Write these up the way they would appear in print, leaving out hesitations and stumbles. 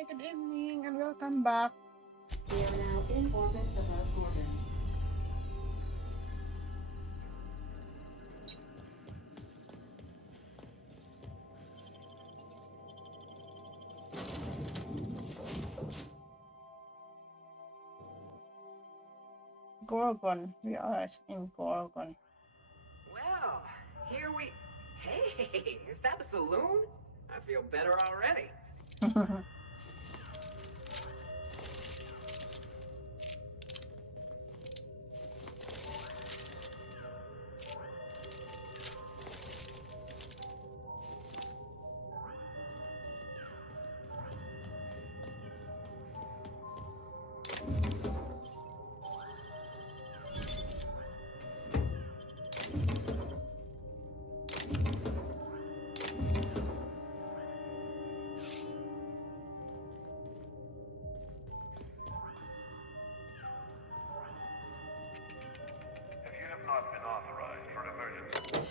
Hi, good evening, and welcome back. We are now in orbit above Gorgon. Gorgon. We are in Gorgon. Well, here we... Hey, is that a saloon? I feel better already. If you have not been authorized for an emergency...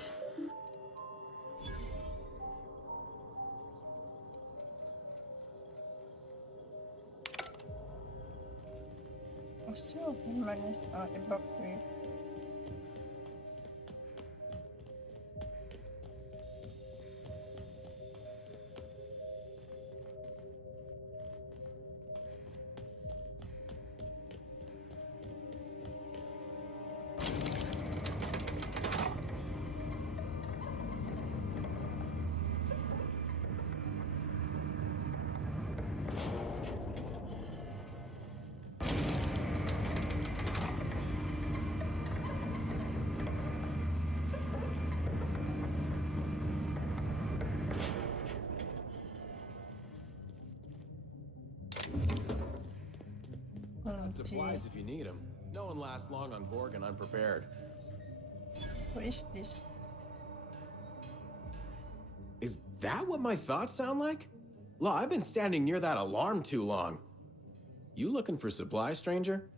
So, human is evacuate. Supplies if you need them. No one lasts long on Gorgon unprepared. Who is this? Is that what my thoughts sound like? Law, I've been standing near that alarm too long. You looking for supplies, stranger?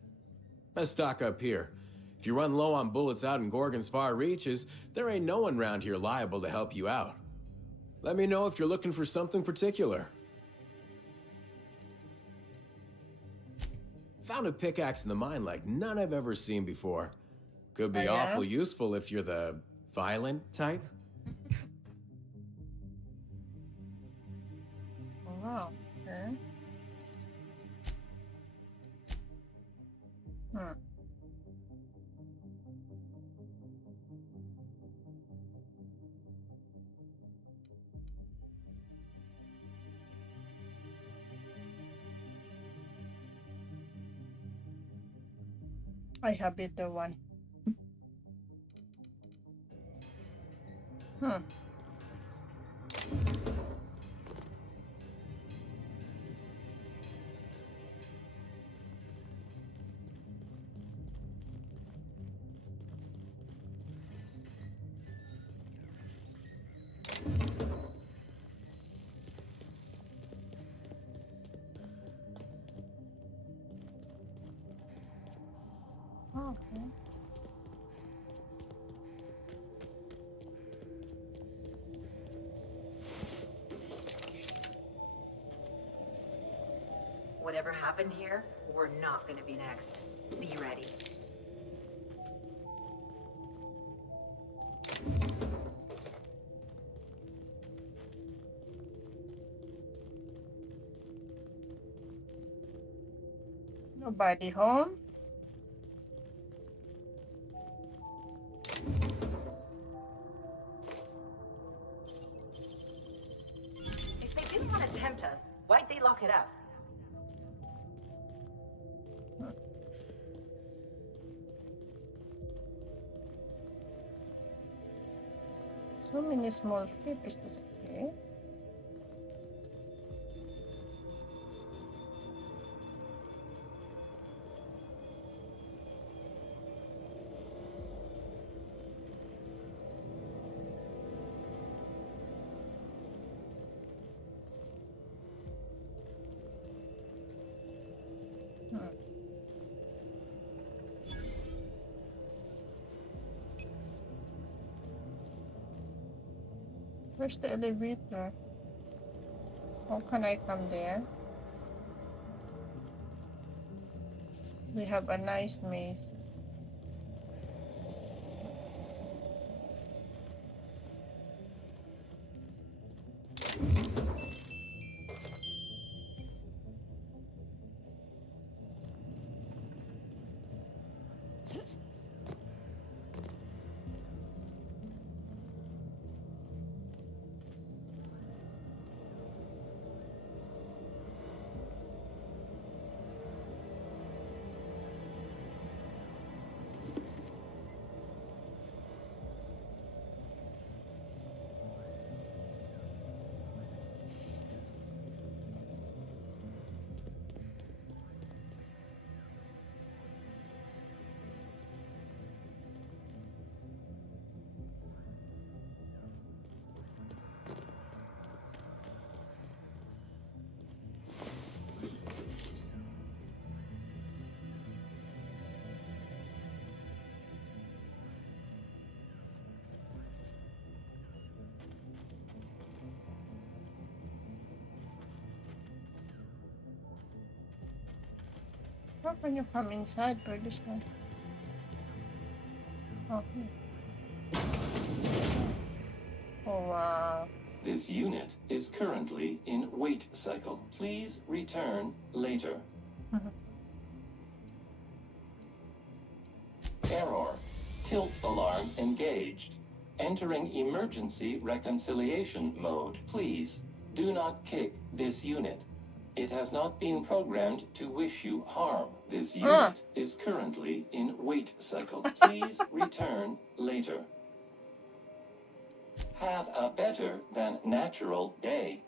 Let's stock up here. If you run low on bullets out in Gorgon's far reaches, there ain't no one around here liable to help you out. Let me know if you're looking for something particular. Found a pickaxe in the mine like none I've ever seen before. Could be awful useful if you're the violent type. Wow. Okay. I have better one. Okay. Whatever happened here, we're not gonna be next. Be ready. Nobody home? If they didn't want to tempt us, why'd they lock it up? So many small ship. Is this okay? Where's the elevator? How can I come there? We have a nice maze. How can you come inside for this one? Okay. Oh wow. This unit is currently in wait cycle. Please return later. Error. Tilt alarm engaged. Entering emergency reconciliation mode. Please do not kick this unit. It has not been programmed to wish you harm. This unit is currently in wait cycle. Please return later. Have a better than natural day.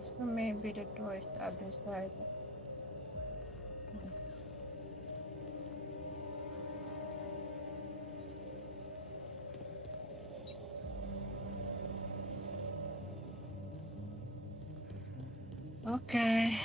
So maybe the door is the other side. Okay.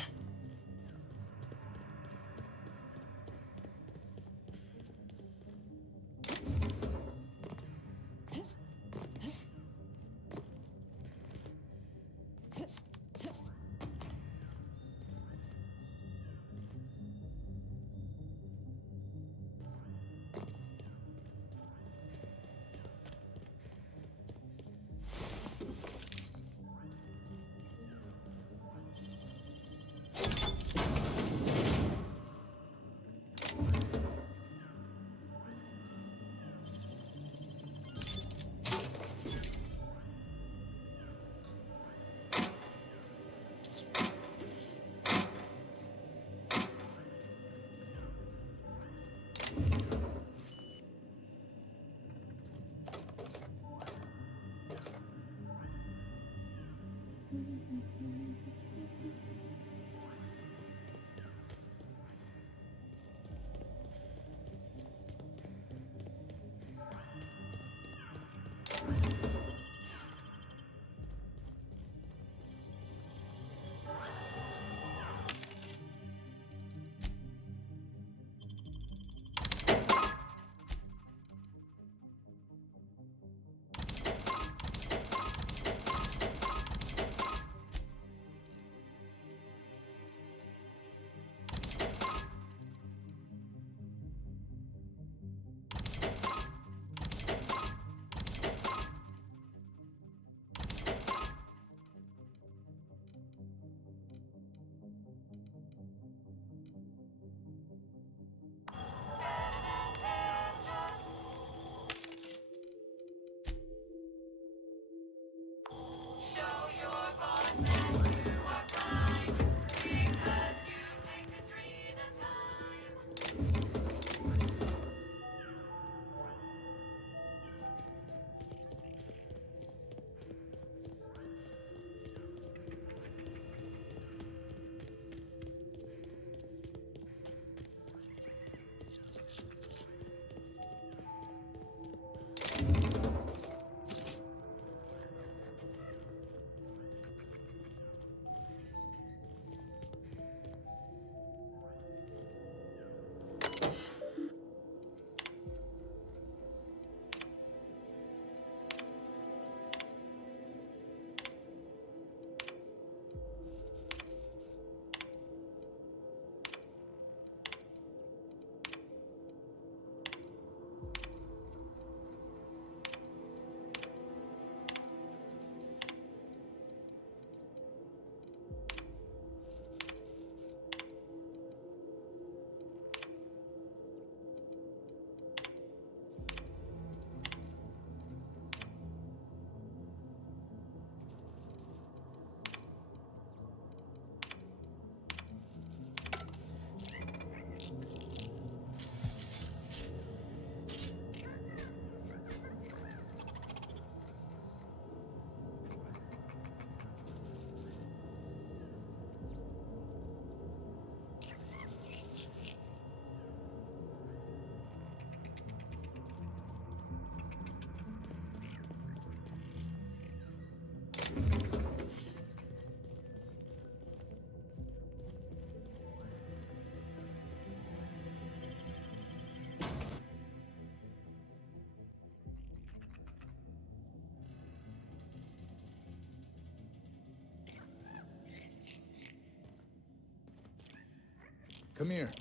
Come here.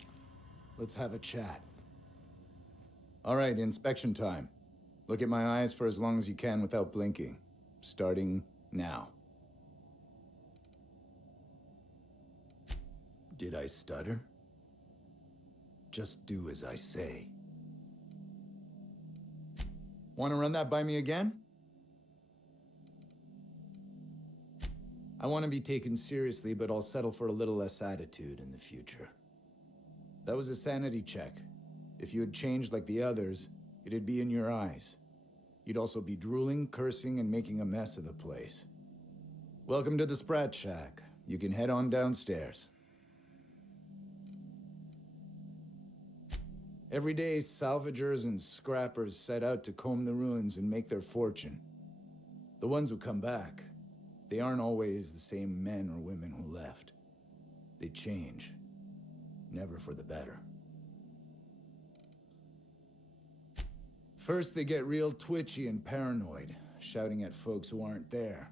Let's have a chat. All right, inspection time. Look at my eyes for as long as you can without blinking. Starting now. Did I stutter? Just do as I say. Want to run that by me again? I want to be taken seriously, but I'll settle for a little less attitude in the future. That was a sanity check. If you had changed like the others, it'd be in your eyes. You'd also be drooling, cursing, and making a mess of the place. Welcome to the Sprat Shack. You can head on downstairs. Every day, salvagers and scrappers set out to comb the ruins and make their fortune. The ones who come back, they aren't always the same men or women who left. They change. Never for the better. First, they get real twitchy and paranoid, shouting at folks who aren't there.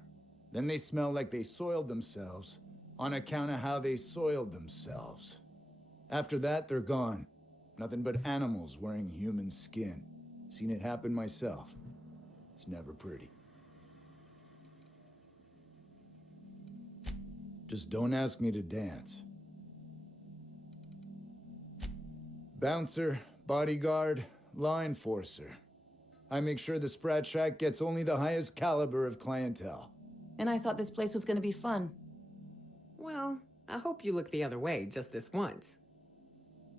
Then they smell like they soiled themselves, on account of how they soiled themselves. After that, they're gone. Nothing but animals wearing human skin. Seen it happen myself. It's never pretty. Just don't ask me to dance. Bouncer, bodyguard, law enforcer. I make sure the Sprat Shack gets only the highest caliber of clientele. And I thought this place was gonna be fun. Well, I hope you look the other way just this once.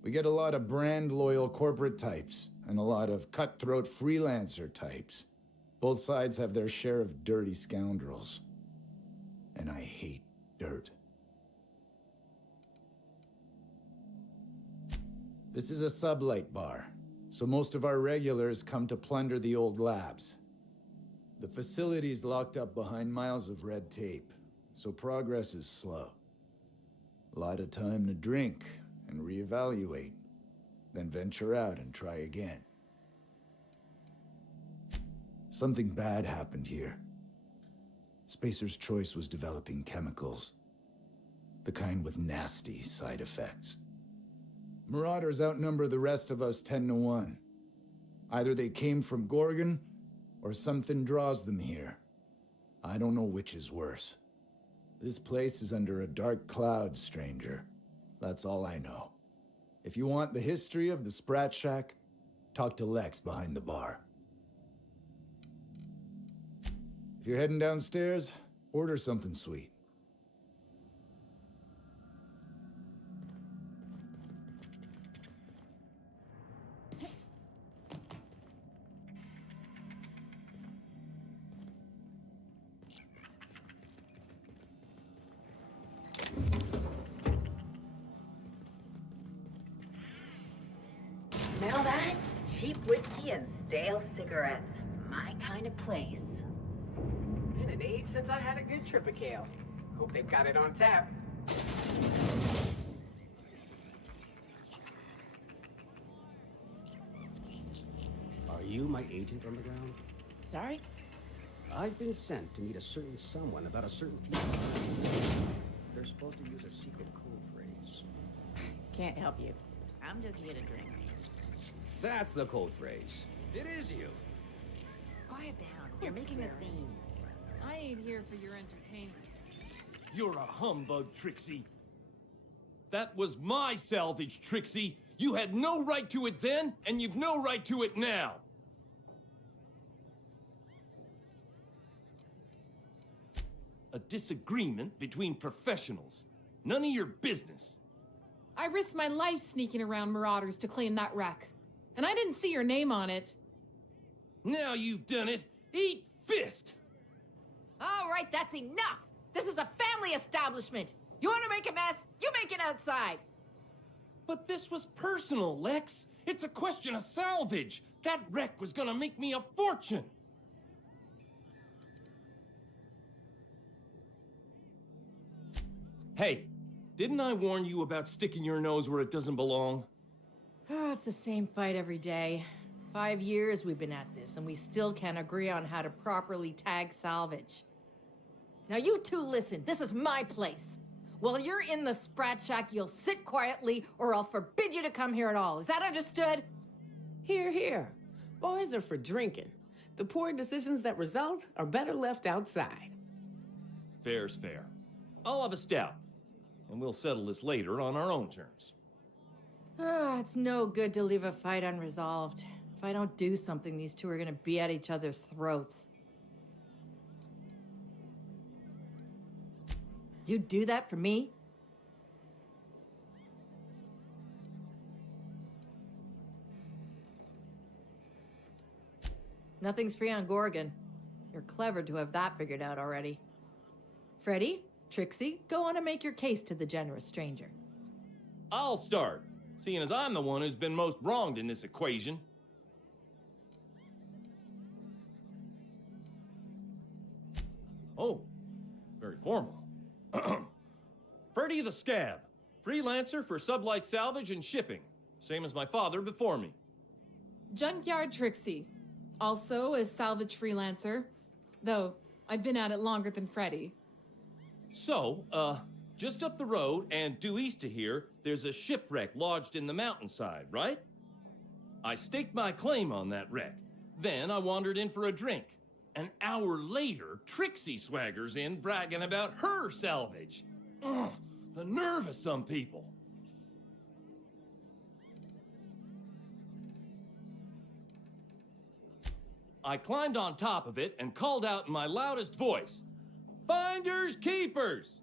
We get a lot of brand-loyal corporate types, and a lot of cutthroat freelancer types. Both sides have their share of dirty scoundrels. And I hate dirt. This is a sublight bar, so most of our regulars come to plunder the old labs. The facility's locked up behind miles of red tape, so progress is slow. A lot of time to drink and reevaluate, then venture out and try again. Something bad happened here. Spacer's Choice was developing chemicals, the kind with nasty side effects. Marauders outnumber the rest of us 10 to 1. Either they came from Gorgon, or something draws them here. I don't know which is worse. This place is under a dark cloud, stranger. That's all I know. If you want the history of the Sprat Shack, talk to Lex behind the bar. If you're heading downstairs, order something sweet. Smell that? Cheap whiskey and stale cigarettes. My kind of place. Been an age since I had a good trip of kale. Hope they've got it on tap. Are you my agent on the ground? Sorry? I've been sent to meet a certain someone about a certain piece. They're supposed to use a secret code phrase. Can't help you. I'm just here to drink. That's the code phrase. It is you. Quiet down. You're making a scene. I ain't here for your entertainment. You're a humbug, Trixie. That was my salvage, Trixie. You had no right to it then, and you've no right to it now. A disagreement between professionals. None of your business. I risked my life sneaking around Marauders to claim that wreck. And I didn't see your name on it. Now you've done it. Eat fist! All right, that's enough! This is a family establishment! You want to make a mess? You make it outside! But this was personal, Lex. It's a question of salvage. That wreck was gonna make me a fortune. Hey, didn't I warn you about sticking your nose where it doesn't belong? Oh, it's the same fight every day. 5 years we've been at this, and we still can't agree on how to properly tag salvage. Now you two listen, this is my place. While you're in the Sprat Shack, you'll sit quietly or I'll forbid you to come here at all. Is that understood? Here, here. Boys are for drinking. The poor decisions that result are better left outside. Fair's fair. I'll have a stout, and we'll settle this later on our own terms. It's no good to leave a fight unresolved. If I don't do something, these two are gonna be at each other's throats. You'd do that for me? Nothing's free on Gorgon. You're clever to have that figured out already. Freddy, Trixie, go on and make your case to the generous stranger. I'll start, seeing as I'm the one who's been most wronged in this equation. Oh, very formal. Freddy the Scab, freelancer for sublight salvage and shipping, same as my father before me. Junkyard Trixie, also a salvage freelancer, though I've been at it longer than Freddy. So, just up the road and due east of here, there's a shipwreck lodged in the mountainside, right? I staked my claim on that wreck. Then I wandered in for a drink. An hour later, Trixie swaggers in bragging about her salvage. Ugh, the nerve of some people. I climbed on top of it and called out in my loudest voice, "Finders keepers!"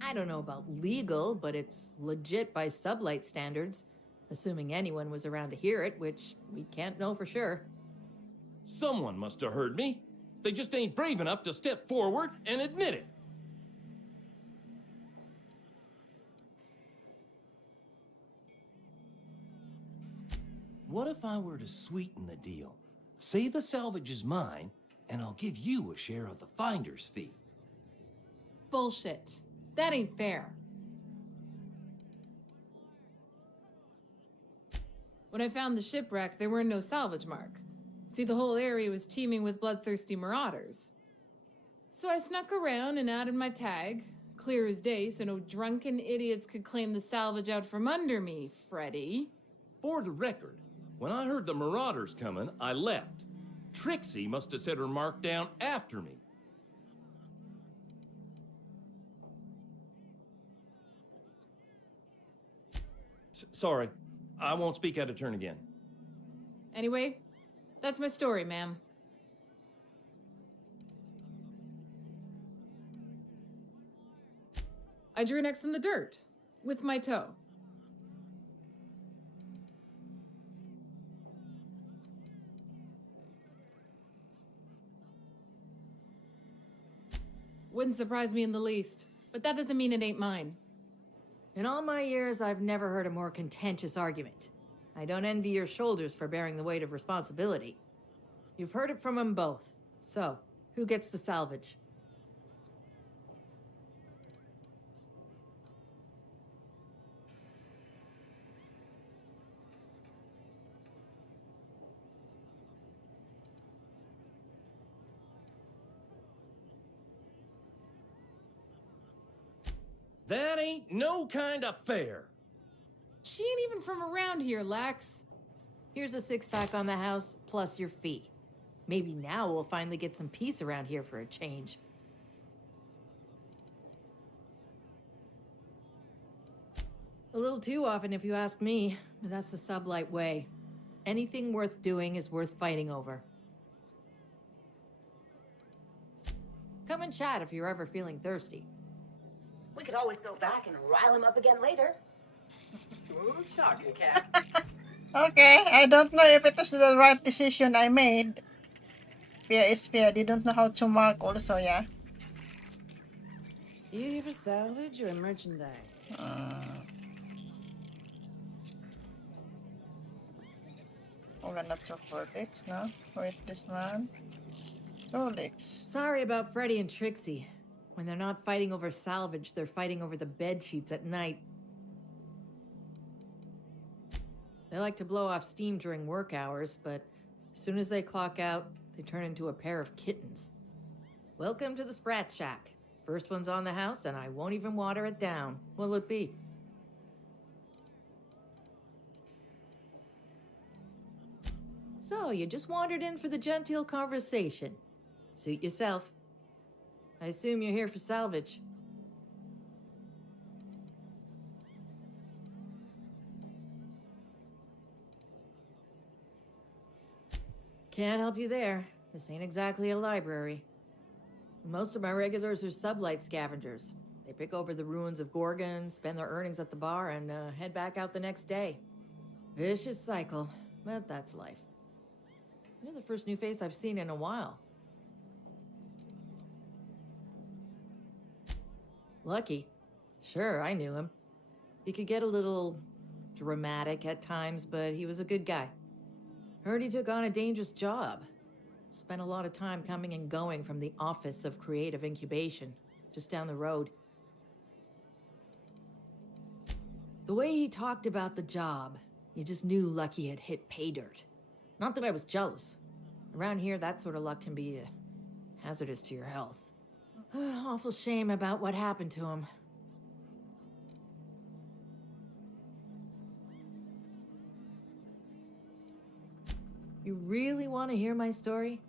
I don't know about legal, but it's legit by sublight standards. Assuming anyone was around to hear it, which we can't know for sure. Someone must have heard me. They just ain't brave enough to step forward and admit it. What if I were to sweeten the deal? Say the salvage is mine, and I'll give you a share of the finder's fee. Bullshit. That ain't fair. When I found the shipwreck, there were no salvage mark. See, the whole area was teeming with bloodthirsty marauders. So I snuck around and added my tag, clear as day, so no drunken idiots could claim the salvage out from under me, Freddy. For the record, when I heard the marauders coming, I left. Trixie must have set her mark down after me. Sorry, I won't speak out of turn again. Anyway, that's my story, ma'am. I drew an X in the dirt, with my toe. Wouldn't surprise me in the least, but that doesn't mean it ain't mine. In all my years, I've never heard a more contentious argument. I don't envy your shoulders for bearing the weight of responsibility. You've heard it from them both. So, who gets the salvage? That ain't no kind of fair. She ain't even from around here, Lex. Here's a six-pack on the house, plus your fee. Maybe now we'll finally get some peace around here for a change. A little too often, if you ask me, but that's the sublight way. Anything worth doing is worth fighting over. Come and chat if you're ever feeling thirsty. We could always go back and rile him up again later. Smooth talking, Cat. Okay, I don't know if it was the right decision I made. Via SP, I didn't know how to mark also, yeah. You here for salvage or merchandise? We're not so politics, no? Who is this man? Solix. Sorry about Freddy and Trixie. When they're not fighting over salvage, they're fighting over the bed sheets at night. They like to blow off steam during work hours, but as soon as they clock out, they turn into a pair of kittens. Welcome to the Sprat Shack. First one's on the house, and I won't even water it down. What'll it be? So, you just wandered in for the genteel conversation. Suit yourself. I assume you're here for salvage. Can't help you there. This ain't exactly a library. Most of my regulars are sublight scavengers. They pick over the ruins of Gorgon, spend their earnings at the bar, and head back out the next day. Vicious cycle, but that's life. You're the first new face I've seen in a while. Lucky. Sure, I knew him. He could get a little dramatic at times, but he was a good guy. Heard he took on a dangerous job. Spent a lot of time coming and going from the office of creative incubation, just down the road. The way he talked about the job, you just knew Lucky had hit pay dirt. Not that I was jealous. Around here, that sort of luck can be hazardous to your health. Awful shame about what happened to him. You really want to hear my story?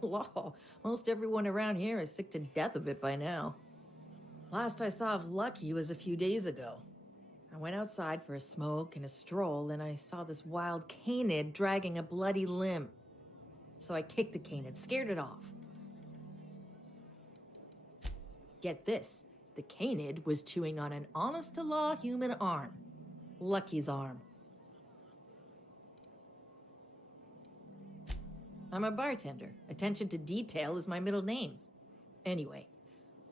Law, most everyone around here is sick to death of it by now. Last I saw of Lucky was a few days ago. I went outside for a smoke and a stroll, and I saw this wild canid dragging a bloody limb. So I kicked the canid, scared it off. Get this, the canid was chewing on an honest-to-law human arm. Lucky's arm. I'm a bartender. Attention to detail is my middle name. Anyway,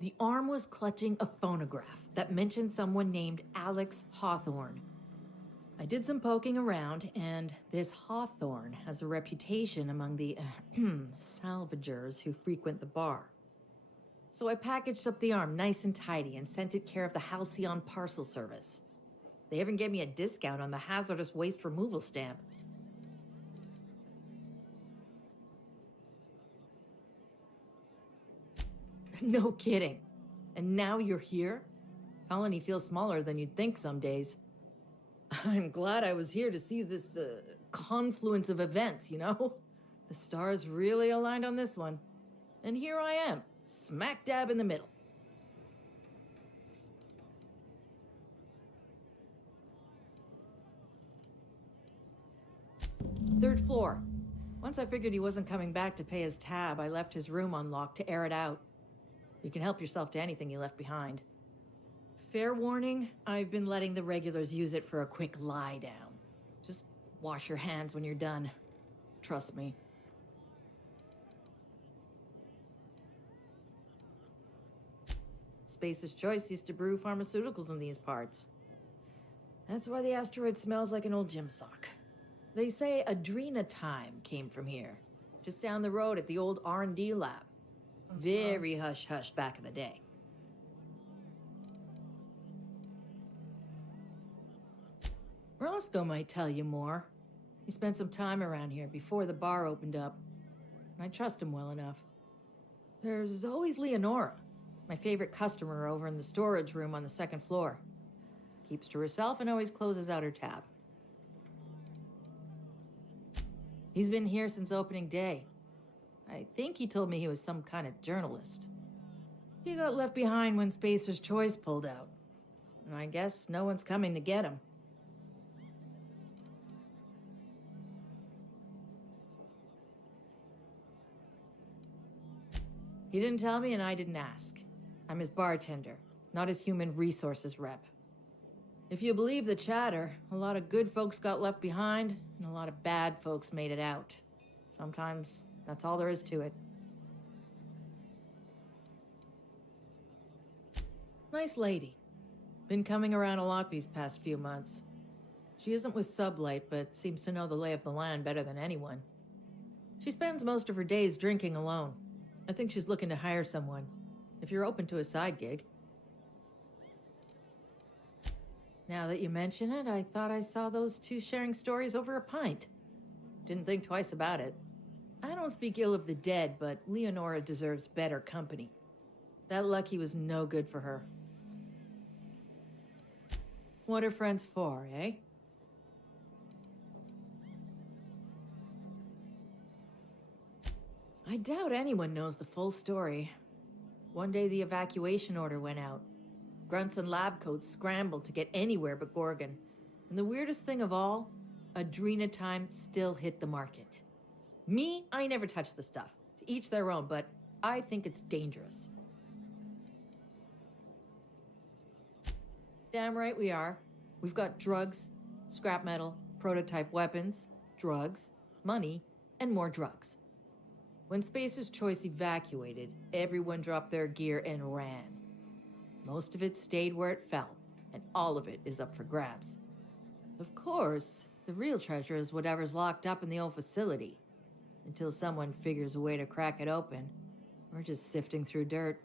the arm was clutching a phonograph that mentioned someone named Alex Hawthorne. I did some poking around, and this Hawthorne has a reputation among the salvagers who frequent the bar. So I packaged up the arm nice and tidy and sent it care of the Halcyon Parcel Service. They even gave me a discount on the hazardous waste removal stamp. No kidding. And now you're here? Colony feels smaller than you'd think some days. I'm glad I was here to see this confluence of events, you know? The stars really aligned on this one. And here I am, smack dab in the middle. Third floor. Once I figured he wasn't coming back to pay his tab, I left his room unlocked to air it out. You can help yourself to anything you left behind. Fair warning, I've been letting the regulars use it for a quick lie down. Just wash your hands when you're done. Trust me. Spacer's Choice used to brew pharmaceuticals in these parts. That's why the asteroid smells like an old gym sock. They say Adrenatime came from here, just down the road at the old R&D lab. Very hush-hush back in the day. Roscoe might tell you more. He spent some time around here before the bar opened up. And I trust him well enough. There's always Leonora, my favorite customer over in the storage room on the second floor. Keeps to herself and always closes out her tab. He's been here since opening day. I think he told me he was some kind of journalist. He got left behind when Spacer's Choice pulled out. And I guess no one's coming to get him. He didn't tell me and I didn't ask. I'm his bartender, not his human resources rep. If you believe the chatter, a lot of good folks got left behind and a lot of bad folks made it out. Sometimes that's all there is to it. Nice lady. Been coming around a lot these past few months. She isn't with Sublight, but seems to know the lay of the land better than anyone. She spends most of her days drinking alone. I think she's looking to hire someone, if you're open to a side gig. Now that you mention it, I thought I saw those two sharing stories over a pint. Didn't think twice about it. I don't speak ill of the dead, but Leonora deserves better company. That Lucky was no good for her. What are friends for, eh? I doubt anyone knows the full story. One day the evacuation order went out. Grunts and lab coats scrambled to get anywhere but Gorgon. And the weirdest thing of all, Adrenatime still hit the market. Me, I never touched the stuff. To each their own, but I think it's dangerous. Damn right we are. We've got drugs, scrap metal, prototype weapons, drugs, money, and more drugs. When Spacer's Choice evacuated, everyone dropped their gear and ran. Most of it stayed where it fell, and all of it is up for grabs. Of course, the real treasure is whatever's locked up in the old facility. Until someone figures a way to crack it open, we're just sifting through dirt.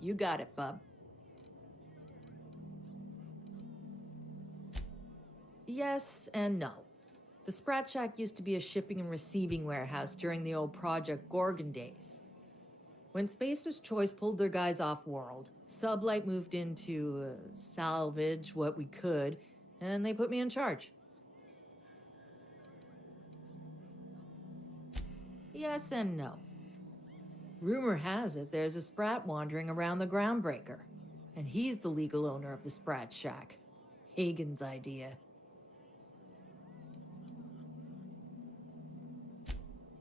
You got it, bub. Yes and no. The Sprat Shack used to be a shipping and receiving warehouse during the old Project Gorgon days. When Spacer's Choice pulled their guys off-world, Sublight moved in to salvage what we could, and they put me in charge. Yes and no. Rumor has it there's a Sprat wandering around the Groundbreaker, and he's the legal owner of the Sprat Shack. Hagen's idea.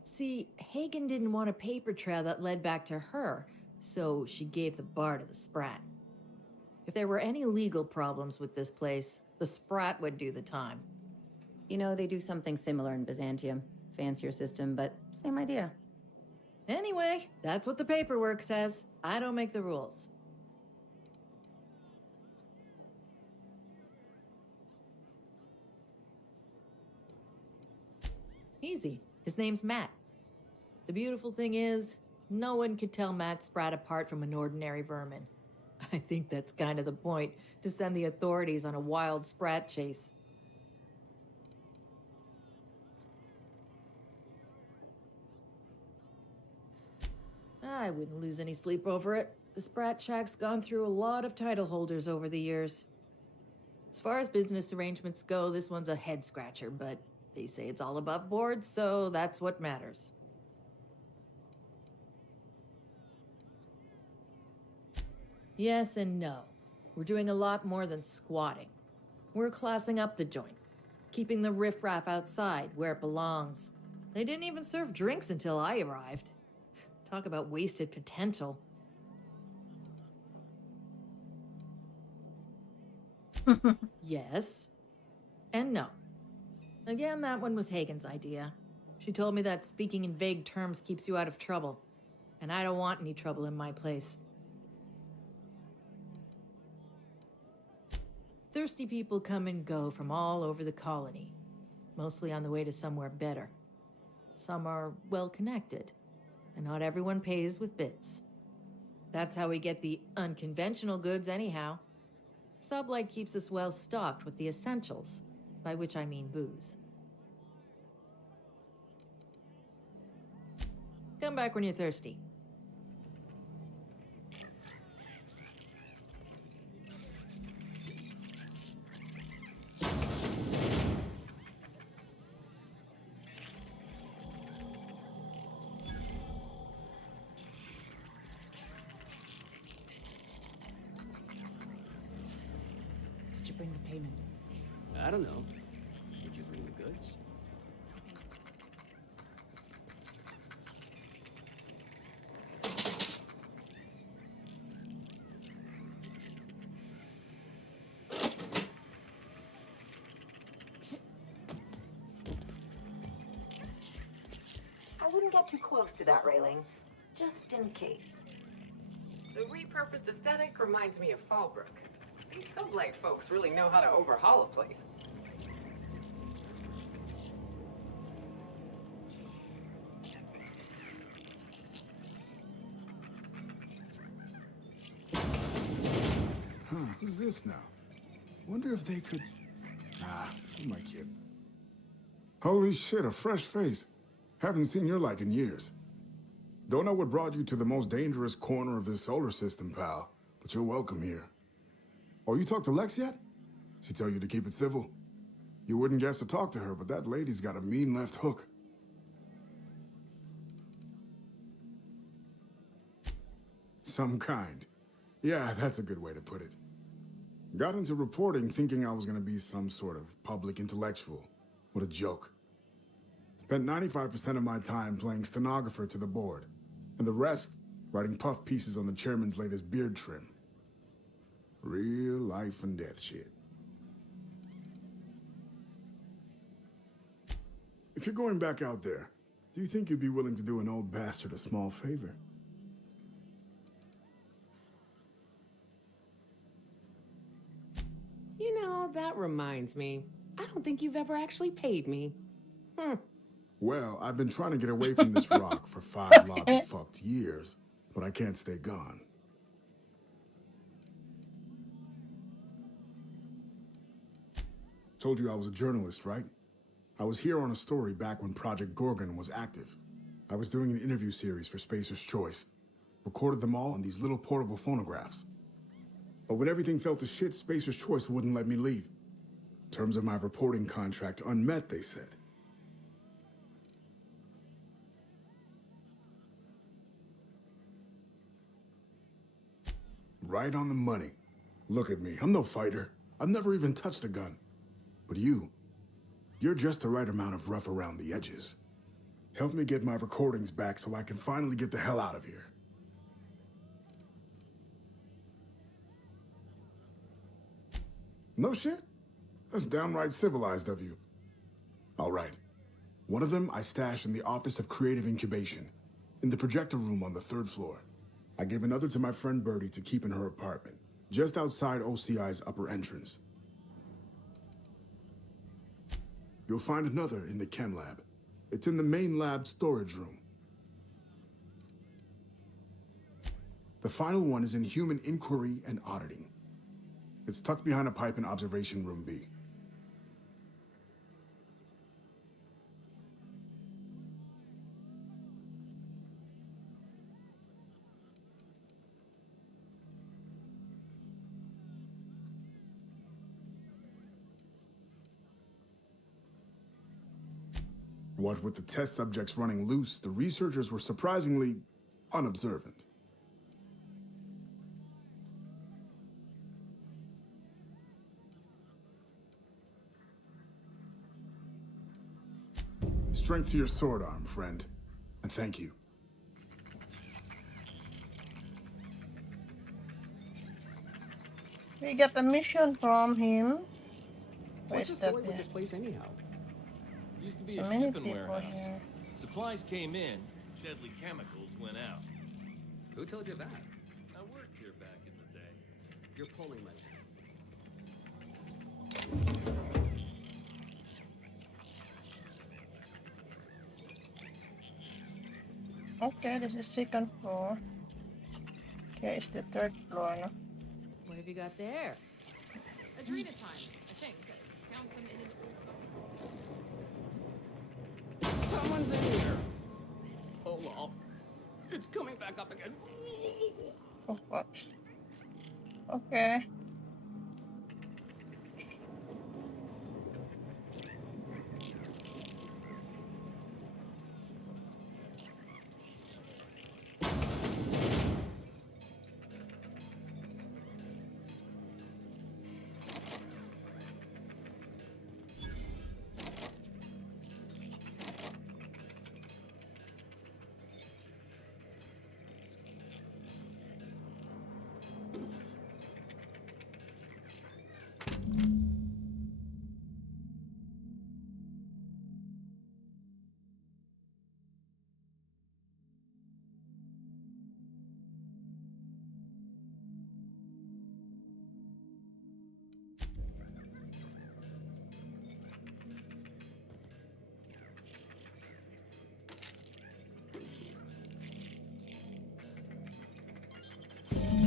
See, Hagen didn't want a paper trail that led back to her, so she gave the bar to the Sprat. If there were any legal problems with this place, the Sprat would do the time. You know, they do something similar in Byzantium. Fancier system, but same idea. Anyway, that's what the paperwork says. I don't make the rules. Easy. His name's Matt. The beautiful thing is, no one could tell Matt Sprat apart from an ordinary vermin. I think that's kind of the point, to send the authorities on a wild Sprat chase. I wouldn't lose any sleep over it. The Sprat Shack's gone through a lot of title holders over the years. As far as business arrangements go, this one's a head-scratcher, but they say it's all above board, so that's what matters. Yes and no. We're doing a lot more than squatting. We're classing up the joint, keeping the riffraff outside where it belongs. They didn't even serve drinks until I arrived. Talk about wasted potential. Yes. And no. Again, that one was Hagen's idea. She told me that speaking in vague terms keeps you out of trouble. And I don't want any trouble in my place. Thirsty people come and go from all over the colony. Mostly on the way to somewhere better. Some are well-connected. And not everyone pays with bits. That's how we get the unconventional goods anyhow. Sublight keeps us well stocked with the essentials, by which I mean booze. Come back when you're thirsty. Did you bring the payment? I don't know. Did you bring the goods? I wouldn't get too close to that railing, just in case. The repurposed aesthetic reminds me of Fallbrook. These Sublight folks really know how to overhaul a place. Huh, who's this now? Wonder if they could... Ah, who am I kidding? Holy shit, a fresh face. Haven't seen your like in years. Don't know what brought you to the most dangerous corner of this solar system, pal, but you're welcome here. Oh, you talked to Lex yet? She tell you to keep it civil? You wouldn't guess to talk to her, but that lady's got a mean left hook. Some kind. Yeah, that's a good way to put it. Got into reporting thinking I was gonna be some sort of public intellectual. What a joke. Spent 95% of my time playing stenographer to the board, and the rest writing puff pieces on the chairman's latest beard trim. Real life and death shit. If you're going back out there, do you think you'd be willing to do an old bastard a small favor? You know, that reminds me. I don't think you've ever actually paid me. Well, I've been trying to get away from this rock for 5 lobby-fucked years, but I can't stay gone. Told you I was a journalist, right? I was here on a story back when Project Gorgon was active. I was doing an interview series for Spacer's Choice. Recorded them all on these little portable phonographs. But when everything fell to shit, Spacer's Choice wouldn't let me leave. Terms of my reporting contract unmet, they said. Right on the money. Look at me, I'm no fighter. I've never even touched a gun. But you're just the right amount of rough around the edges. Help me get my recordings back so I can finally get the hell out of here. No shit? That's downright civilized of you. All right. One of them I stashed in the Office of Creative Incubation, in the projector room on the 3rd floor. I gave another to my friend Birdie to keep in her apartment, just outside OCI's upper entrance. You'll find another in the chem lab. It's in the main lab storage room. The final one is in human inquiry and auditing. It's tucked behind a pipe in observation room B. What with the test subjects running loose, the researchers were surprisingly unobservant. Strength to your sword arm, friend. And thank you. We got a mission from him. What's Where's the story that with this place anyhow? Used to be So a many shipping people warehouse. here. Supplies came in, deadly chemicals went out. Who told you that? I worked here back in the day. You're pulling my... Okay, this is 2nd floor. Okay, it's the 3rd floor, no? What have you got there? Adrena time, I think. Found some in an old Someone's in here. Oh, well. It's coming back up again. Oh, what? Okay.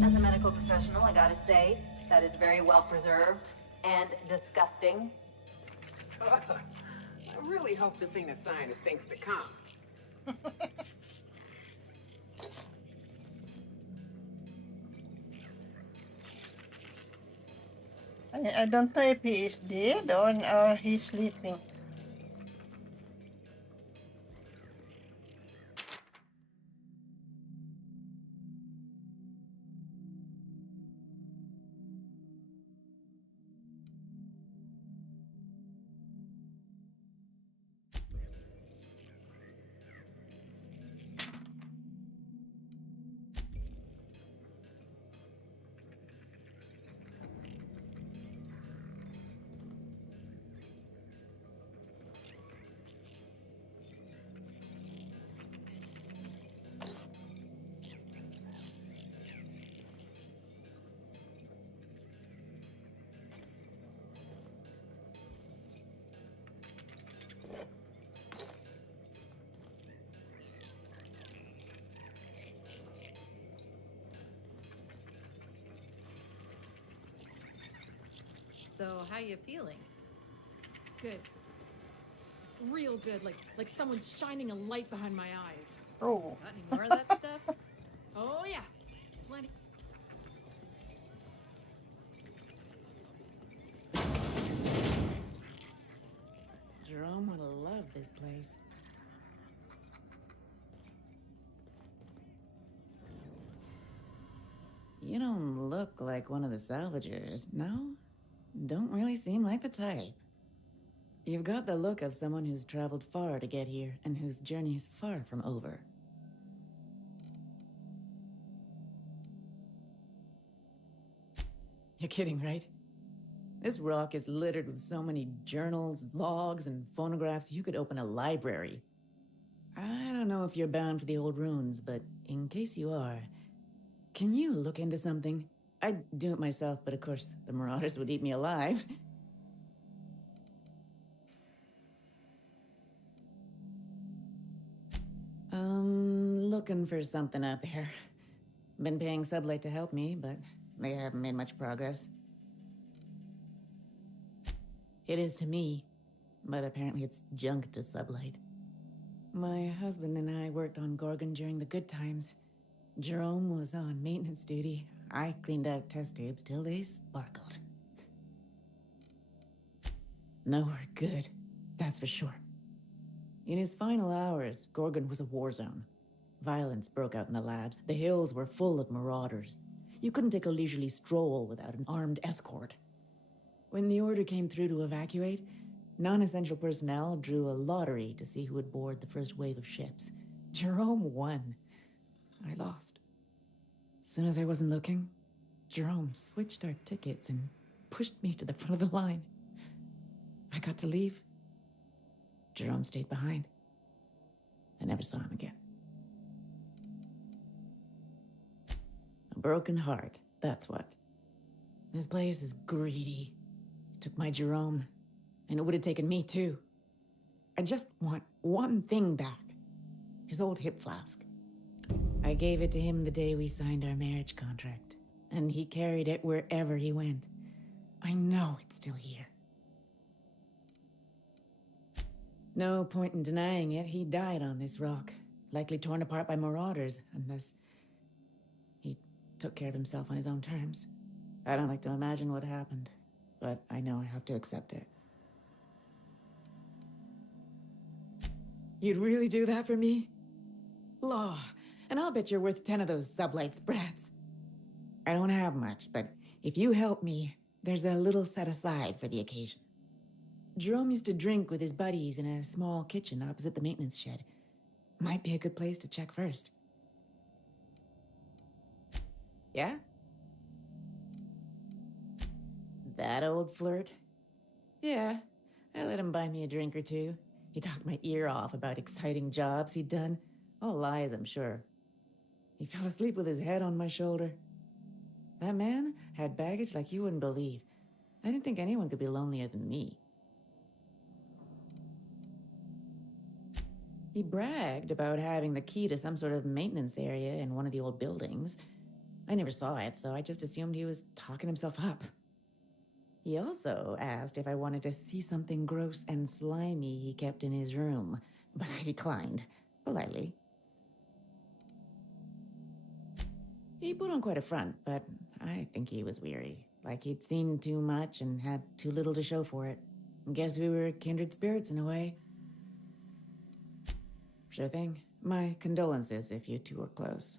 As a medical professional, I gotta say, that is very well preserved and disgusting. I really hope this ain't a sign of things to come. I don't know if he is dead or he's sleeping. So, how you feeling? Good. Real good, like someone's shining a light behind my eyes. Oh. Got any more of that stuff? Oh yeah, plenty. Jerome would have loved this place. You don't look like one of the salvagers, no? Don't really seem like the type. You've got the look of someone who's traveled far to get here and whose journey is far from over. You're kidding, right? This rock is littered with so many journals, logs, and phonographs you could open a library. I don't know if you're bound for the old ruins, but in case you are, can you look into something? I'd do it myself, but of course, the Marauders would eat me alive. Looking for something out there. Been paying Sublight to help me, but they haven't made much progress. It is to me, but apparently it's junk to Sublight. My husband and I worked on Gorgon during the good times. Jerome was on maintenance duty. I cleaned out test tubes till they sparkled. Nowhere good, that's for sure. In his final hours, Gorgon was a war zone. Violence broke out in the labs. The hills were full of marauders. You couldn't take a leisurely stroll without an armed escort. When the order came through to evacuate, non-essential personnel drew a lottery to see who would board the first wave of ships. Jerome won. I lost. As soon as I wasn't looking, Jerome switched our tickets and pushed me to the front of the line. I got to leave. Jerome stayed behind. I never saw him again. A broken heart, that's what. This place is greedy. Took my Jerome, and it would have taken me too. I just want one thing back. His old hip flask. I gave it to him the day we signed our marriage contract, and he carried it wherever he went. I know it's still here. No point in denying it, he died on this rock, likely torn apart by marauders, unless he took care of himself on his own terms. I don't like to imagine what happened, but I know I have to accept it. You'd really do that for me? Law, and I'll bet you're worth 10 of those Sublight sprats. I don't have much, but if you help me, there's a little set aside for the occasion. Jerome used to drink with his buddies in a small kitchen opposite the maintenance shed. Might be a good place to check first. Yeah? That old flirt? Yeah, I let him buy me a drink or two. He talked my ear off about exciting jobs he'd done. All lies, I'm sure. He fell asleep with his head on my shoulder. That man had baggage like you wouldn't believe. I didn't think anyone could be lonelier than me. He bragged about having the key to some sort of maintenance area in one of the old buildings. I never saw it, so I just assumed he was talking himself up. He also asked if I wanted to see something gross and slimy he kept in his room, but I declined, politely. He put on quite a front, but I think he was weary, like he'd seen too much and had too little to show for it. Guess we were kindred spirits in a way. Sure thing. My condolences if you two are close.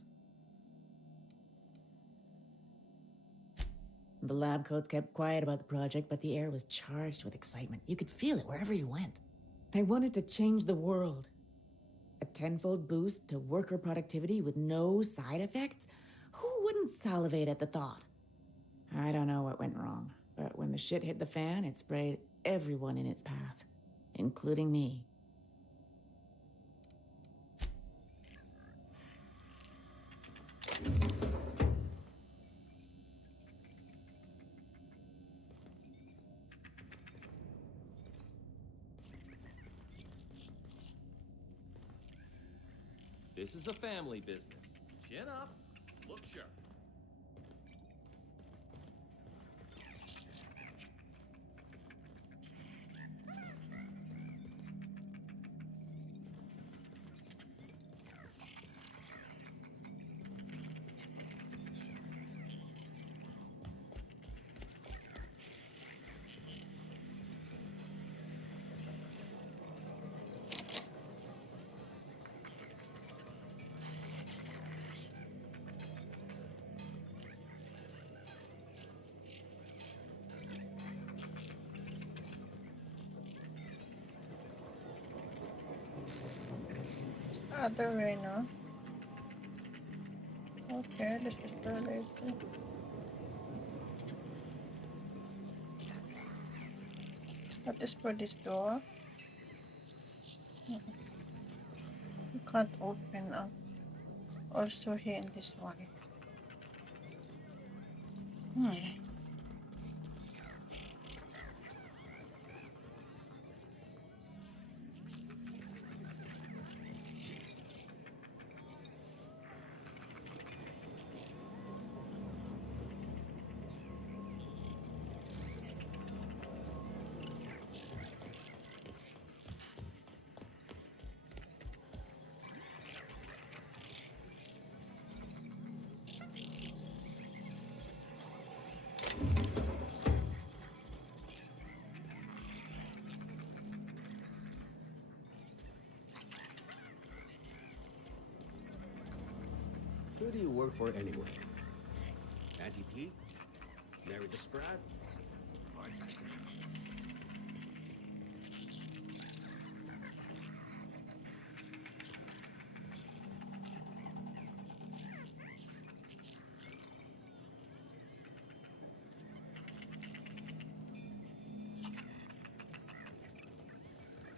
The lab coats kept quiet about the project, but the air was charged with excitement. You could feel it wherever you went. They wanted to change the world. A tenfold boost to worker productivity with no side effects? Who wouldn't salivate at the thought? I don't know what went wrong, but when the shit hit the fan, it sprayed everyone in its path, including me. This is a family business. Chin up, look sharp. Other way, no? Okay, this is the later. What is for this door? You can't open up. Also here in this one. Who do you work for anyway? Auntie Pete? Married to Sprat?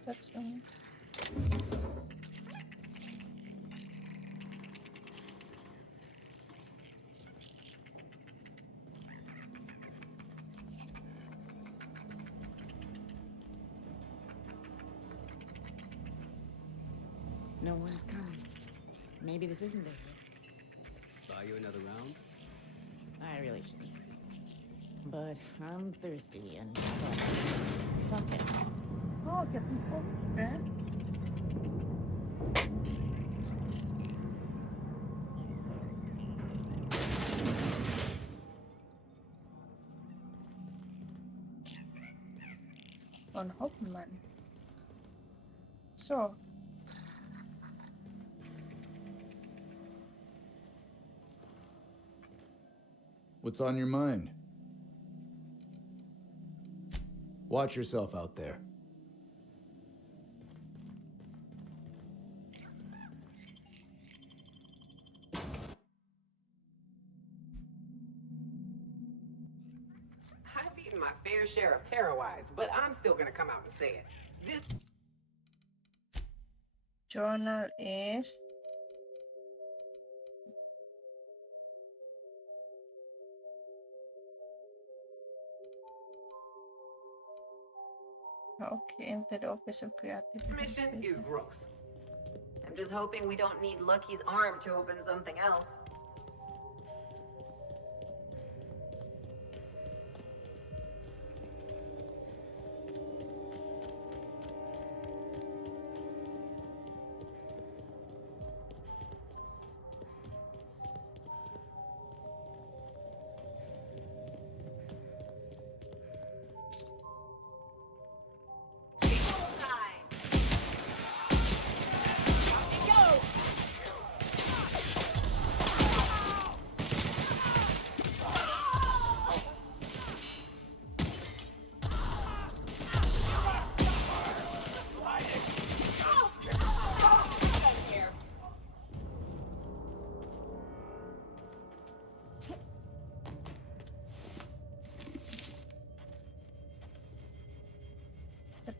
That's one. No one's coming. Maybe this isn't it. Buy you another round? I really shouldn't. But I'm thirsty and fuck it. Oh, getting full. Okay. On Hopman. So. What's on your mind? Watch yourself out there. I've eaten my fair share of Terrorize, but I'm still gonna come out and say it. This Journal is okay, into the Office of Creative. mission is gross. I'm just hoping we don't need Lucky's arm to open something else.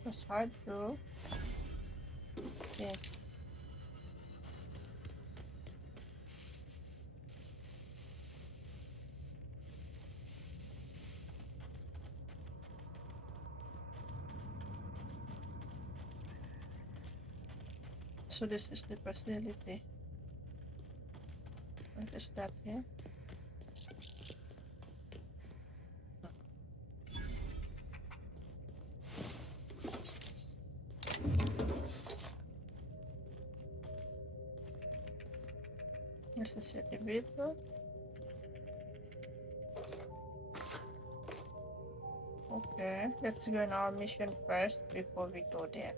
It's hard to see. So this is the facility. What is that here? This is the elevator. Okay, let's go on our mission first before we go there.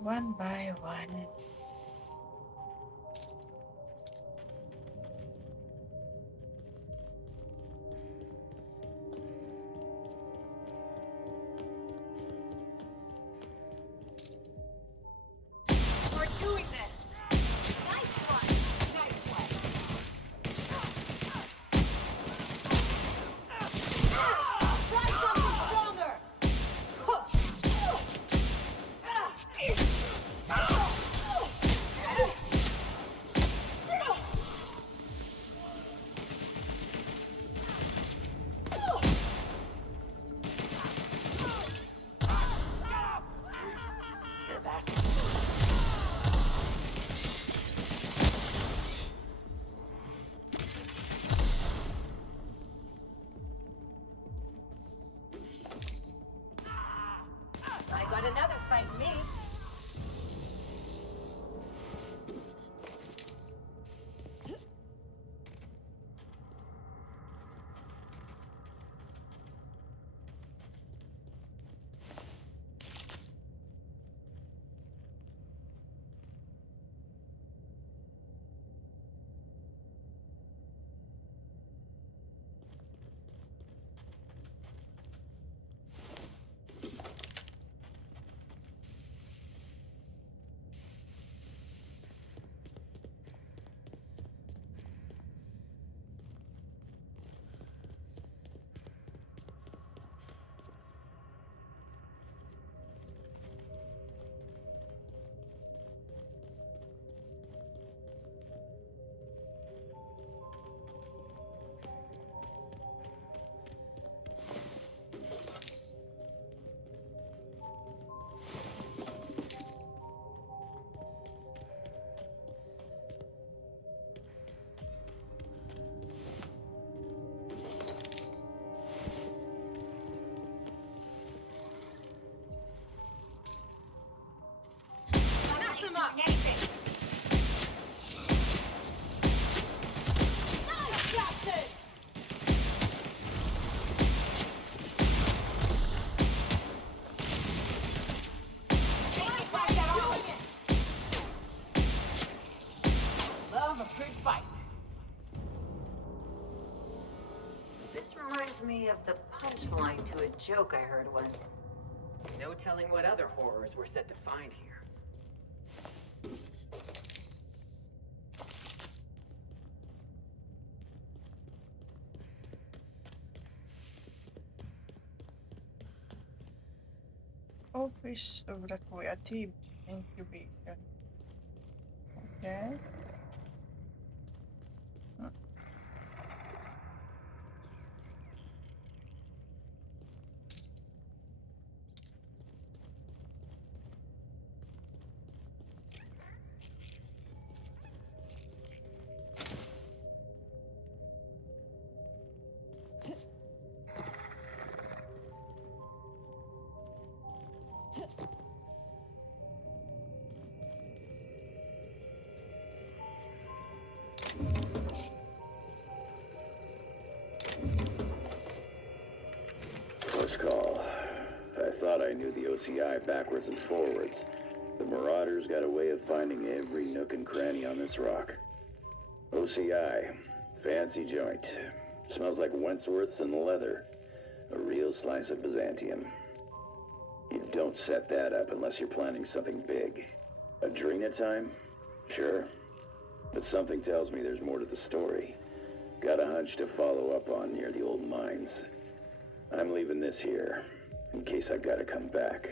One by one. We're doing this! Nice one! Nice one! Try something stronger! I got another fight in me. Knock them up! Nice, Jackson! Love a good fight. This reminds me of the punchline to a joke I heard once. No telling what other horrors we're set to find here. Office of the Creative Incubation. Okay. Close call. I thought I knew the OCI backwards and forwards. The Marauders got a way of finding every nook and cranny on this rock. OCI. Fancy joint. Smells like Wentworth's and leather. A real slice of Byzantium. You don't set that up unless you're planning something big. Adrena time? Sure. But something tells me there's more to the story. Got a hunch to follow up on near the old mines. I'm leaving this here. in case I gotta come back.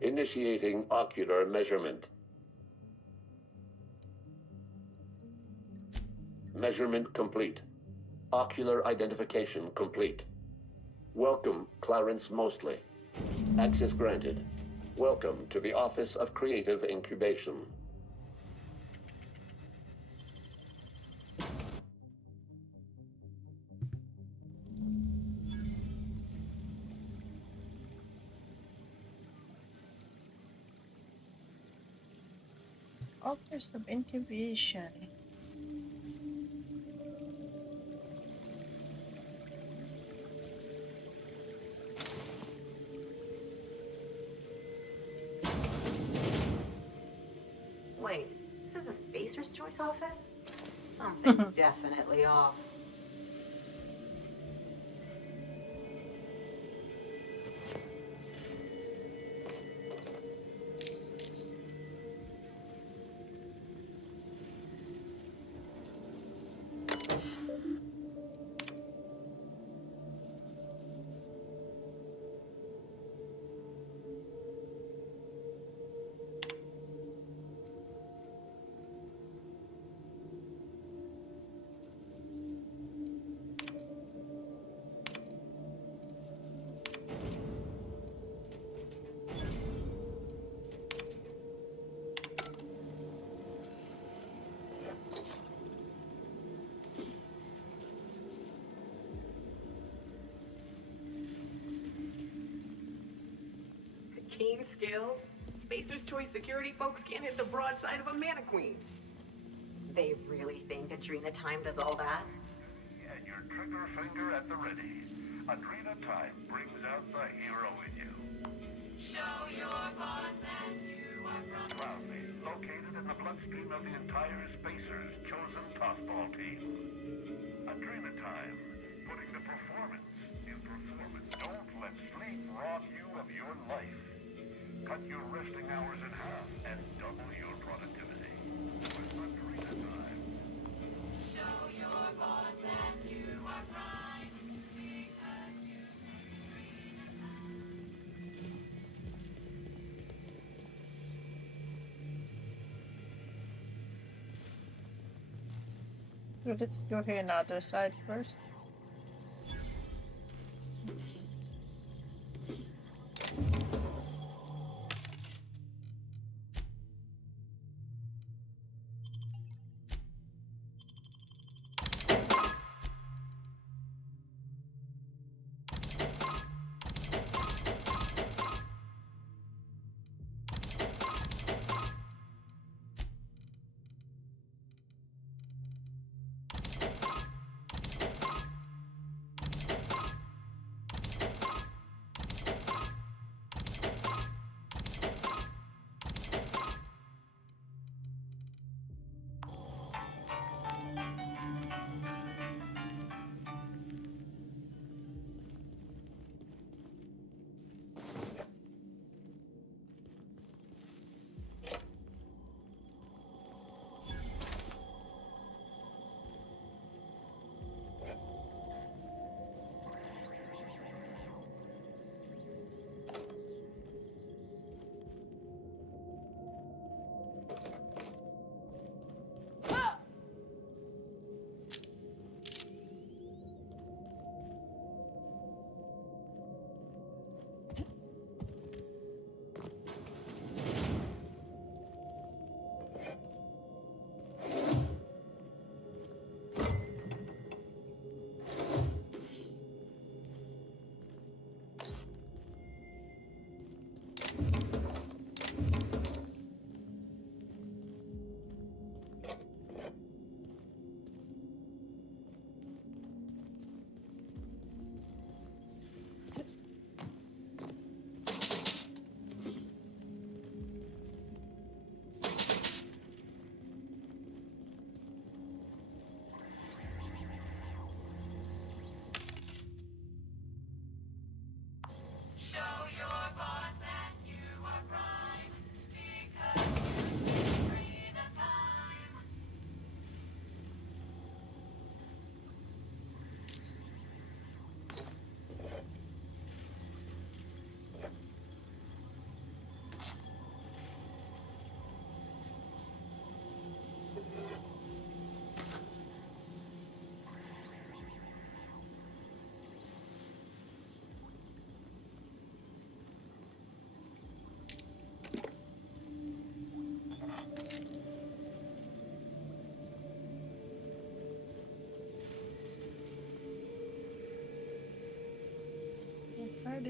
Initiating ocular measurement. Measurement complete. Ocular identification complete. Welcome, Clarence Mostly. Access granted. Welcome to the Office of Creative Incubation. Office of Incubation. Wait, this is a Spacer's Choice office? Something's definitely off. Keen skills? Spacer's Choice security folks can't hit the broadside of a mannequin. They really think Adrena Time does all that? And your trigger finger at the ready. Adrena Time brings out the hero in you. Show your boss that you are from. Proudly located in the bloodstream of the entire Spacer's chosen tossball team. Adrena Time, putting the performance in performance. Don't let sleep rob you of your life. Cut your resting hours in half and double your productivity. With Adrena Time. Show your boss that you are prime. Because you So let's go here on the other side first.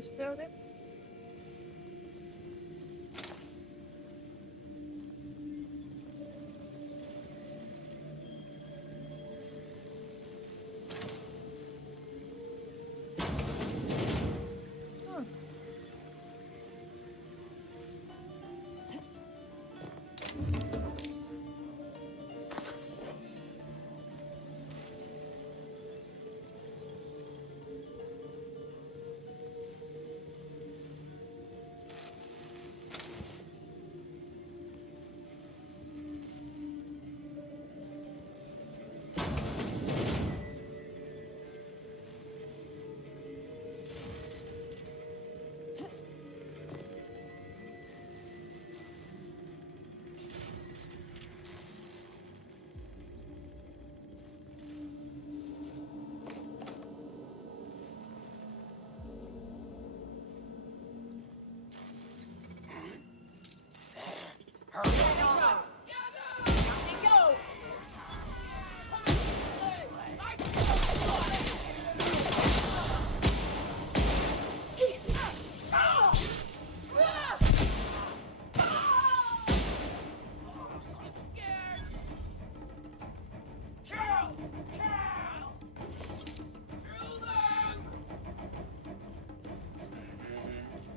you still there? Hmm.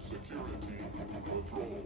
Security control.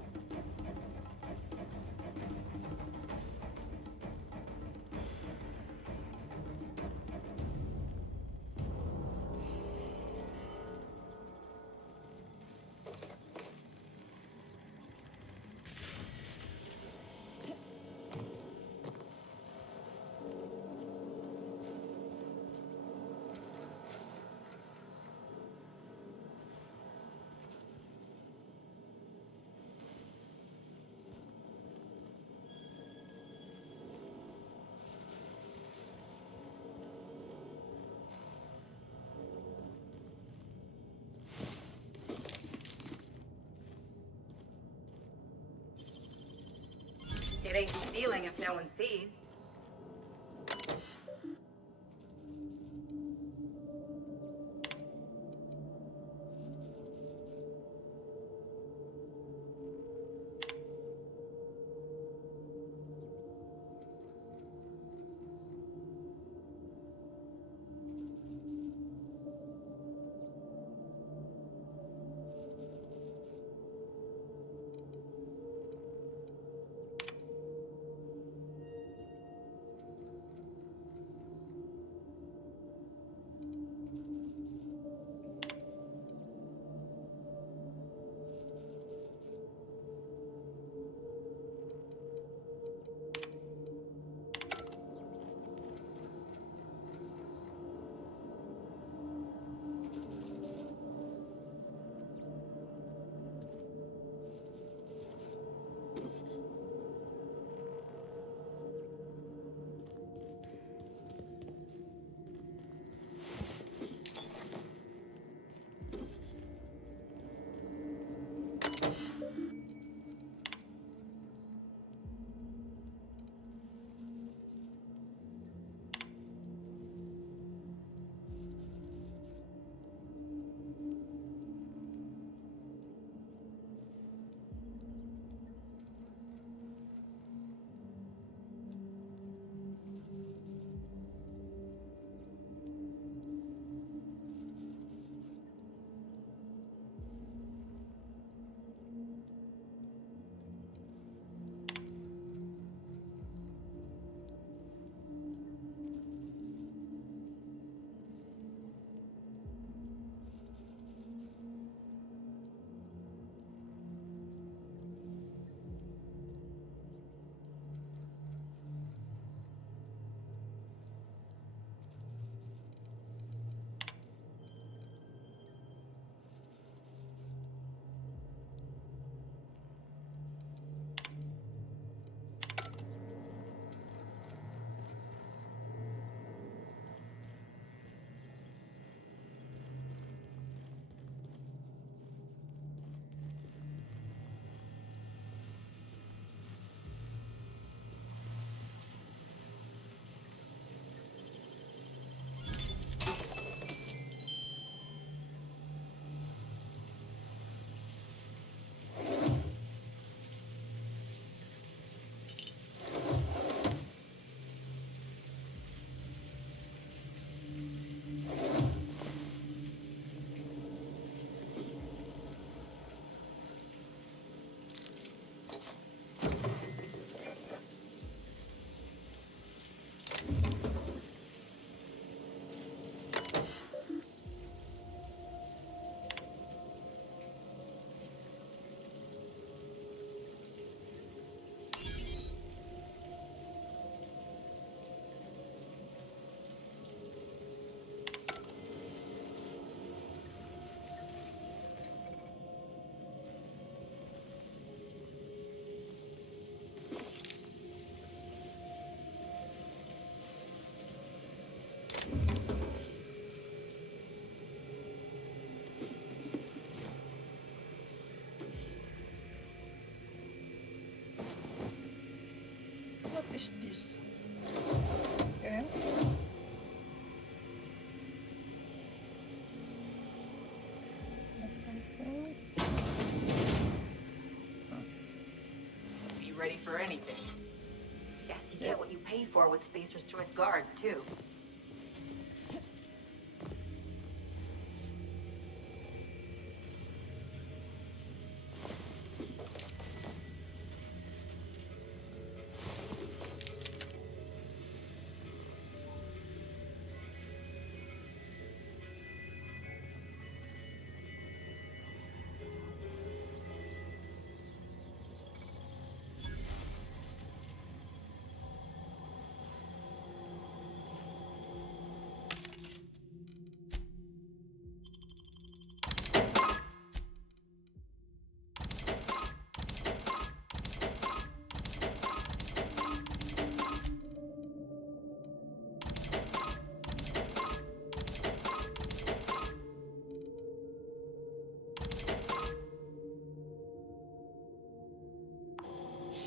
It ain't stealing if no one sees. Is this? Okay. Be ready for anything. Guess you get what you pay for with Spacer's Choice guards, too.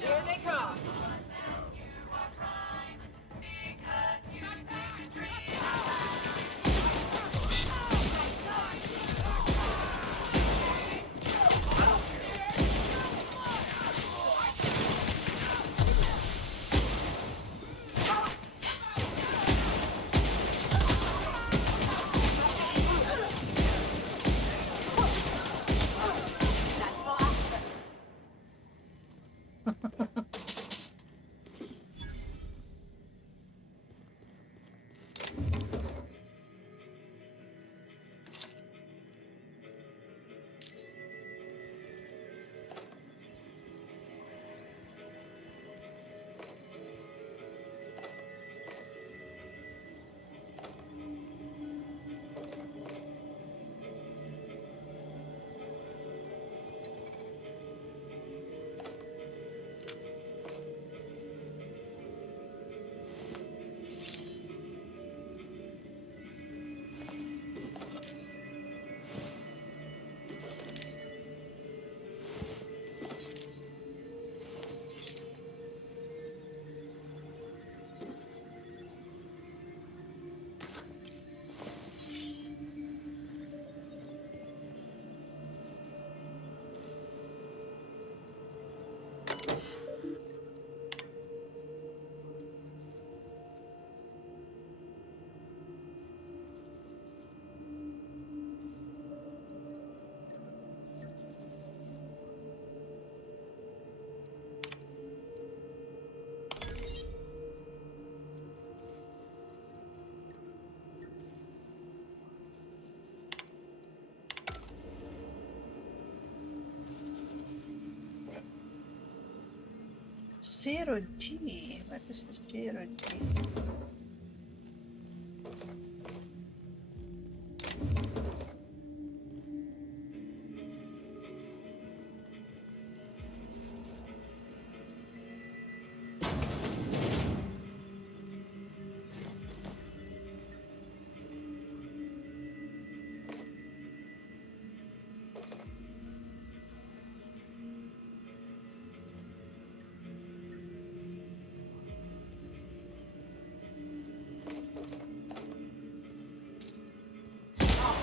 Here they come! Zero G. What is this zero G?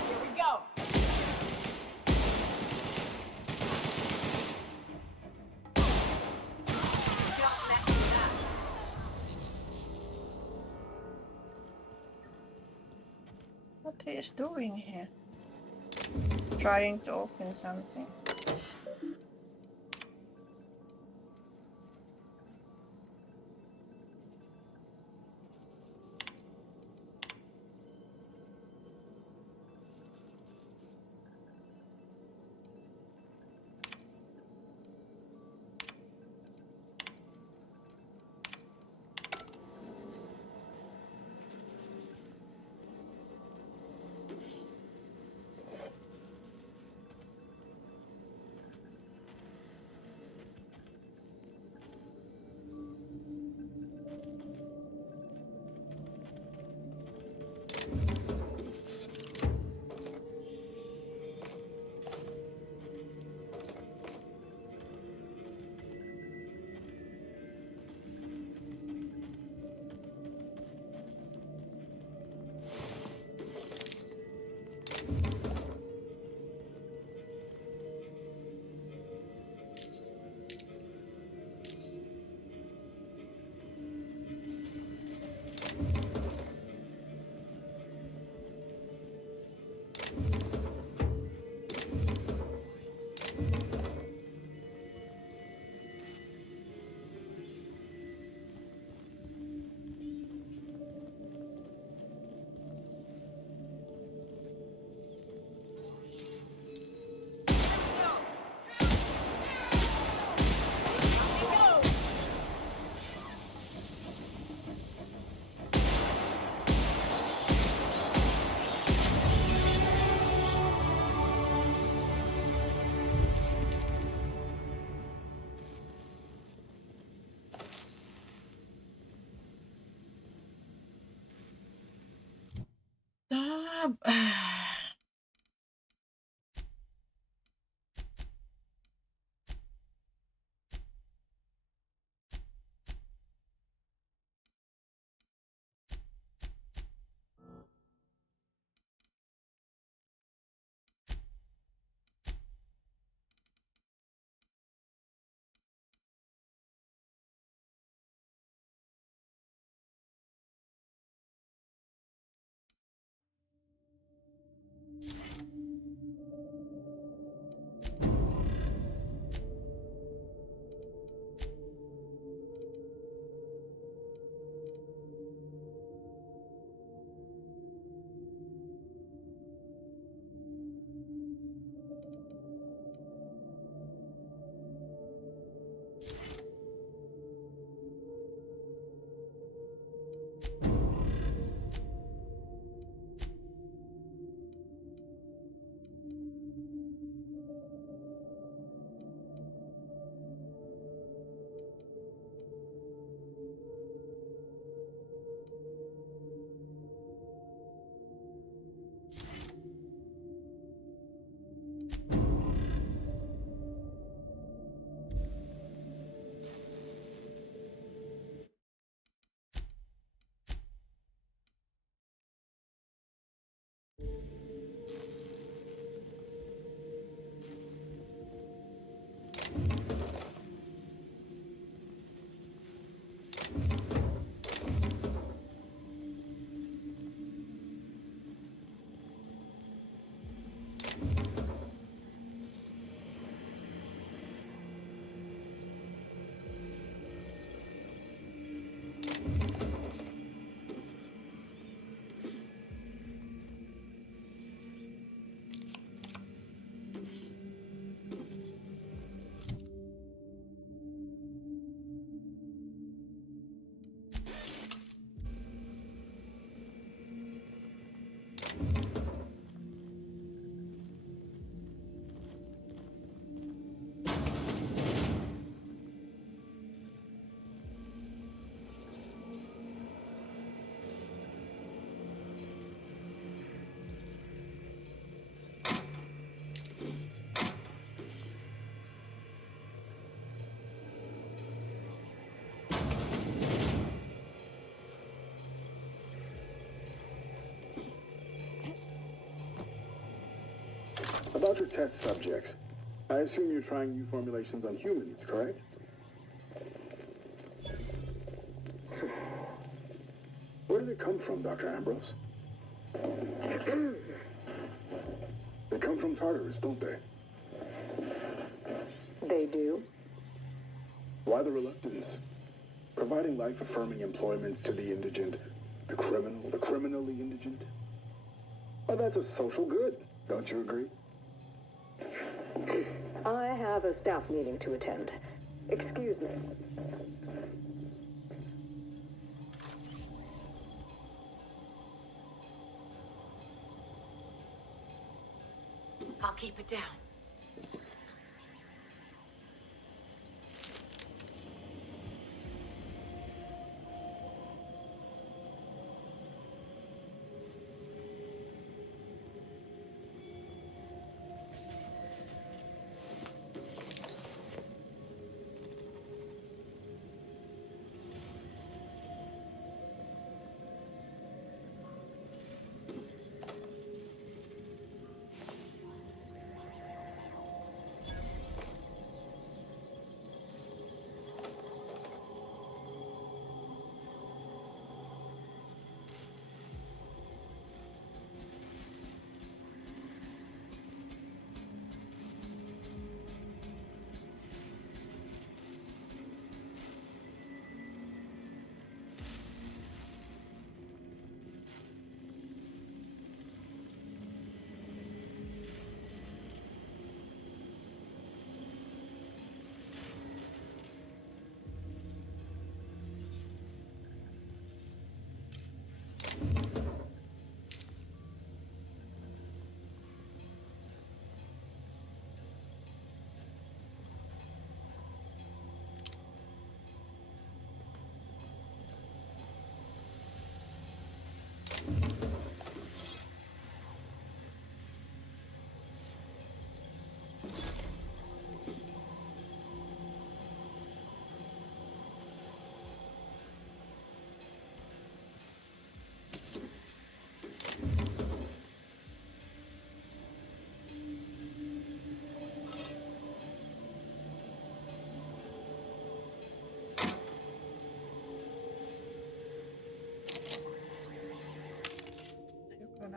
Here we go! What he is doing here? Trying to open something. lab. About your test subjects, I assume you're trying new formulations on humans, correct? Where do they come from, Dr. Ambrose? They come from Tartarus, don't they? They do. Why the reluctance? Providing life-affirming employment to the indigent, the criminally indigent? Well, that's a social good, don't you agree? I have a staff meeting to attend. Excuse me. I'll keep it down.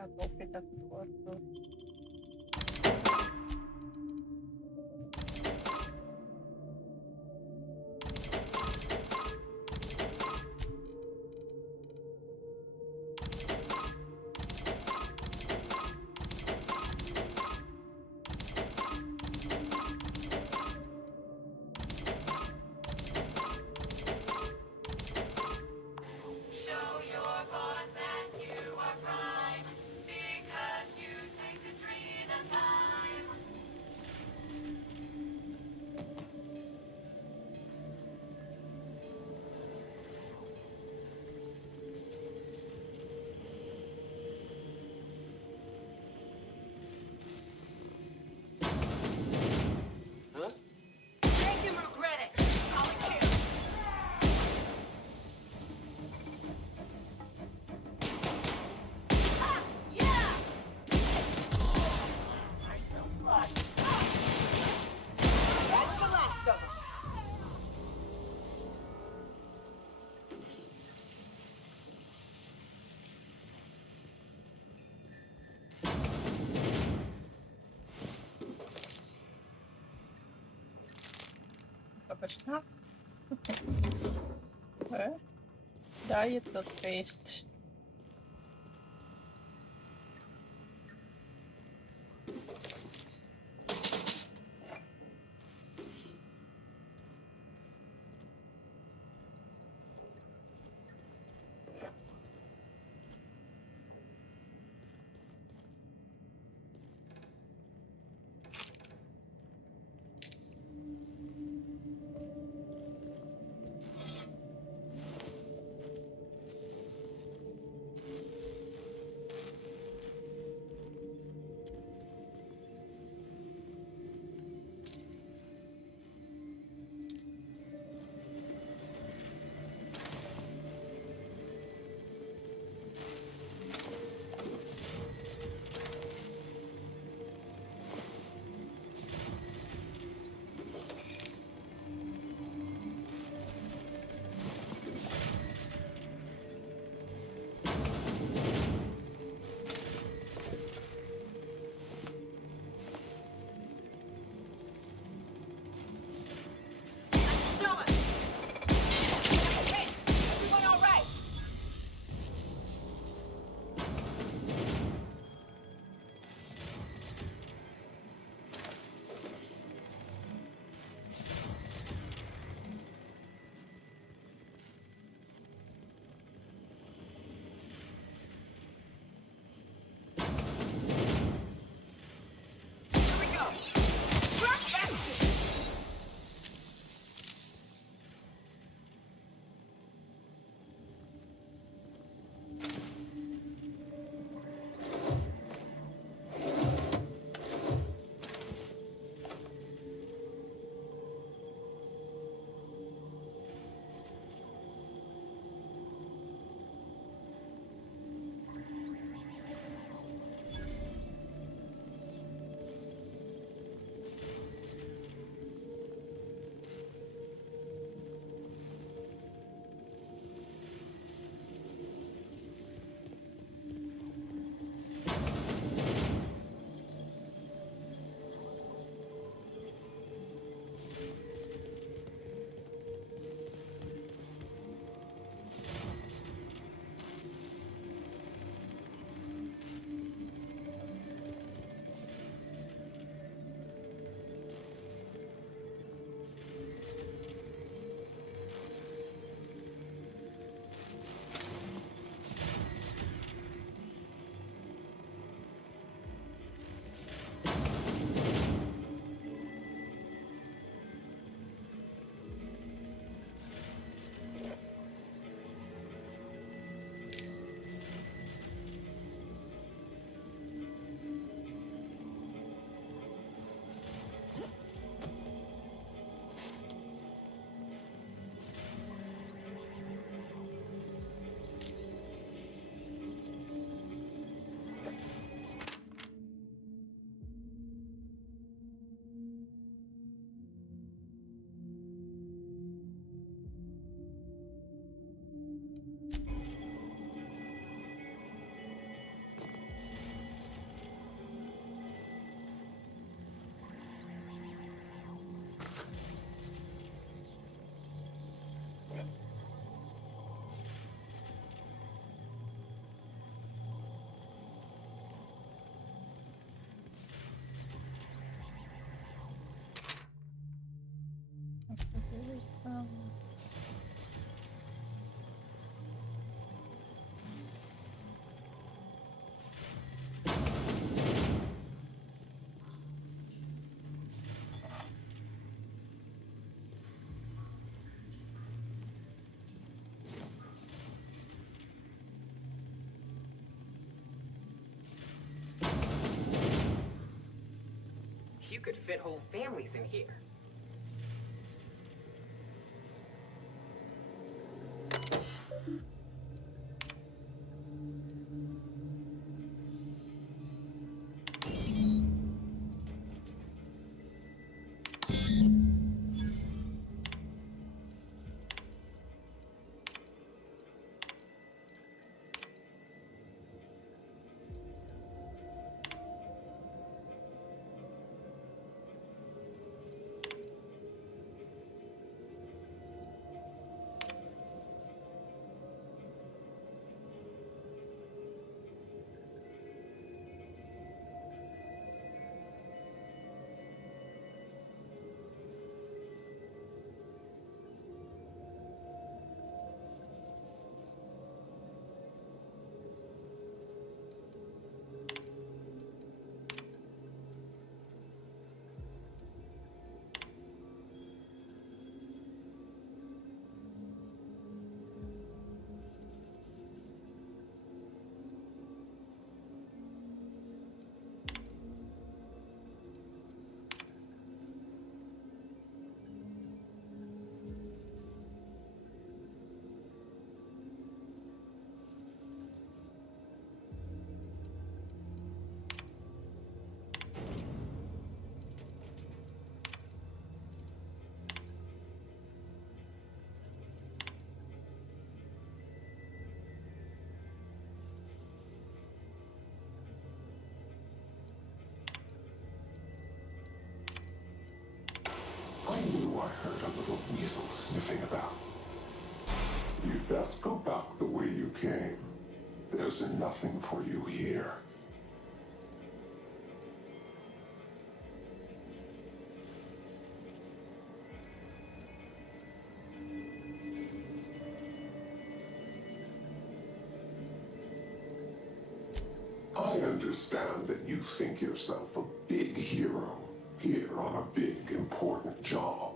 cannot open that door. So. Snack. Where? Diet toothpaste. You could fit whole families in here. I knew I heard a little weasel sniffing about. You'd best go back the way you came. There's nothing for you here. I understand that you think yourself a big hero here on a big, important job.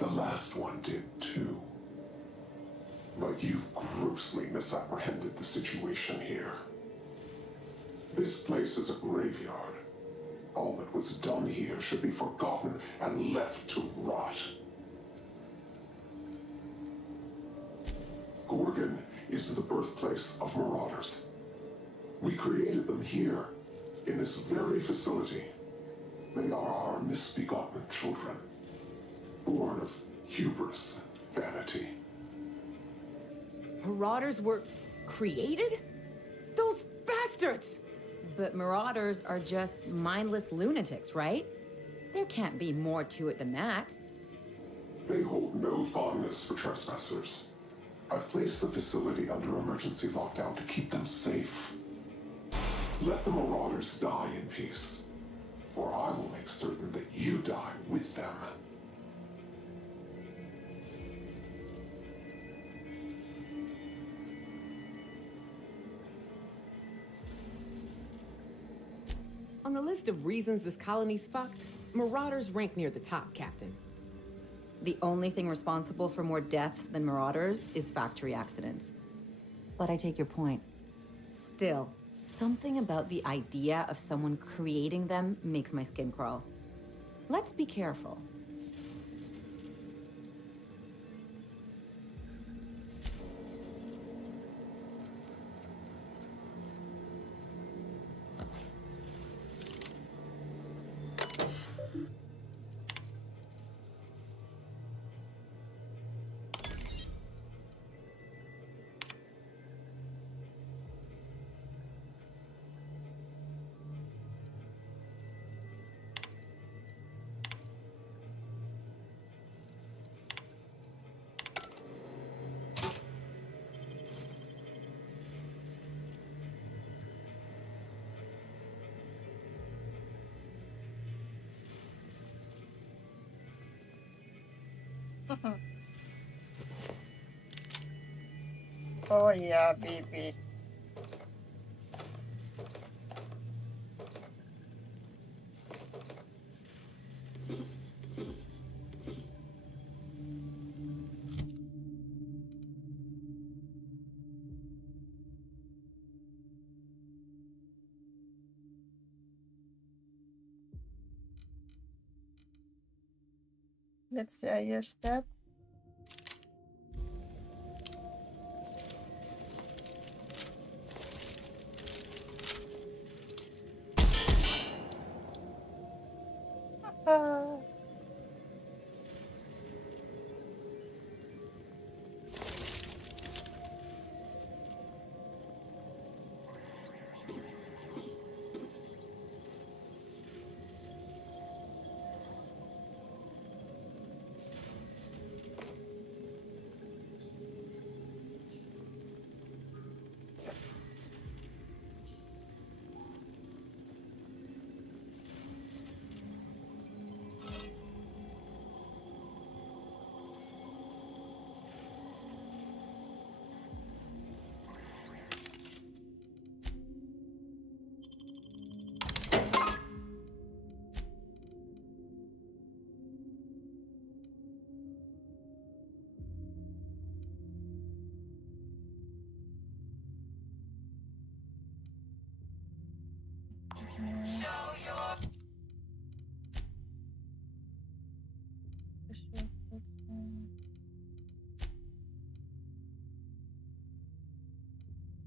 The last one did too. But you've grossly misapprehended the situation here. This place is a graveyard. All that was done here should be forgotten and left to rot. Gorgon is the birthplace of marauders. We created them here, in this very facility. They are our misbegotten children, born of hubris and vanity. Marauders were created? Those bastards! But marauders are just mindless lunatics, right? There can't be more to it than that. They hold no fondness for trespassers. I've placed the facility under emergency lockdown to keep them safe. Let the marauders die in peace, or I will make certain that you die with them. On the list of reasons this colony's fucked, marauders rank near the top, Captain. The only thing responsible for more deaths than marauders is factory accidents. But I take your point. Still, something about the idea of someone creating them makes my skin crawl. Let's be careful. Oh yeah, baby. Let's see, I use that.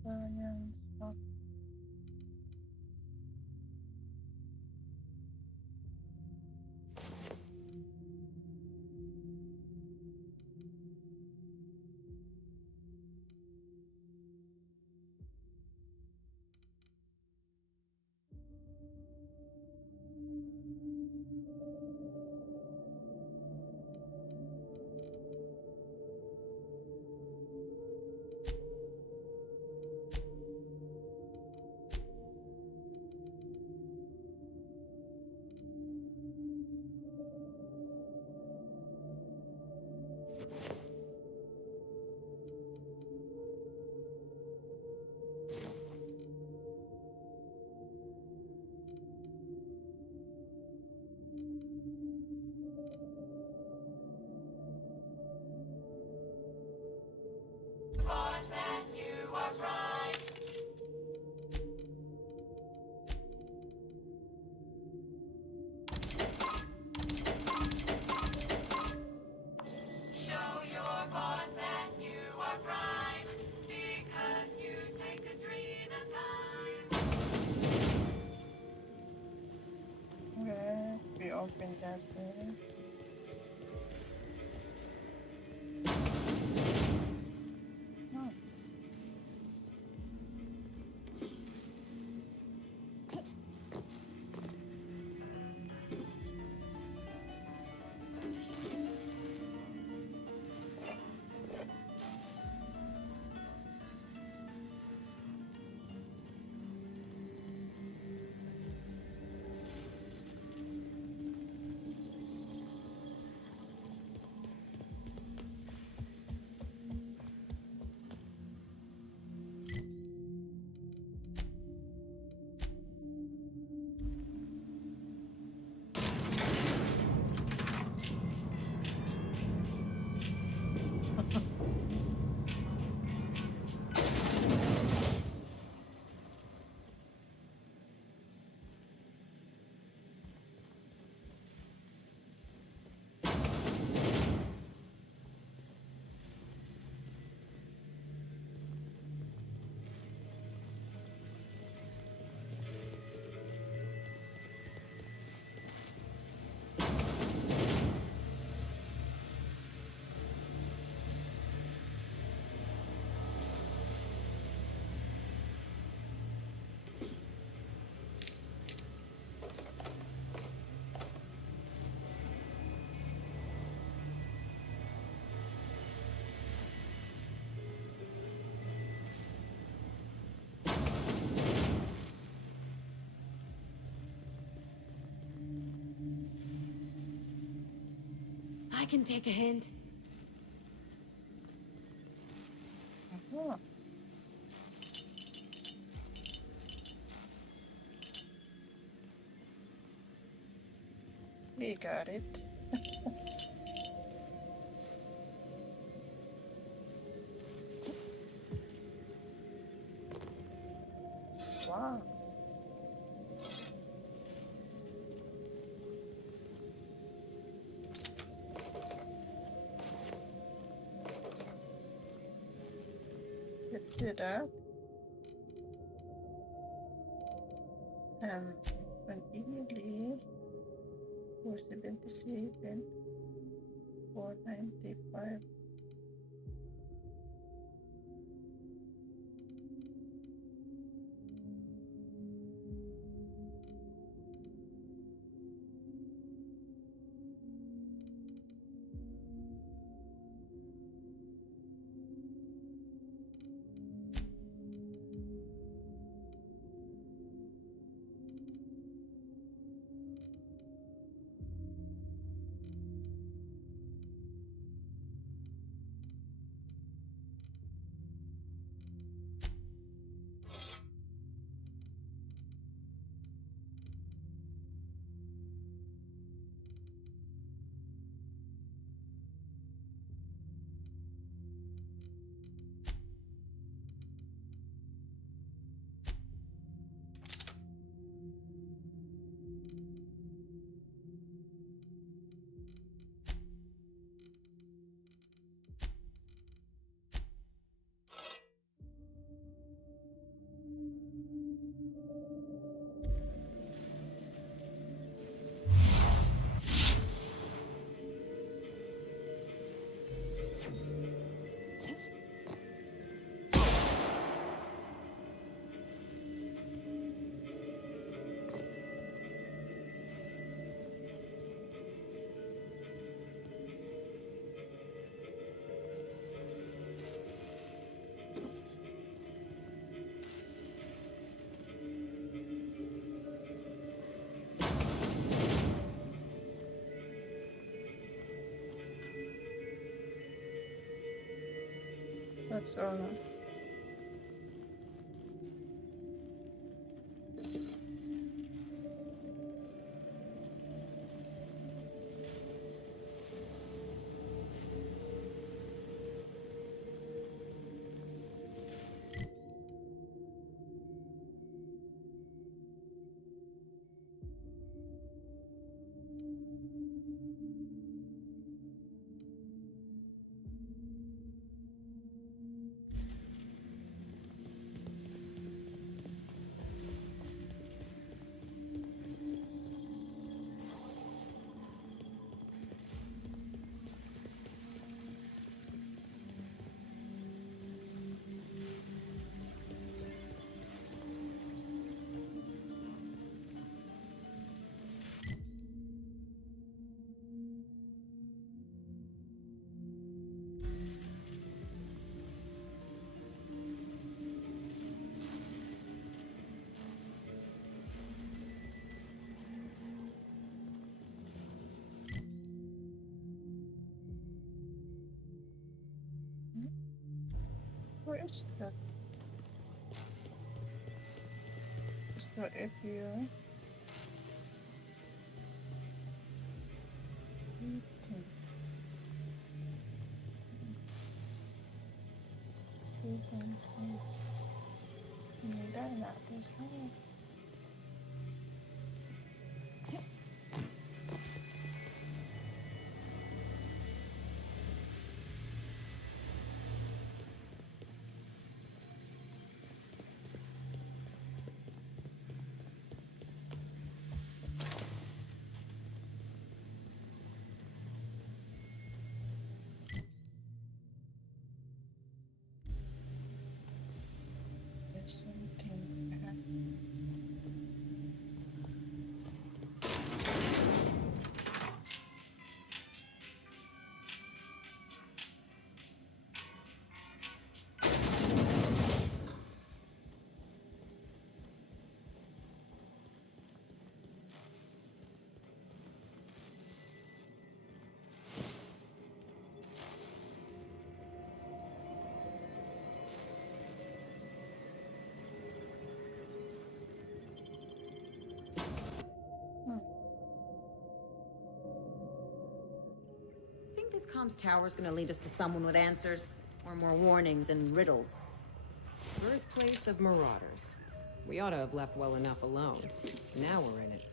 Science. Okay, we open that there. Oh. I can take a hint. Oh. We got it. Wow. Let's do that. Continually 477 495. That's all. Where is that? So if you there's something. comms tower's gonna lead us to someone with answers, or more warnings and riddles. Birthplace of Marauders. We ought to have left well enough alone. Now we're in it.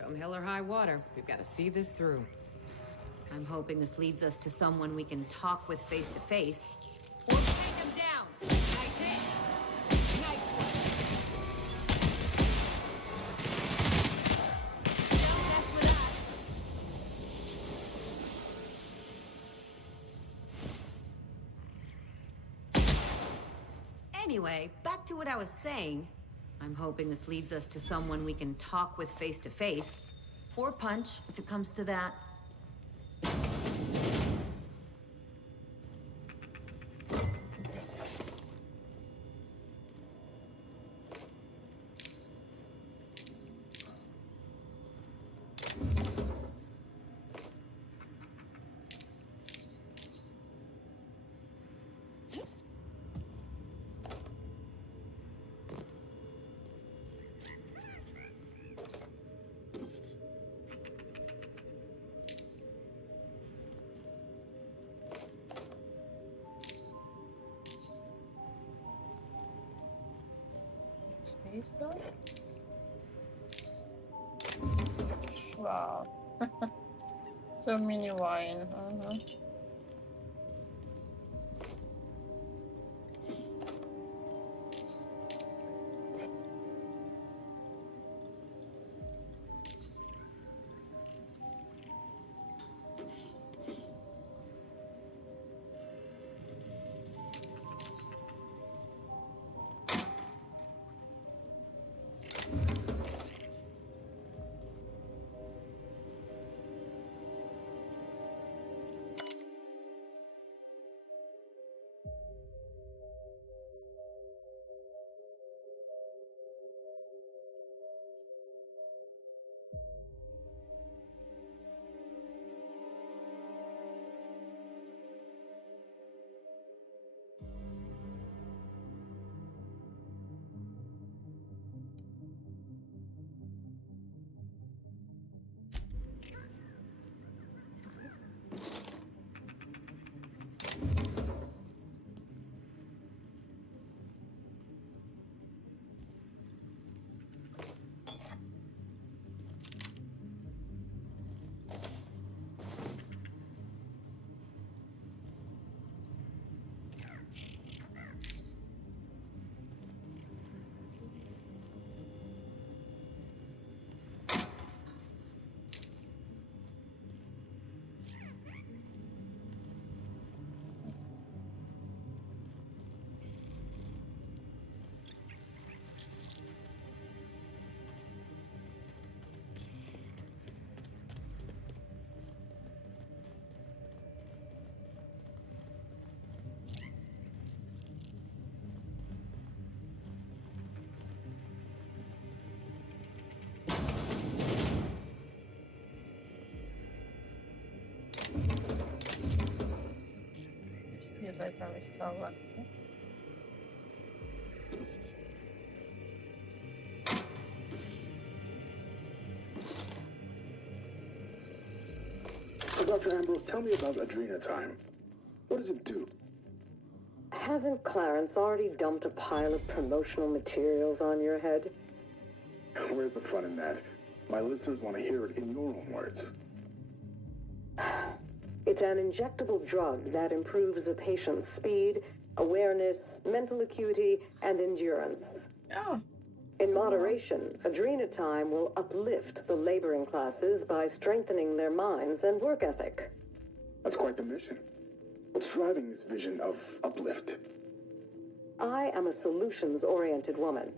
Come hell or high water, we've got to see this through. I'm hoping this leads us to someone we can talk with face to face, or take him down. Nice hit. Nice one. Don't mess with us. Anyway, back to what I was saying. I'm hoping this leads us to someone we can talk with face to face, or punch if it comes to that. Space though? Wow. So many wine. Feel like I was covered. Dr. Ambrose, tell me about Adrenatime. What does it do? Hasn't Clarence already dumped a pile of promotional materials on your head? Where's the fun in that? My listeners want to hear it in your own words. It's an injectable drug that improves a patient's speed, awareness, mental acuity, and endurance. Oh. In moderation, Adrenatime will uplift the laboring classes by strengthening their minds and work ethic. That's quite the mission. What's driving this vision of uplift? I am a solutions-oriented woman.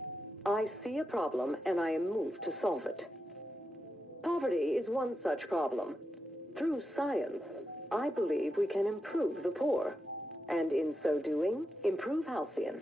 I see a problem and I am moved to solve it. Poverty is one such problem. Through science, I believe we can improve the poor, and in so doing, improve Halcyon.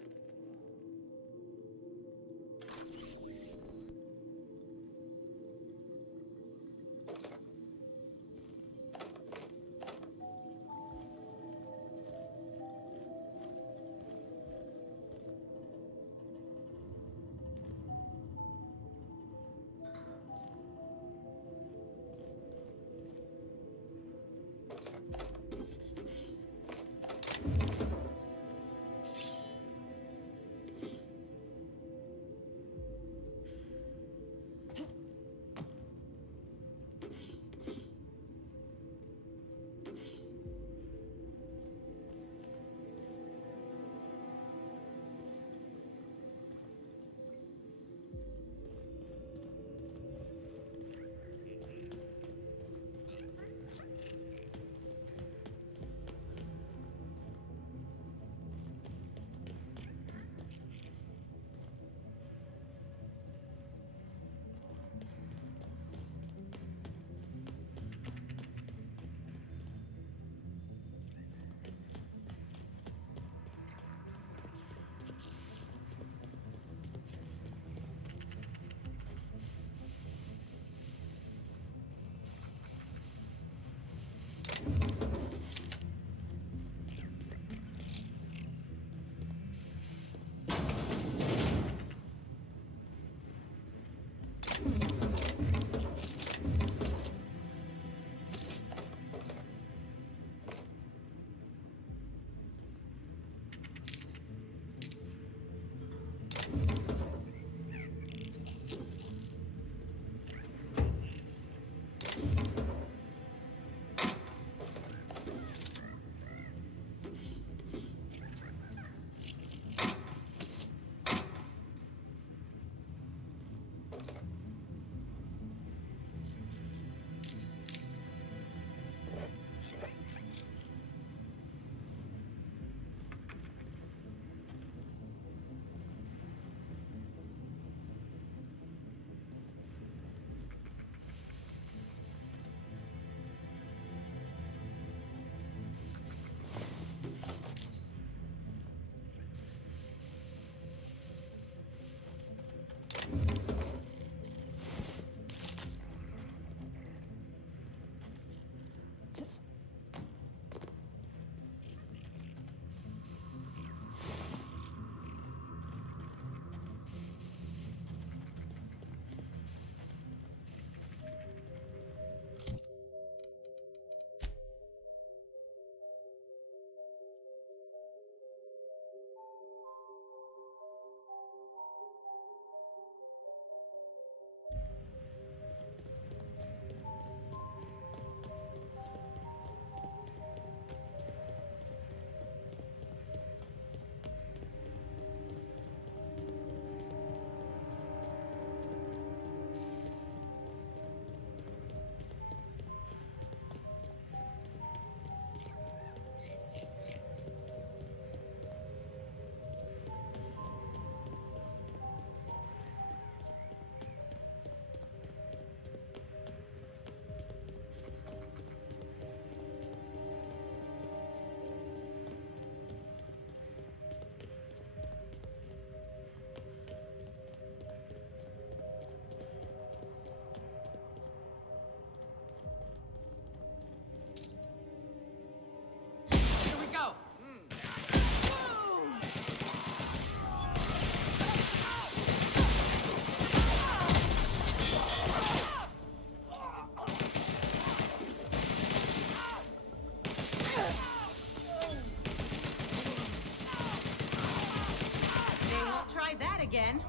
again?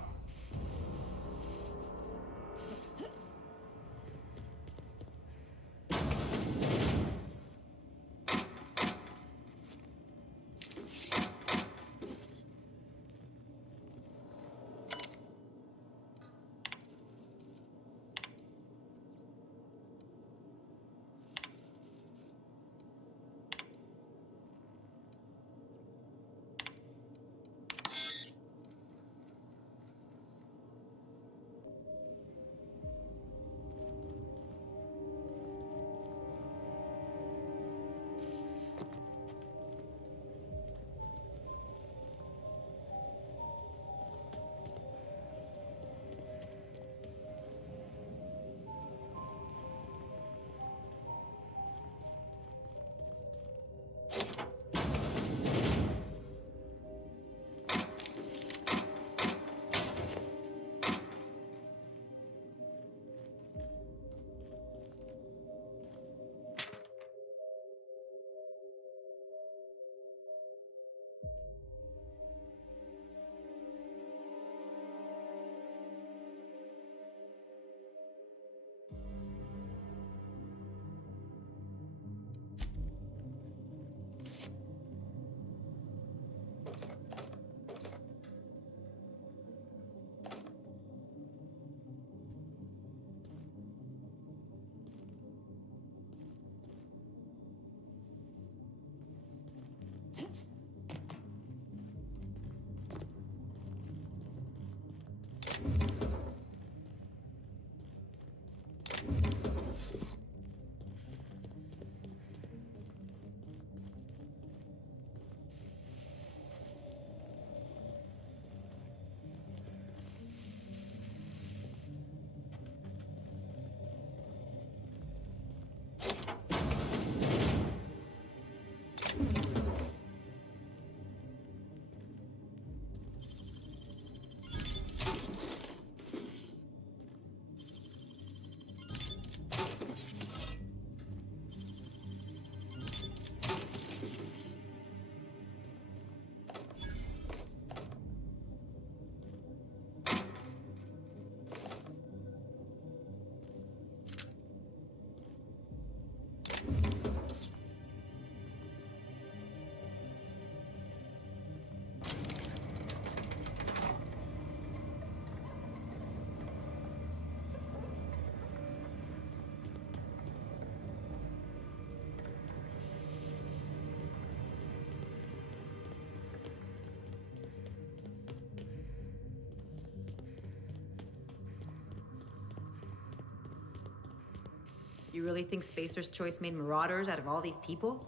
You really think Spacer's Choice made Marauders out of all these people?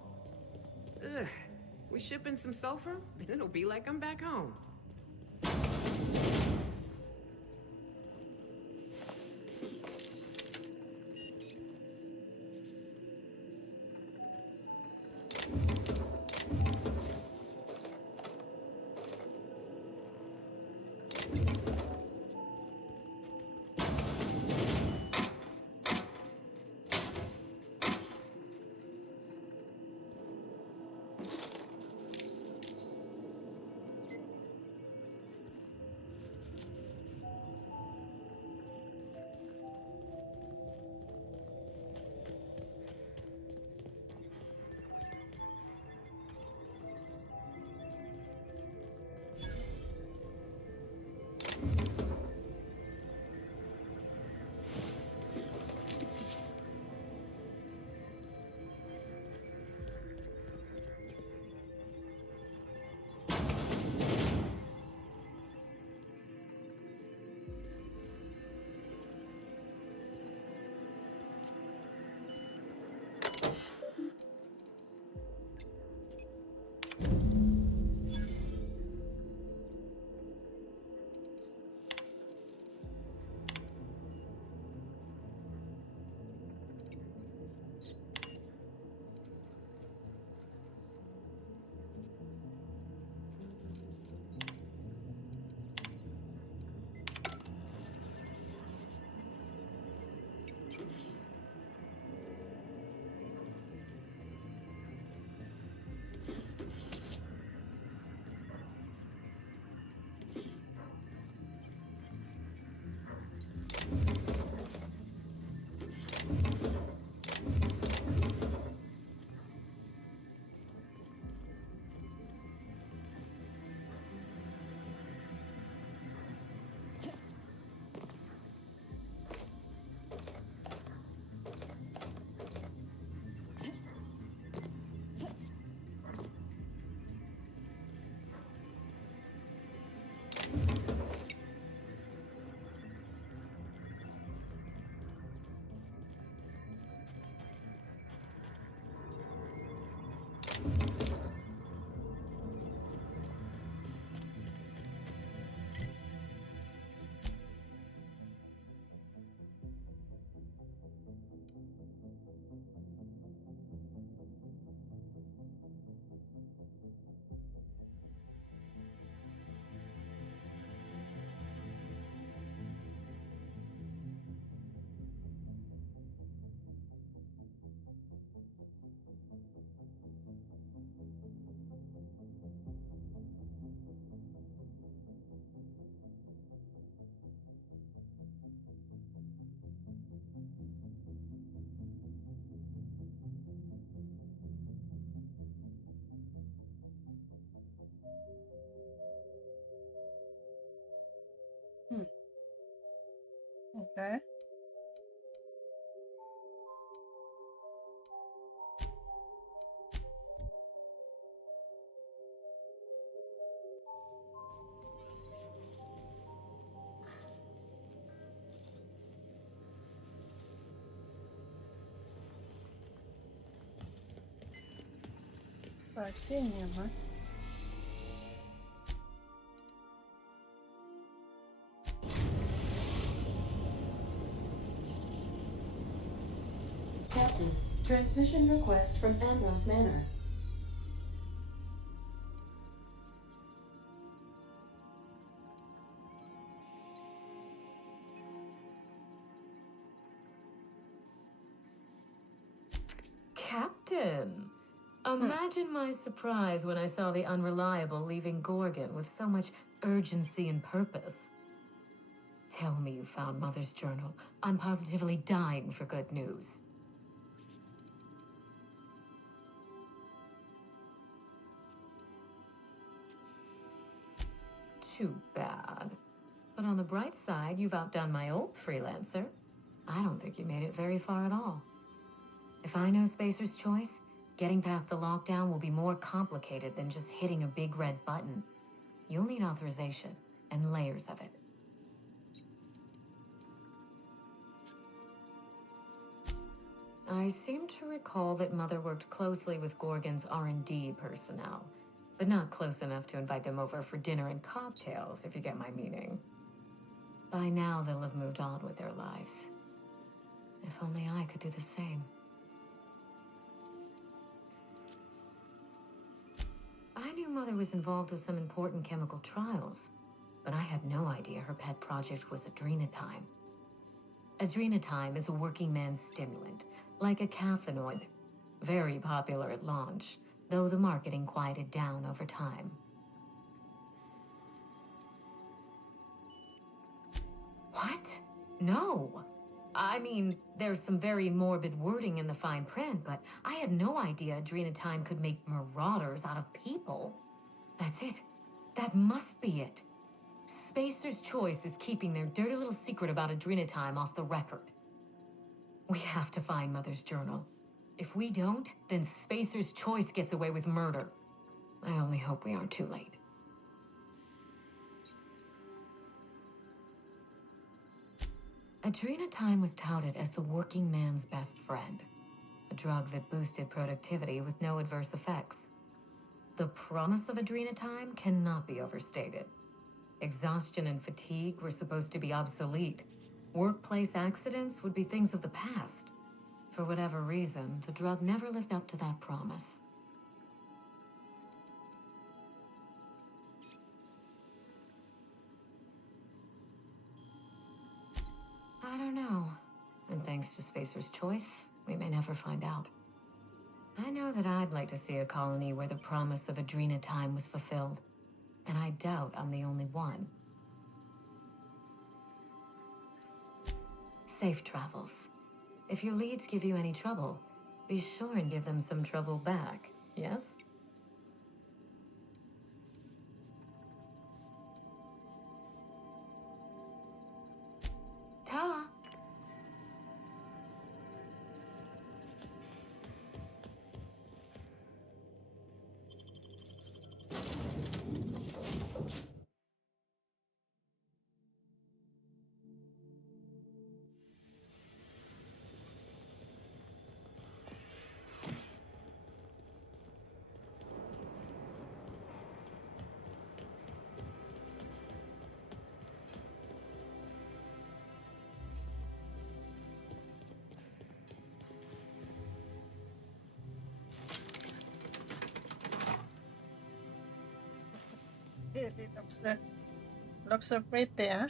Ugh. We shipping some sulfur, and it'll be like I'm back home. Okay. I've seen him, huh? Captain, transmission request from Ambrose Manor. Captain, imagine my surprise when I saw the Unreliable leaving Gorgon with so much urgency and purpose. Tell me you found Mother's journal. I'm positively dying for good news. Too bad. But on the bright side, you've outdone my old freelancer. I don't think you made it very far at all. If I know Spacer's Choice, getting past the lockdown will be more complicated than just hitting a big red button. You'll need authorization, and layers of it. I seem to recall that Mother worked closely with Gorgon's R&D personnel, but not close enough to invite them over for dinner and cocktails, if you get my meaning. By now, they'll have moved on with their lives. If only I could do the same. I knew Mother was involved with some important chemical trials, but I had no idea her pet project was adrenatime. Adrenatime is a working man's stimulant, like a caffeinoid. Very popular at launch, though the marketing quieted down over time. What? No. I mean, there's some very morbid wording in the fine print, but I had no idea adrenatime could make marauders out of people. That's it. That must be it. Spacer's Choice is keeping their dirty little secret about adrenatime off the record. We have to find Mother's journal. If we don't, then Spacer's Choice gets away with murder. I only hope we aren't too late. Adrenatime was touted as the working man's best friend, a drug that boosted productivity with no adverse effects. The promise of adrenatime cannot be overstated. Exhaustion and fatigue were supposed to be obsolete. Workplace accidents would be things of the past. For whatever reason, the drug never lived up to that promise. I don't know. And thanks to Spacer's Choice, we may never find out. I know that I'd like to see a colony where the promise of adrenatime was fulfilled. And I doubt I'm the only one. Safe travels. If your leads give you any trouble, be sure and give them some trouble back, yes? Ta! It looks so pretty, huh?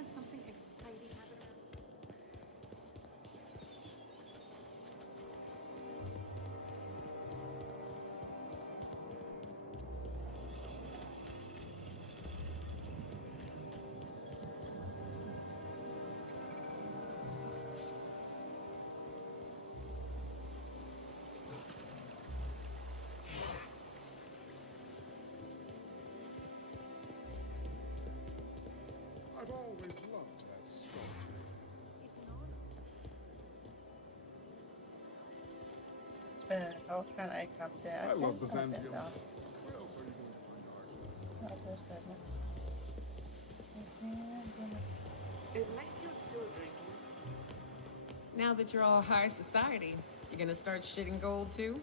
Can't something exciting happen around? I've always loved that sculpture. How can I come there? I love can come Byzantium. there. Where else are you going to find art? Oh, there's that one. Is Mayfield still drinking? Now that you're all high society, you gonna start shitting gold too?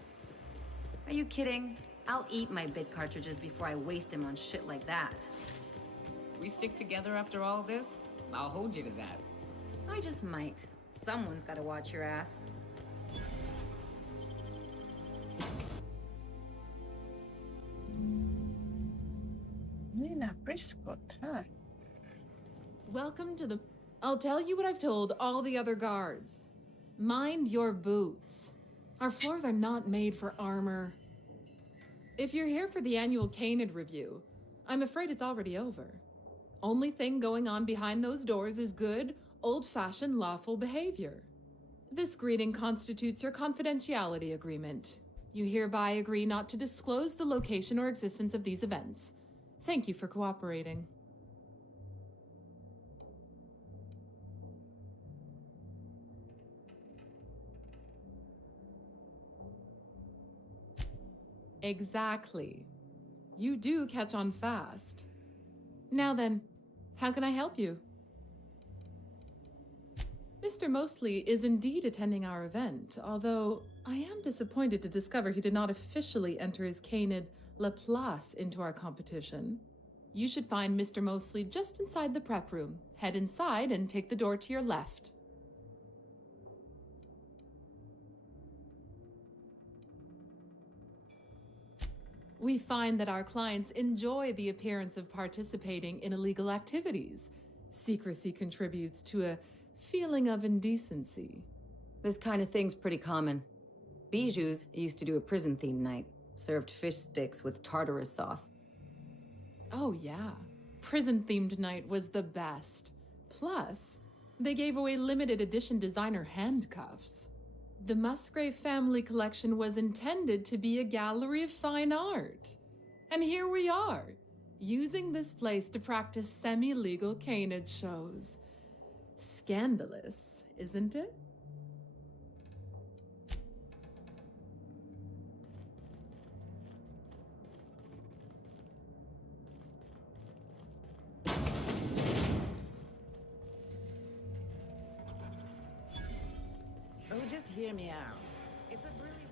Are you kidding? I'll eat my bid cartridges before I waste them on shit like that. We stick together after all this? I'll hold you to that. I just might. Someone's gotta watch your ass. Nina Prescott, huh? Welcome to the... I'll tell you what I've told all the other guards. Mind your boots. Our floors are not made for armor. If you're here for the annual Canid review, I'm afraid it's already over. Only thing going on behind those doors is good, old-fashioned lawful behavior. This greeting constitutes your confidentiality agreement. You hereby agree not to disclose the location or existence of these events. Thank you for cooperating. Exactly. You do catch on fast. Now then, how can I help you? Mr. Mostly is indeed attending our event, although I am disappointed to discover he did not officially enter his Canid Laplace into our competition. You should find Mr. Mostly just inside the prep room. Head inside and take the door to your left. We find that our clients enjoy the appearance of participating in illegal activities. Secrecy contributes to a feeling of indecency. This kind of thing's pretty common. Bijou's used to do a prison-themed night. Served fish sticks with tartarus sauce. Oh yeah, prison-themed night was the best. Plus, they gave away limited edition designer handcuffs. The Musgrave family collection was intended to be a gallery of fine art. And here we are, using this place to practice semi-legal canid shows. Scandalous, isn't it? Oh, just hear me out. It's a brilliant...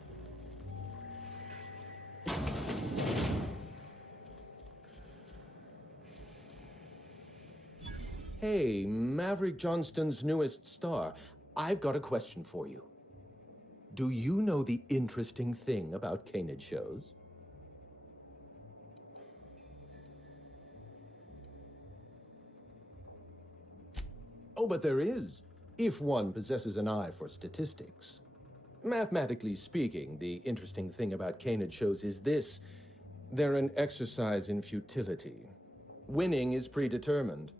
Hey, Maverick Johnston's newest star. I've got a question for you. Do you know the interesting thing about canid shows? Oh, but there is, if one possesses an eye for statistics. Mathematically speaking, the interesting thing about canid shows is this. They're an exercise in futility. Winning is predetermined.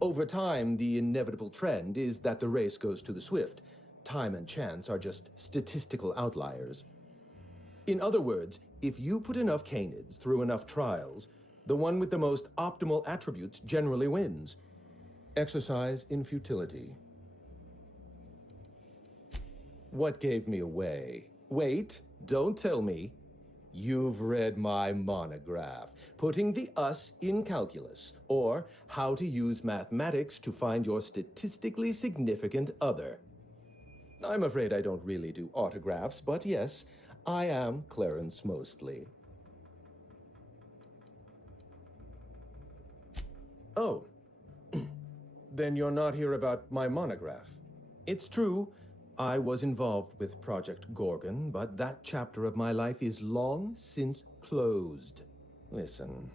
Over time, the inevitable trend is that the race goes to the swift. Time and chance are just statistical outliers. In other words, if you put enough canids through enough trials, the one with the most optimal attributes generally wins. Exercise in futility. What gave me away? Wait, don't tell me. You've read my monograph, Putting the Us in Calculus, or How to Use Mathematics to Find Your Statistically Significant Other. I'm afraid I don't really do autographs, but yes, I am Clarence Mostly. Oh, then you're not here about my monograph. It's true, I was involved with Project Gorgon, but that chapter of my life is long since closed. Listen,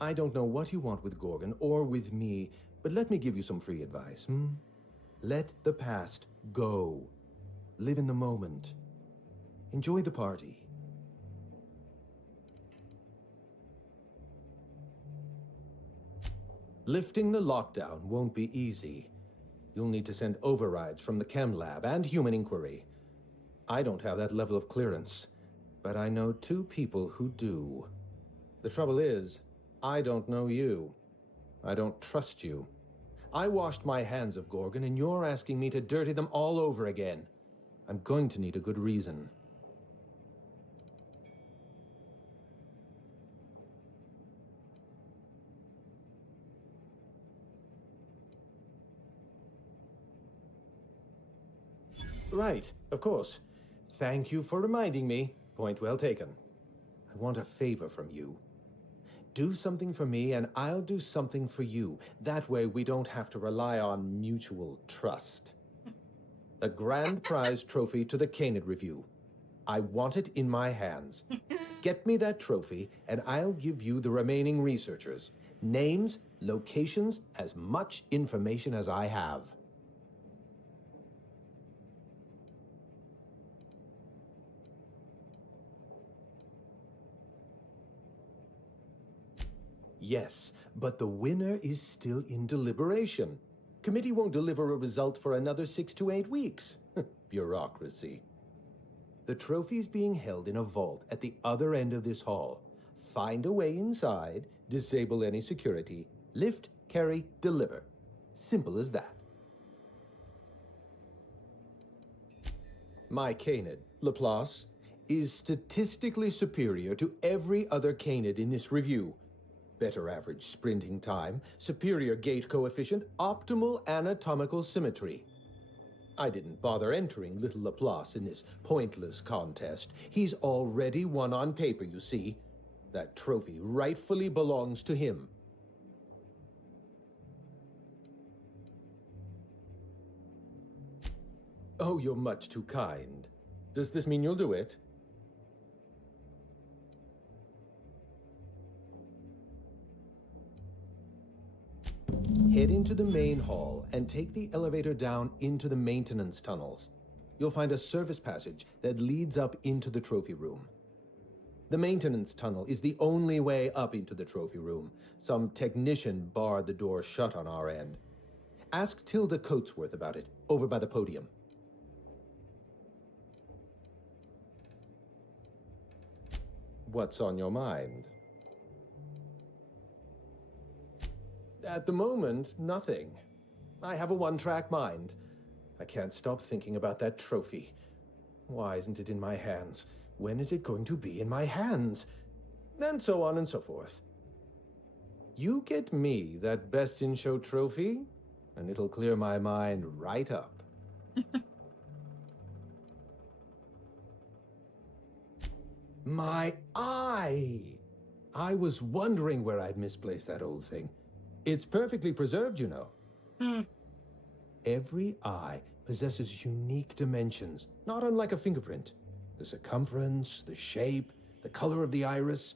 I don't know what you want with Gorgon or with me, but let me give you some free advice, Let the past go. Live in the moment. Enjoy the party. Lifting the lockdown won't be easy. You'll need to send overrides from the chem lab and human inquiry. I don't have that level of clearance, but I know 2 people who do. The trouble is, I don't know you. I don't trust you. I washed my hands of Gorgon, and you're asking me to dirty them all over again. I'm going to need a good reason. Right, of course. Thank you for reminding me. Point well taken. I want a favor from you. Do something for me, and I'll do something for you. That way, we don't have to rely on mutual trust. A grand prize trophy to the Canid Review. I want it in my hands. Get me that trophy, and I'll give you the remaining researchers. Names, locations, as much information as I have. Yes, but the winner is still in deliberation. Committee won't deliver a result for another 6 to 8 weeks. Bureaucracy. The trophy's being held in a vault at the other end of this hall. Find a way inside, disable any security, lift, carry, deliver. Simple as that. My Canid, Laplace, is statistically superior to every other Canid in this review. Better average sprinting time, superior gait coefficient, optimal anatomical symmetry. I didn't bother entering little Laplace in this pointless contest. He's already won on paper, you see. That trophy rightfully belongs to him. Oh, you're much too kind. Does this mean you'll do it? Head into the main hall and take the elevator down into the maintenance tunnels. You'll find a service passage that leads up into the trophy room. The maintenance tunnel is the only way up into the trophy room. Some technician barred the door shut on our end. Ask Tilda Coatsworth about it, over by the podium. What's on your mind? At the moment, nothing. I have a one-track mind. I can't stop thinking about that trophy. Why isn't it in my hands? When is it going to be in my hands? And so on and so forth. You get me that Best in Show trophy, and it'll clear my mind right up. My eye! I was wondering where I'd misplaced that old thing. It's perfectly preserved, you know. Every eye possesses unique dimensions, not unlike a fingerprint. The circumference, the shape, the color of the iris.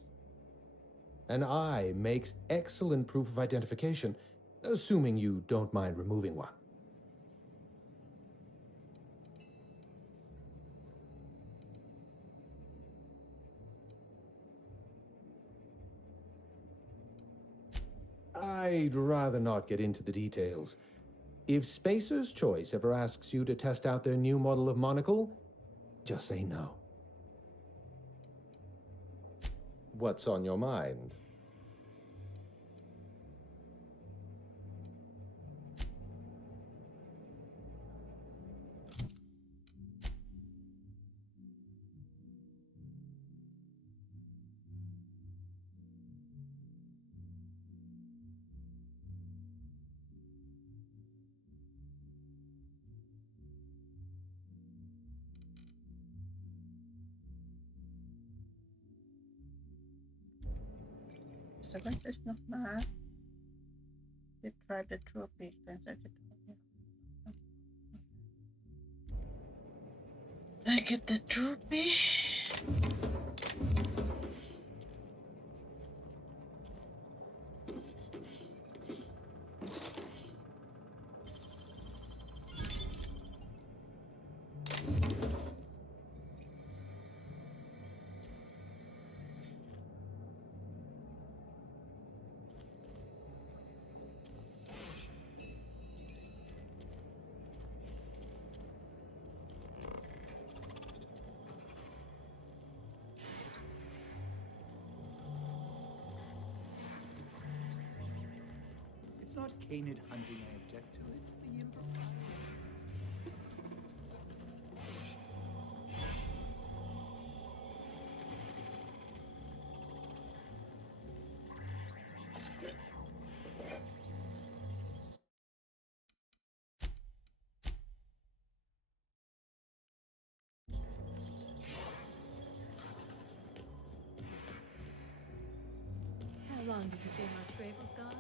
An eye makes excellent proof of identification, assuming you don't mind removing one. I'd rather not get into the details. If Spacer's Choice ever asks you to test out their new model of monocle, just say no. What's on your mind? So this is not bad. We tried the trophy. I get the trophy. not canid hunting I object to, it's the impropriety. How long did you say Musgrave was gone?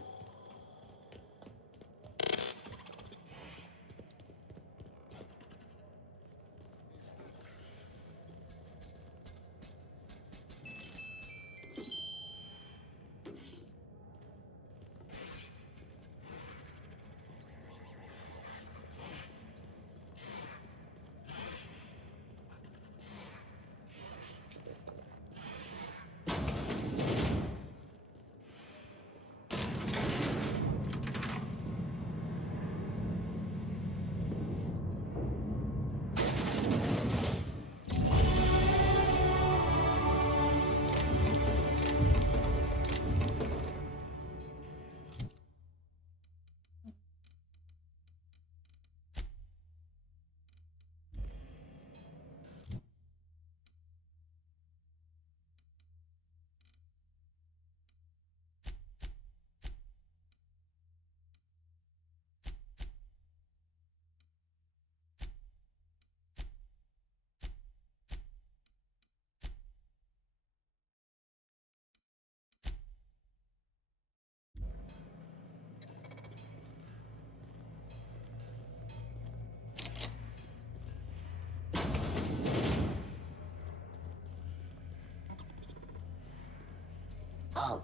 Oh.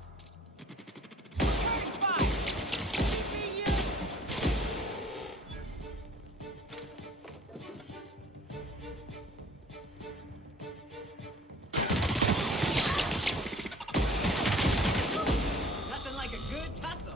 Nothing like a good tussle.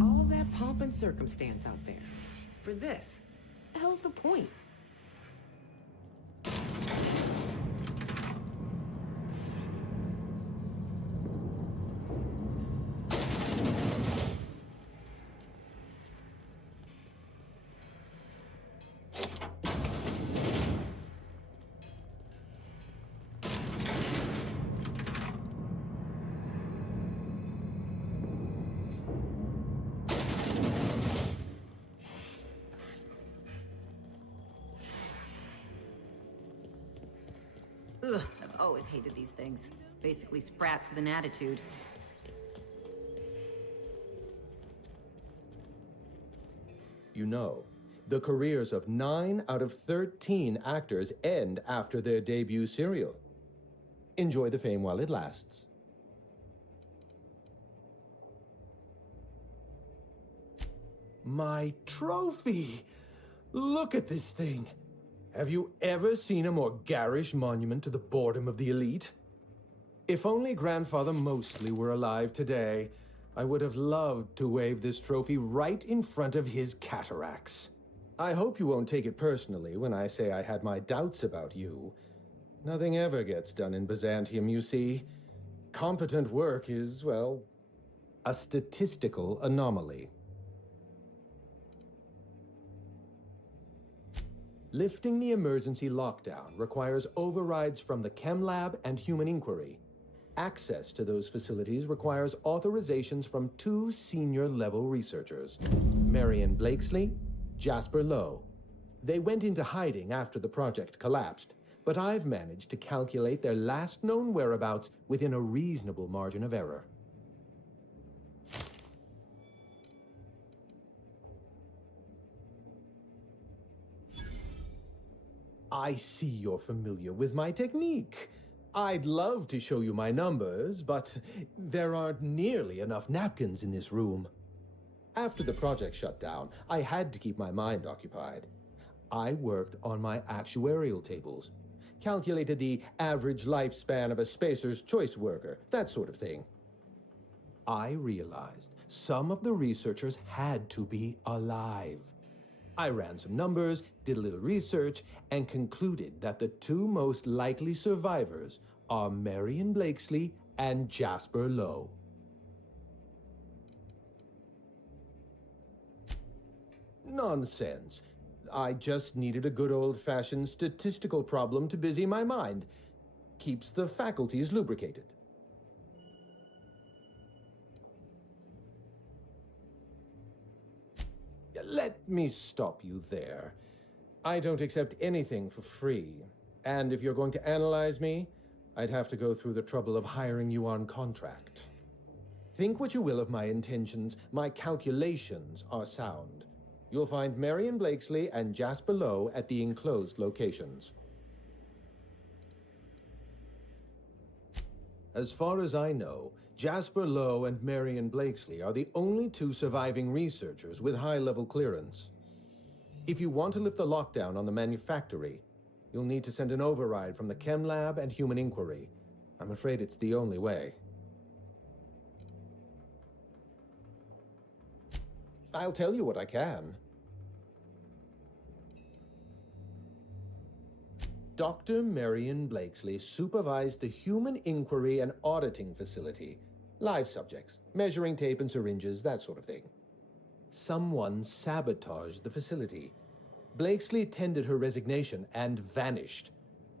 All that pomp and circumstance out there. For this. The hell's the point? Ugh, I've always hated these things. Basically sprats with an attitude. You know, the careers of 9 out of 13 actors end after their debut serial. Enjoy the fame while it lasts. My trophy! Look at this thing! Have you ever seen a more garish monument to the boredom of the elite? If only Grandfather Mostly were alive today, I would have loved to wave this trophy right in front of his cataracts. I hope you won't take it personally when I say I had my doubts about you. Nothing ever gets done in Byzantium, you see. Competent work is, well, a statistical anomaly. Lifting the emergency lockdown requires overrides from the Chem Lab and Human Inquiry. Access to those facilities requires authorizations from 2 senior-level researchers, Marion Blakesley, Jasper Lowe. They went into hiding after the project collapsed, but I've managed to calculate their last known whereabouts within a reasonable margin of error. I see you're familiar with my technique. I'd love to show you my numbers, but there aren't nearly enough napkins in this room. After the project shut down, I had to keep my mind occupied. I worked on my actuarial tables, calculated the average lifespan of a Spacer's choice worker, that sort of thing. I realized some of the researchers had to be alive. I ran some numbers, did a little research, and concluded that the two most likely survivors are Marion Blakesley and Jasper Lowe. Nonsense. I just needed a good old-fashioned statistical problem to busy my mind. Keeps the faculties lubricated. Let me stop you there. I don't accept anything for free. And if you're going to analyze me, I'd have to go through the trouble of hiring you on contract. Think what you will of my intentions, my calculations are sound. You'll find Marion Blakesley and Jasper Lowe at the enclosed locations. As far as I know, Jasper Lowe and Marion Blakesley are the only two surviving researchers with high-level clearance. If you want to lift the lockdown on the manufactory, you'll need to send an override from the Chem Lab and Human Inquiry. I'm afraid it's the only way. I'll tell you what I can. Dr. Marion Blakesley supervised the Human Inquiry and Auditing Facility. Live subjects, measuring tape and syringes, that sort of thing. Someone sabotaged the facility. Blakesley tendered her resignation and vanished.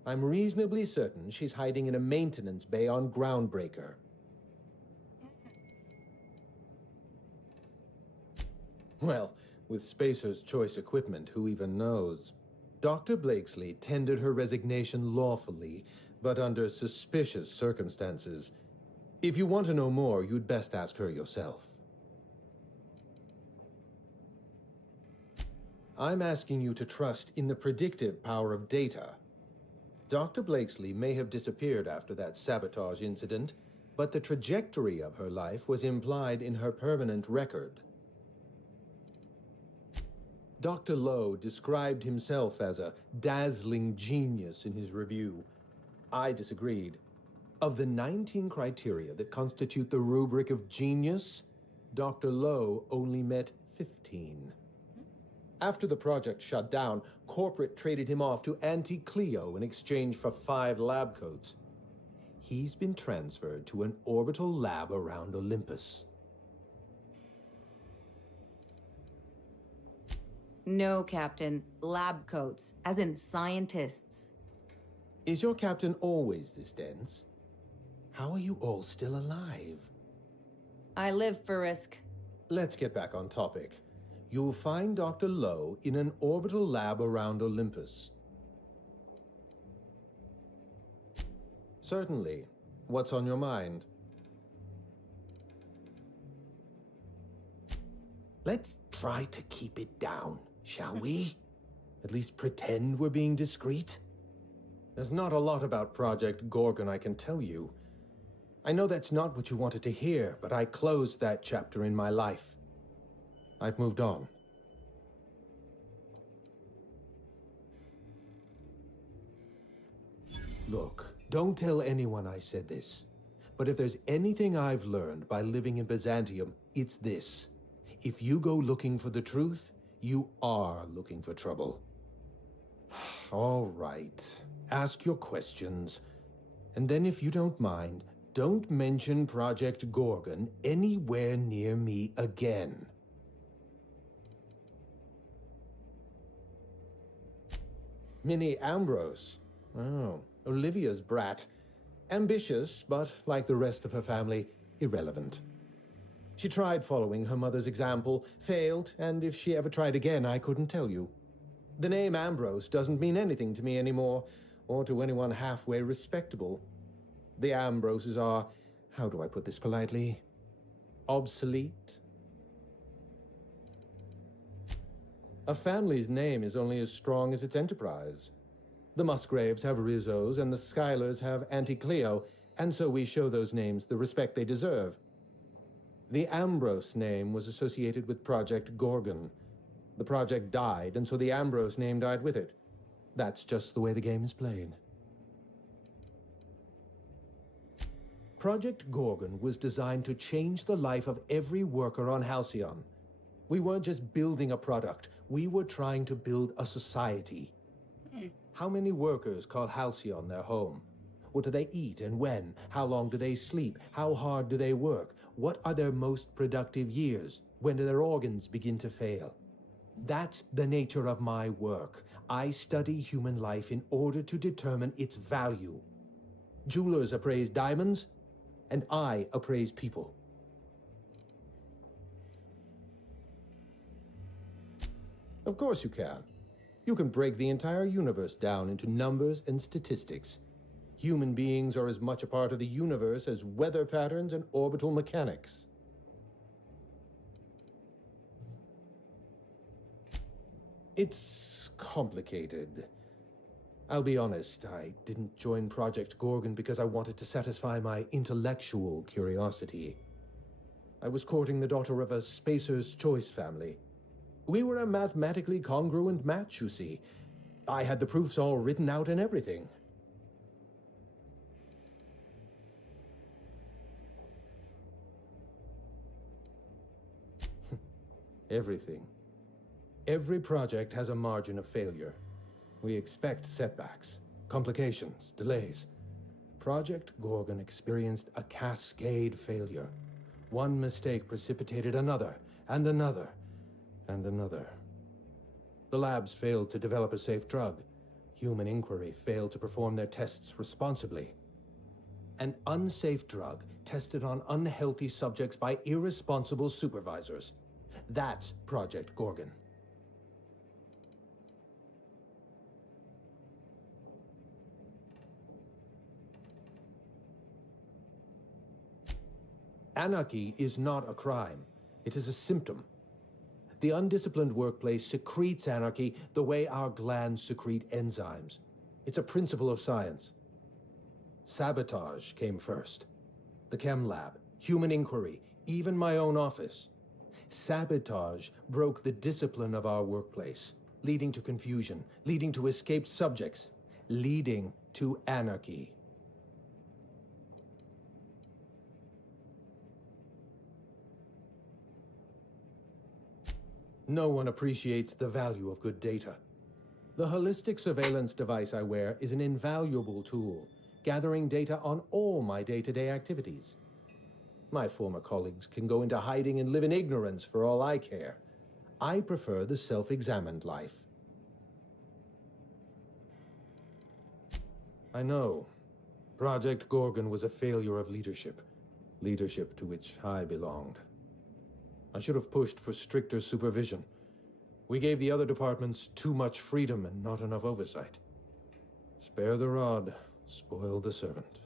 I'm reasonably certain she's hiding in a maintenance bay on Groundbreaker. Well, with Spacer's choice equipment, who even knows? Dr. Blakesley tendered her resignation lawfully, but under suspicious circumstances. If you want to know more, you'd best ask her yourself. I'm asking you to trust in the predictive power of data. Dr. Blakesley may have disappeared after that sabotage incident, but the trajectory of her life was implied in her permanent record. Dr. Lowe described himself as a dazzling genius in his review. I disagreed. Of the 19 criteria that constitute the rubric of genius, Dr. Lowe only met 15. After the project shut down, corporate traded him off to Anti-Cleo in exchange for 5 lab coats. He's been transferred to an orbital lab around Olympus. No, Captain. Lab coats, as in scientists. Is your captain always this dense? How are you all still alive? I live for risk. Let's get back on topic. You'll find Dr. Lowe in an orbital lab around Olympus. Certainly. What's on your mind? Let's try to keep it down, shall we? At least pretend we're being discreet? There's not a lot about Project Gorgon I can tell you. I know that's not what you wanted to hear, but I closed that chapter in my life. I've moved on. Look, don't tell anyone I said this. But if there's anything I've learned by living in Byzantium, it's this. If you go looking for the truth, you are looking for trouble. All right. Ask your questions. And then if you don't mind, don't mention Project Gorgon anywhere near me again. Minnie Ambrose. Oh, Olivia's brat. Ambitious, but like the rest of her family, irrelevant. She tried following her mother's example, failed, and if she ever tried again, I couldn't tell you. The name Ambrose doesn't mean anything to me anymore, or to anyone halfway respectable. The Ambroses are, how do I put this politely, obsolete? A family's name is only as strong as its enterprise. The Musgraves have Rizzos, and the Schuyler's have Auntie Cleo, and so we show those names the respect they deserve. The Ambrose name was associated with Project Gorgon. The project died, and so the Ambrose name died with it. That's just the way the game is played. Project Gorgon was designed to change the life of every worker on Halcyon. We weren't just building a product, we were trying to build a society. How many workers call Halcyon their home? What do they eat and when? How long do they sleep? How hard do they work? What are their most productive years? When do their organs begin to fail? That's the nature of my work. I study human life in order to determine its value. Jewelers appraise diamonds, and I appraise people. Of course you can. You can break the entire universe down into numbers and statistics. Human beings are as much a part of the universe as weather patterns and orbital mechanics. It's complicated. I'll be honest, I didn't join Project Gorgon because I wanted to satisfy my intellectual curiosity. I was courting the daughter of a SPACER'S choice family. We were a mathematically congruent match, you see. I had the proofs all written out and everything. Everything. Every project has a margin of failure. We expect setbacks, complications, delays. Project Gorgon experienced a cascade failure. One mistake precipitated another, and another, and another. The labs failed to develop a safe drug. Human Inquiry failed to perform their tests responsibly. An unsafe drug tested on unhealthy subjects by irresponsible supervisors. That's Project Gorgon. Anarchy is not a crime. It is a symptom. The undisciplined workplace secretes anarchy the way our glands secrete enzymes. It's a principle of science. Sabotage came first. The chem lab, Human Inquiry, even my own office. Sabotage broke the discipline of our workplace, leading to confusion, leading to escaped subjects, leading to anarchy. No one appreciates the value of good data. The holistic surveillance device I wear is an invaluable tool, gathering data on all my day-to-day activities. My former colleagues can go into hiding and live in ignorance for all I care. I prefer the self-examined life. I know. Project Gorgon was a failure of leadership. Leadership to which I belonged. I should have pushed for stricter supervision. We gave the other departments too much freedom and not enough oversight. Spare the rod, spoil the servant.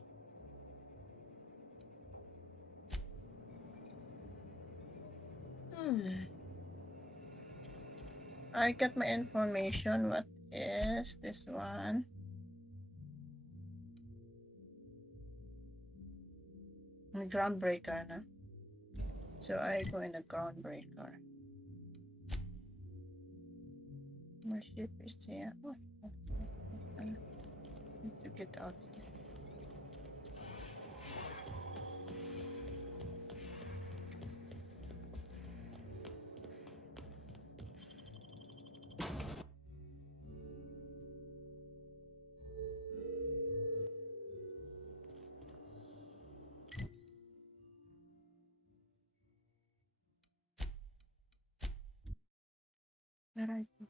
I got my information. What is this one? Groundbreaker, no? So I go in a groundbreaker. My ship is here. Oh, I need to get out here. Where I go?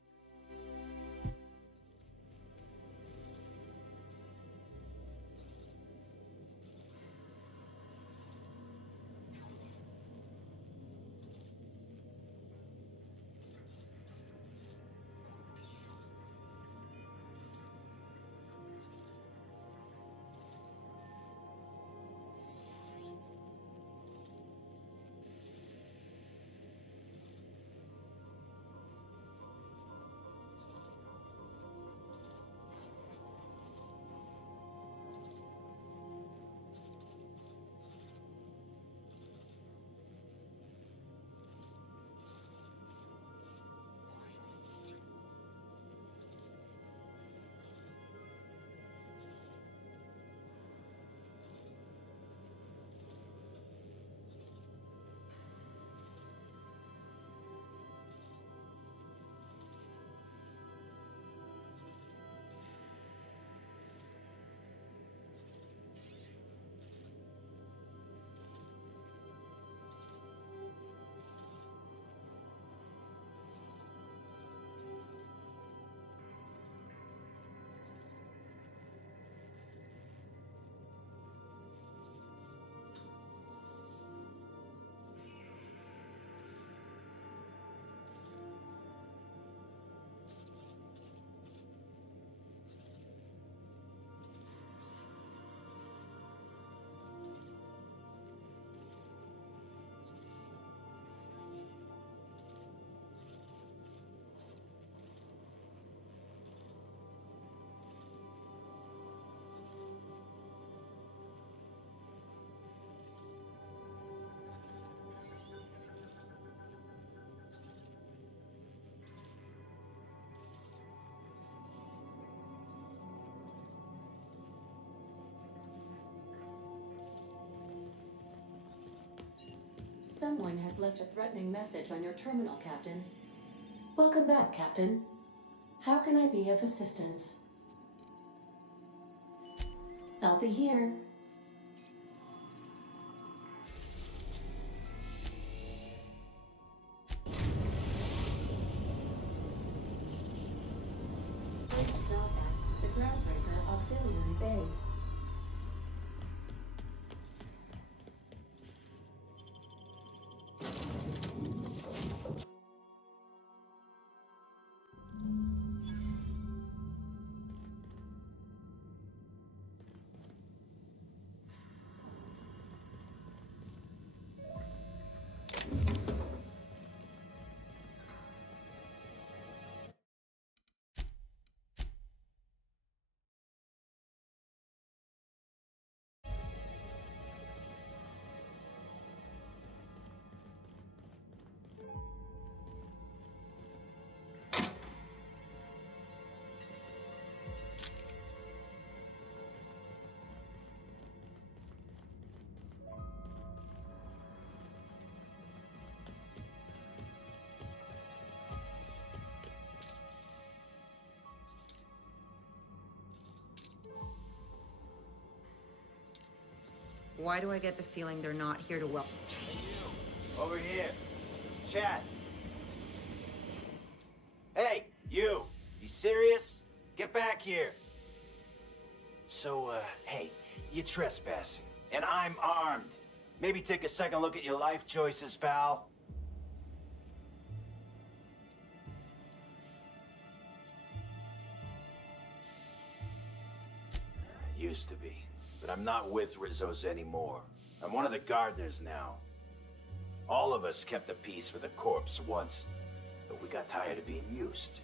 Someone has left a threatening message on your terminal, Captain. Welcome back, Captain. How can I be of assistance? I'll be here. The Groundbreaker Auxiliary Base. Why do I get the feeling they're not here to welcome? Over here. Let's chat. Hey, you. You serious? Get back here. So, hey, you're trespassing, and I'm armed. Maybe take a second look at your life choices, pal. Used to be. But I'm not with Rizzo's anymore. I'm one of the gardeners now. All of us kept the peace for the corpse once, but we got tired of being used.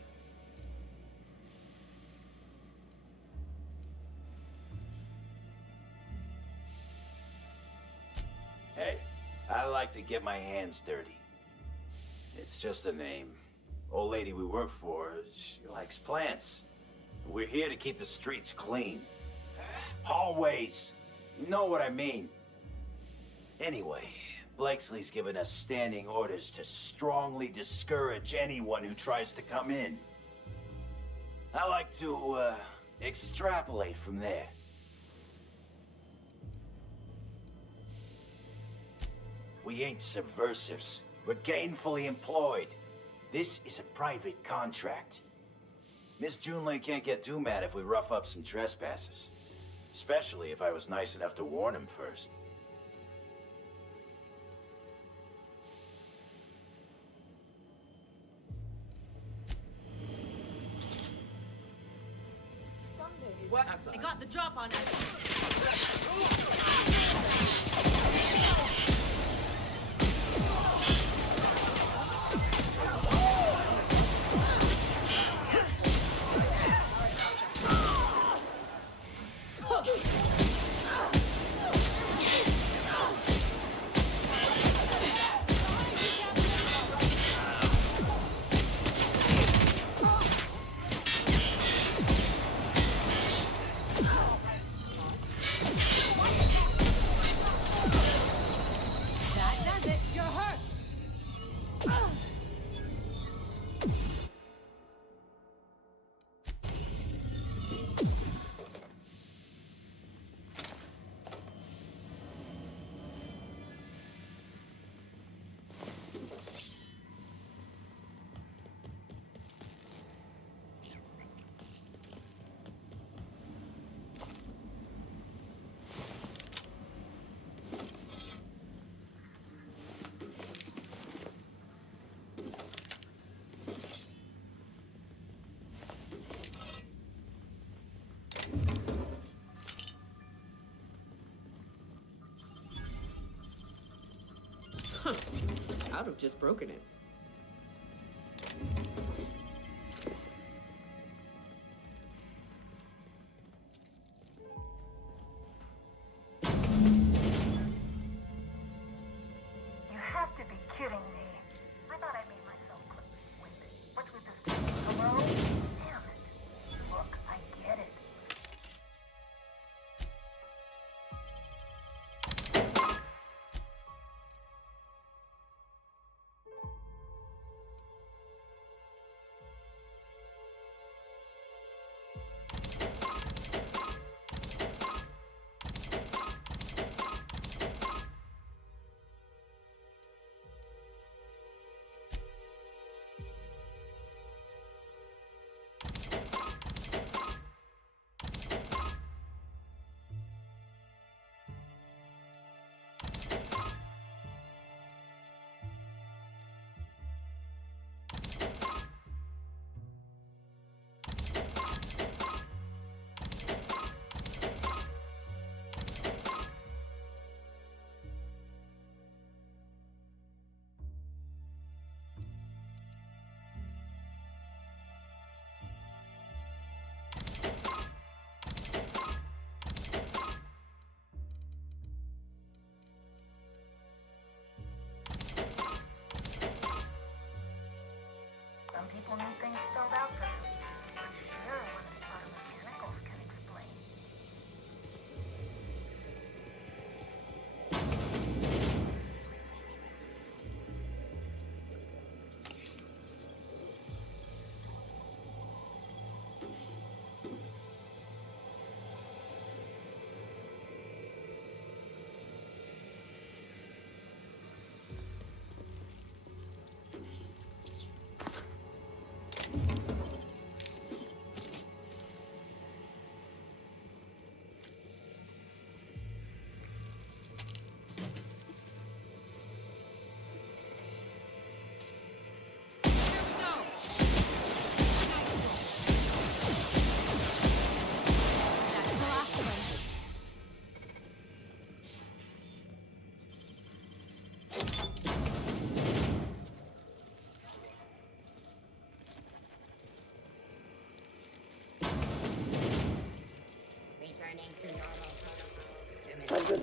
Hey, I like to get my hands dirty. It's just a name. Old lady we work for, she likes plants. We're here to keep the streets clean. Hallways. You know what I mean. Anyway, Blakesley's given us standing orders to strongly discourage anyone who tries to come in. I like to, extrapolate from there. We ain't subversives. We're gainfully employed. This is a private contract. Miss Junlei can't get too mad if we rough up some trespassers. Especially if I was nice enough to warn him first. What? They got the drop on us. Huh. I'd have just broken it. You have to be kidding me. I thought I made myself clear. What's with this thing? Hello? Damn it. Look, I get it.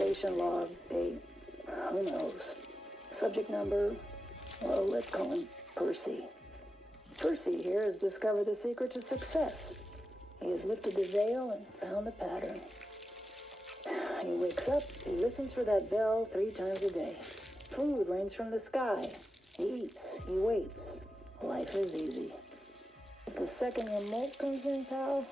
Observation log, date, who knows. Subject number, well, let's call him Percy. Percy here has discovered the secret to success. He has lifted the veil and found the pattern. He wakes up, he listens for that bell 3 times a day. Food rains from the sky. He eats, he waits. Life is easy. But the second your molt comes in, pal,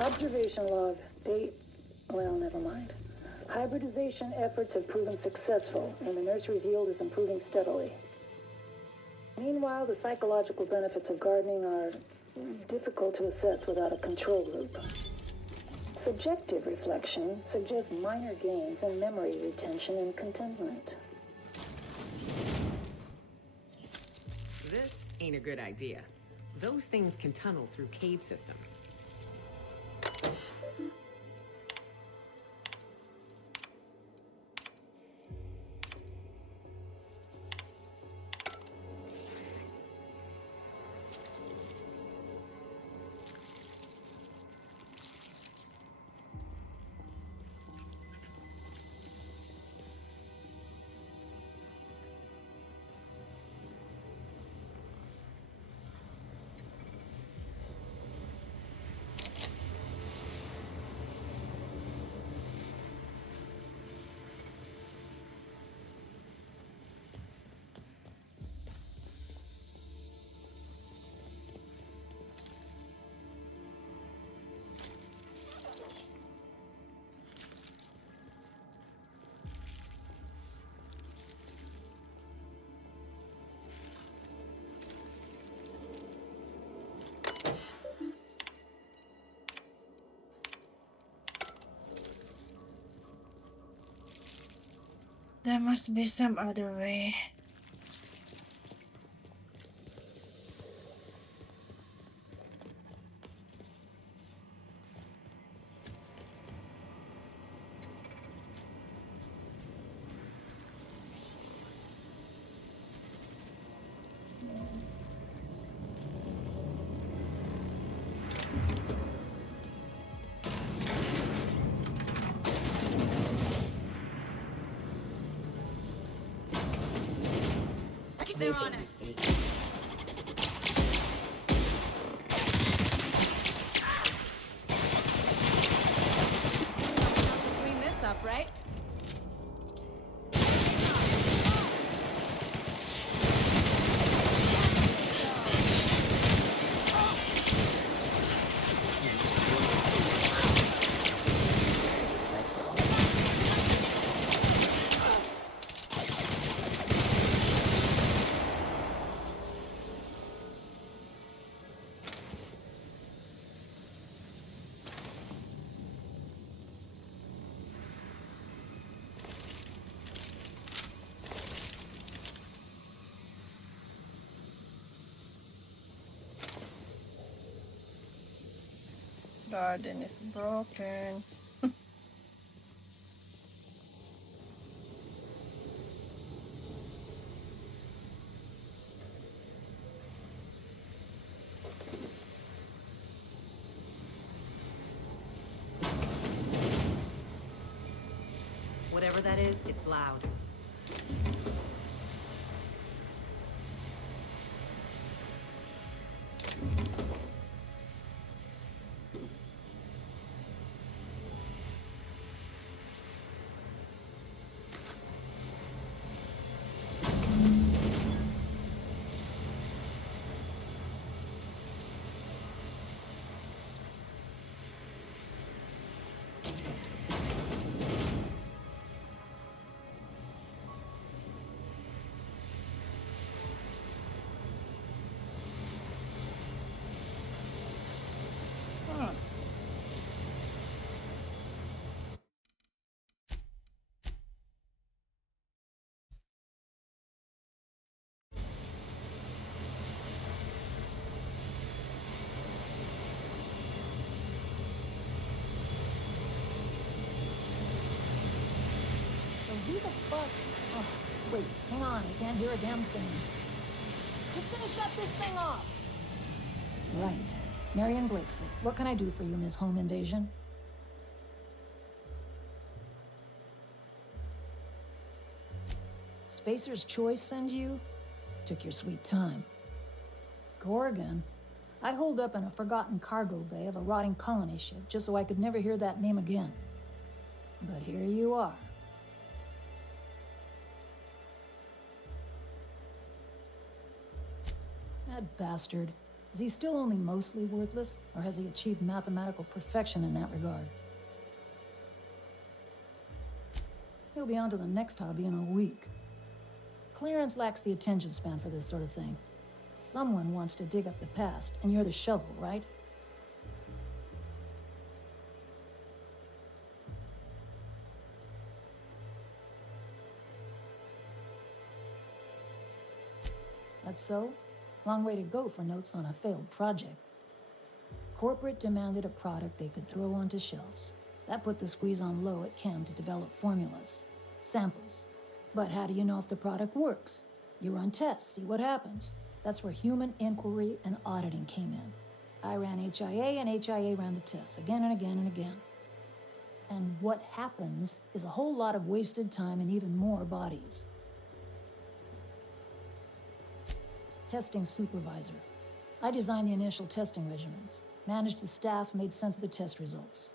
observation log, date, well, never mind. Hybridization efforts have proven successful, and the nursery's yield is improving steadily. Meanwhile, the psychological benefits of gardening are difficult to assess without a control group. Subjective reflection suggests minor gains in memory retention and contentment. This ain't a good idea. Those things can tunnel through cave systems. There must be some other way. They're on us. Clean this up, right? Garden is broken. that is, it's loud. Hmm. So who the fuck? Oh, wait, hang on, I can't hear a damn thing. Just gonna shut this thing off. Right. Marion Blakesley, what can I do for you, Ms. Home Invasion? Spacer's Choice send you? Took your sweet time. Gorgon? I holed up in a forgotten cargo bay of a rotting colony ship just so I could never hear that name again. But here you are. That bastard. Is he still only mostly worthless, or has he achieved mathematical perfection in that regard? He'll be on to the next hobby in a week. Clarence lacks the attention span for this sort of thing. Someone wants to dig up the past, and you're the shovel, right? That's so? Long way to go for notes on a failed project. Corporate demanded a product they could throw onto shelves. That put the squeeze on low at Chem to develop formulas, samples. But how do you know if the product works? You run tests, see what happens. That's where human inquiry and auditing came in. I ran HIA, and HIA ran the tests again and again and again. And what happens is a whole lot of wasted time and even more bodies. Testing supervisor. I designed the initial testing regimens, managed the staff, made sense of the test results.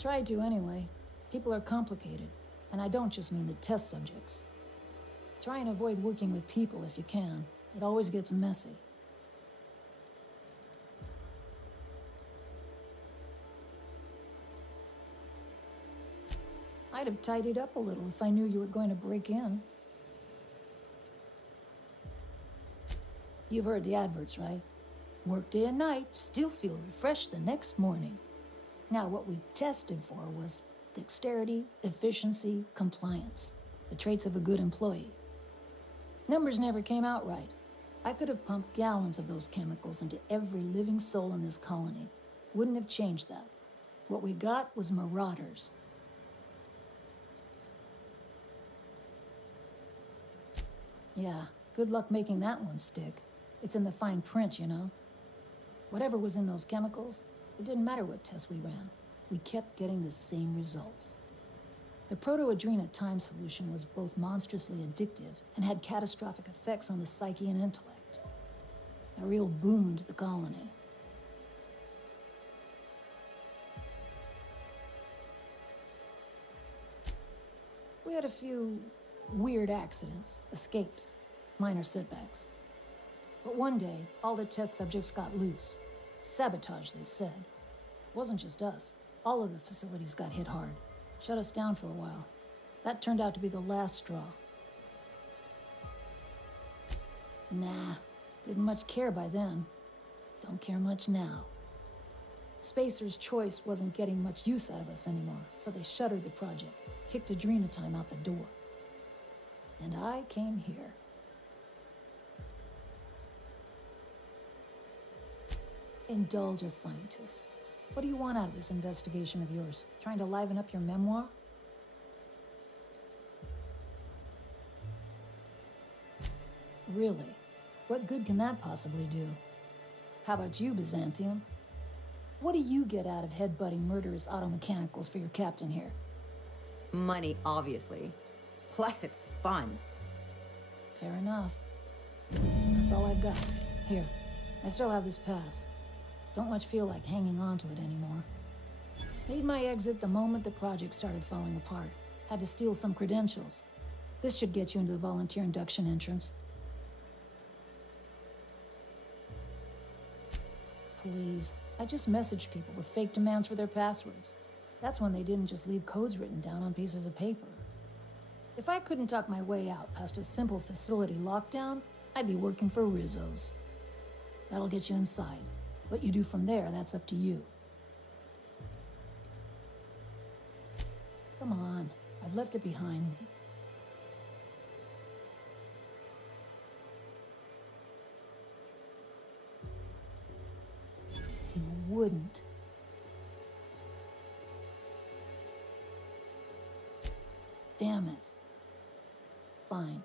Tried to anyway. People are complicated, and I don't just mean the test subjects. Try and avoid working with people if you can. It always gets messy. I'd have tidied up a little if I knew you were going to break in. You've heard the adverts, right? Work day and night, still feel refreshed the next morning. Now, what we tested for was dexterity, efficiency, compliance. The traits of a good employee. Numbers never came out right. I could have pumped gallons of those chemicals into every living soul in this colony. Wouldn't have changed that. What we got was marauders. Yeah, good luck making that one stick. It's in the fine print, you know. Whatever was in those chemicals, it didn't matter what tests we ran. We kept getting the same results. The proto-adrena time solution was both monstrously addictive and had catastrophic effects on the psyche and intellect. A real boon to the colony. We had a few weird accidents, escapes, minor setbacks. But one day, all the test subjects got loose. Sabotage, they said. Wasn't just us. All of the facilities got hit hard. Shut us down for a while. That turned out to be the last straw. Nah, didn't much care by then. Don't care much now. SPACER'S Choice wasn't getting much use out of us anymore, so they shuttered the project, kicked Adrena Time out the door. And I came here. Indulge a scientist. What do you want out of this investigation of yours? Trying to liven up your memoir? Really? What good can that possibly do? How about you, Byzantium? What do you get out of headbutting murderous automechanicals for your captain here? Money, obviously. Plus, it's fun. Fair enough. That's all I've got. Here, I still have this pass. Don't much feel like hanging on to it anymore. Made my exit the moment the project started falling apart. Had to steal some credentials. This should get you into the volunteer induction entrance. Please, I just messaged people with fake demands for their passwords. That's when they didn't just leave codes written down on pieces of paper. If I couldn't talk my way out past a simple facility lockdown, I'd be working for Rizzo's. That'll get you inside. What you do from there, that's up to you. Come on, I've left it behind me. You wouldn't. Damn it. Fine.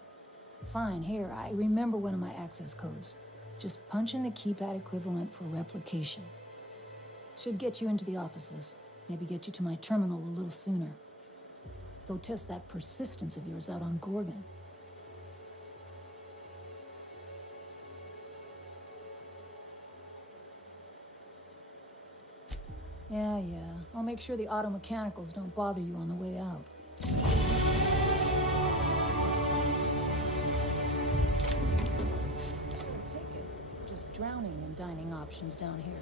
Fine, here, I remember one of my access codes. Just punch in the keypad equivalent for replication. Should get you into the offices. Maybe get you to my terminal a little sooner. Go test that persistence of yours out on Gorgon. Yeah. I'll make sure the auto mechanicals don't bother you on the way out. Take it. Just drowning and dining options down here.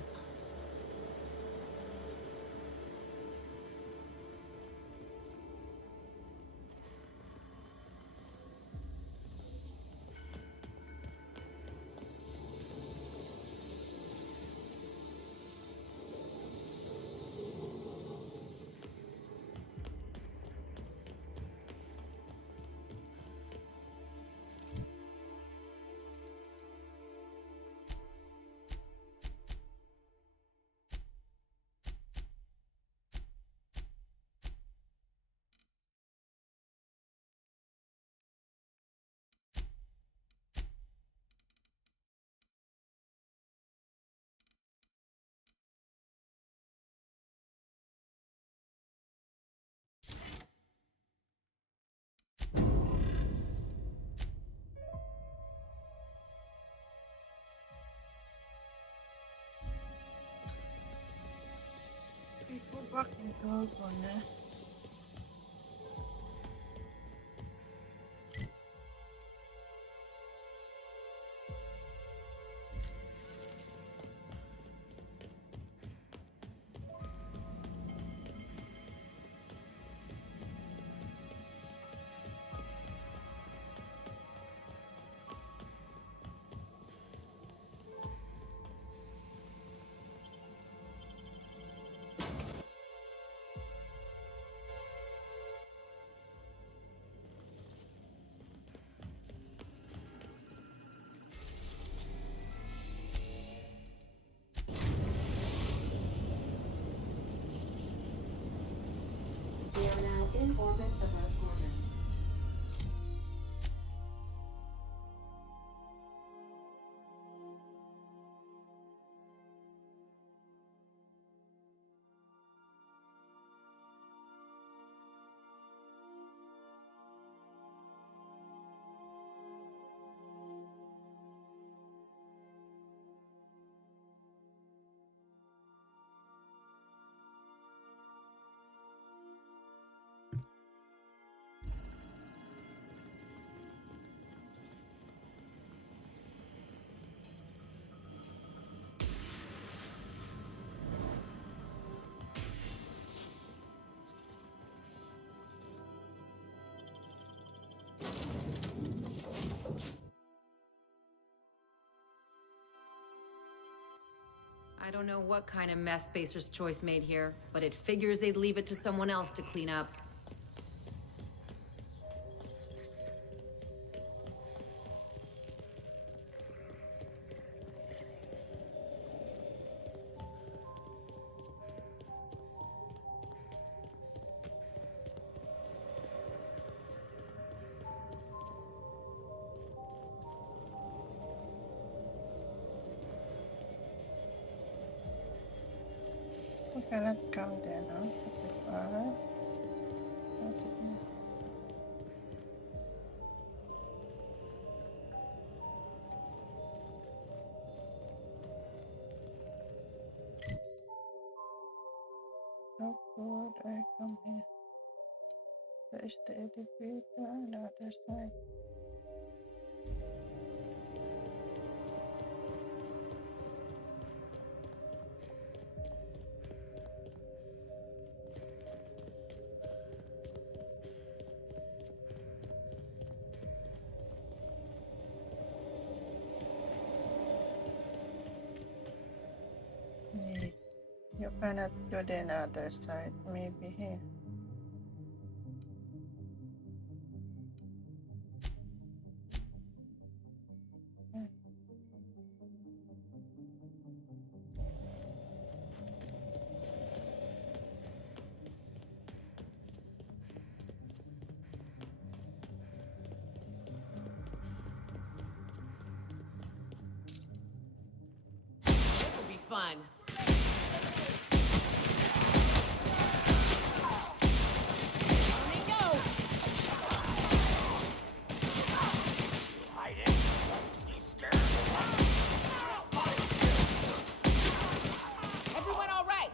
Go back in GORGON, eh? We are now in orbit above Gorgon. I don't know what kind of mess Spacer's Choice made here, but it figures they'd leave it to someone else to clean up. We cannot come there, no? 55, 45. how could I come here? There's the elevator on the other side. Nee, you cannot go the other side. Maybe here. Okay. This will be fun. Everyone all right?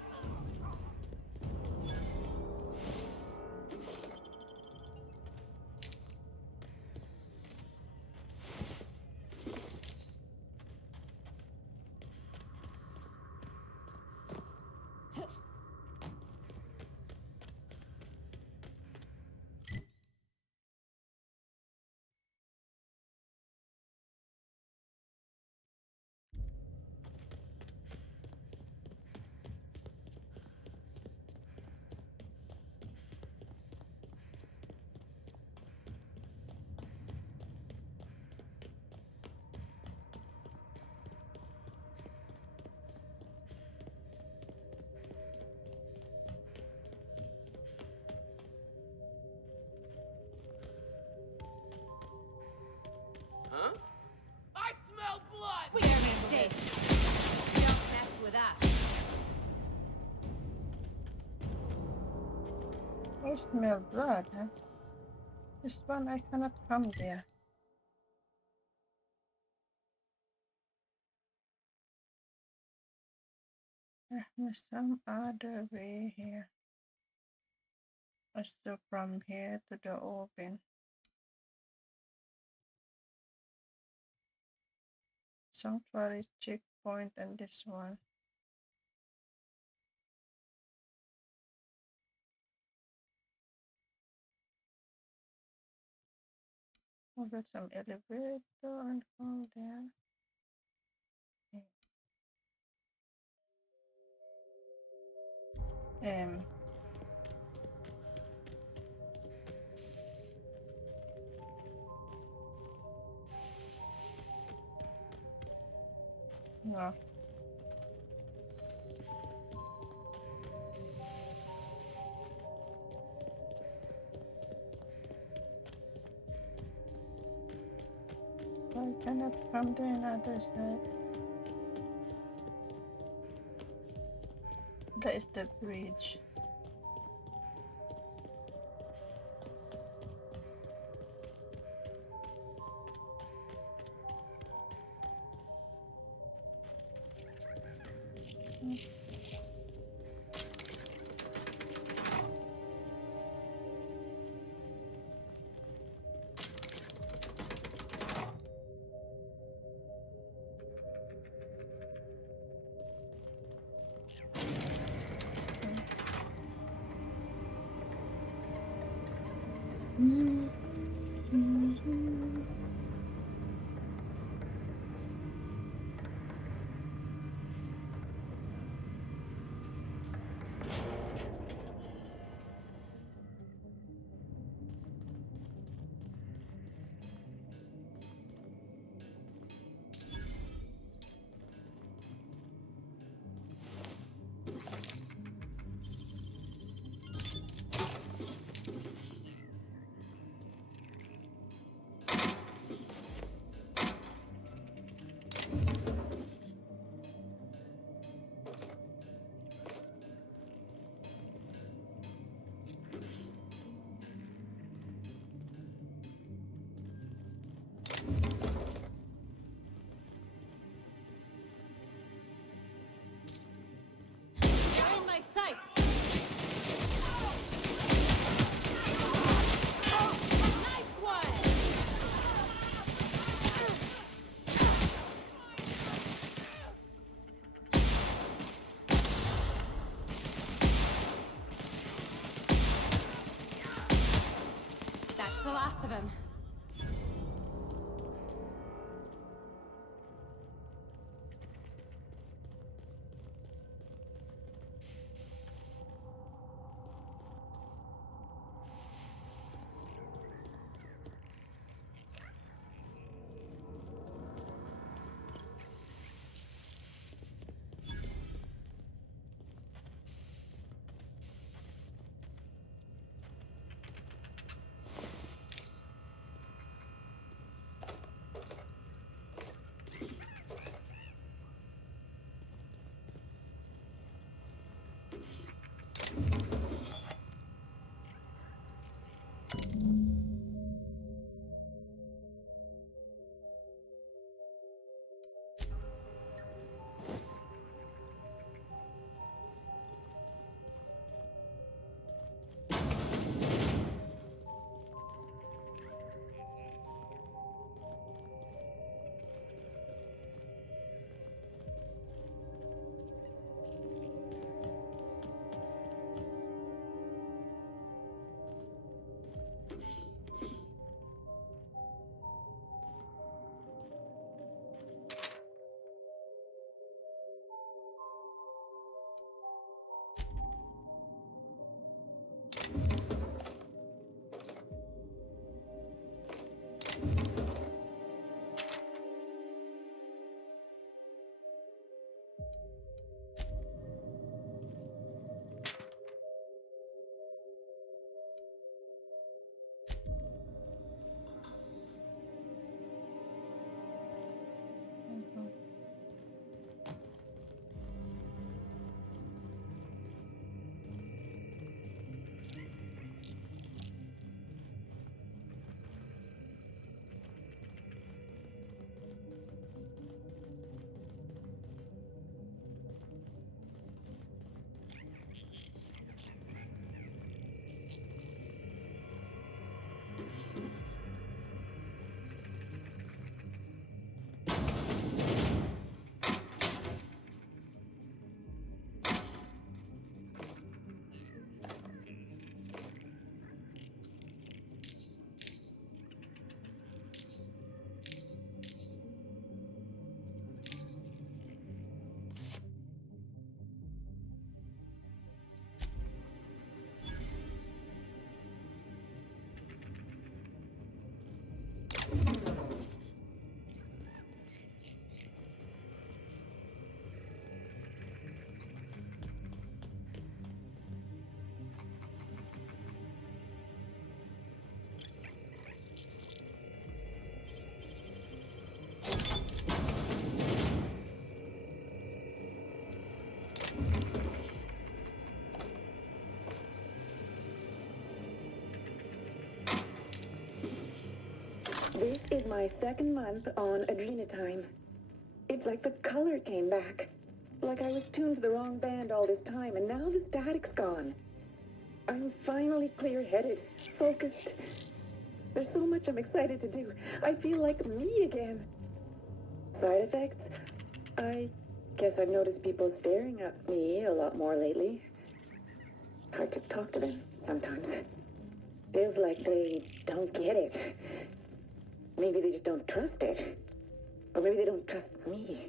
Huh? I smell blood! We can handle this. Don't mess with us. I smell blood, huh? This one I cannot come there. There's some other way here. So from here to the open. Sanctuary checkpoint and this one. We got some elevator and go there. No. I cannot come to another side. That is the bridge. You're in my sights! The last of him. This is my second month on Adrenatime. It's like the color came back. Like I was tuned to the wrong band all this time, and now the static's gone. I'm finally clear-headed, focused. There's so much I'm excited to do. I feel like me again. Side effects? I guess I've noticed people staring at me a lot more lately. Hard to talk to them sometimes. Feels like they don't get it. Maybe they just don't trust it. Or maybe they don't trust me.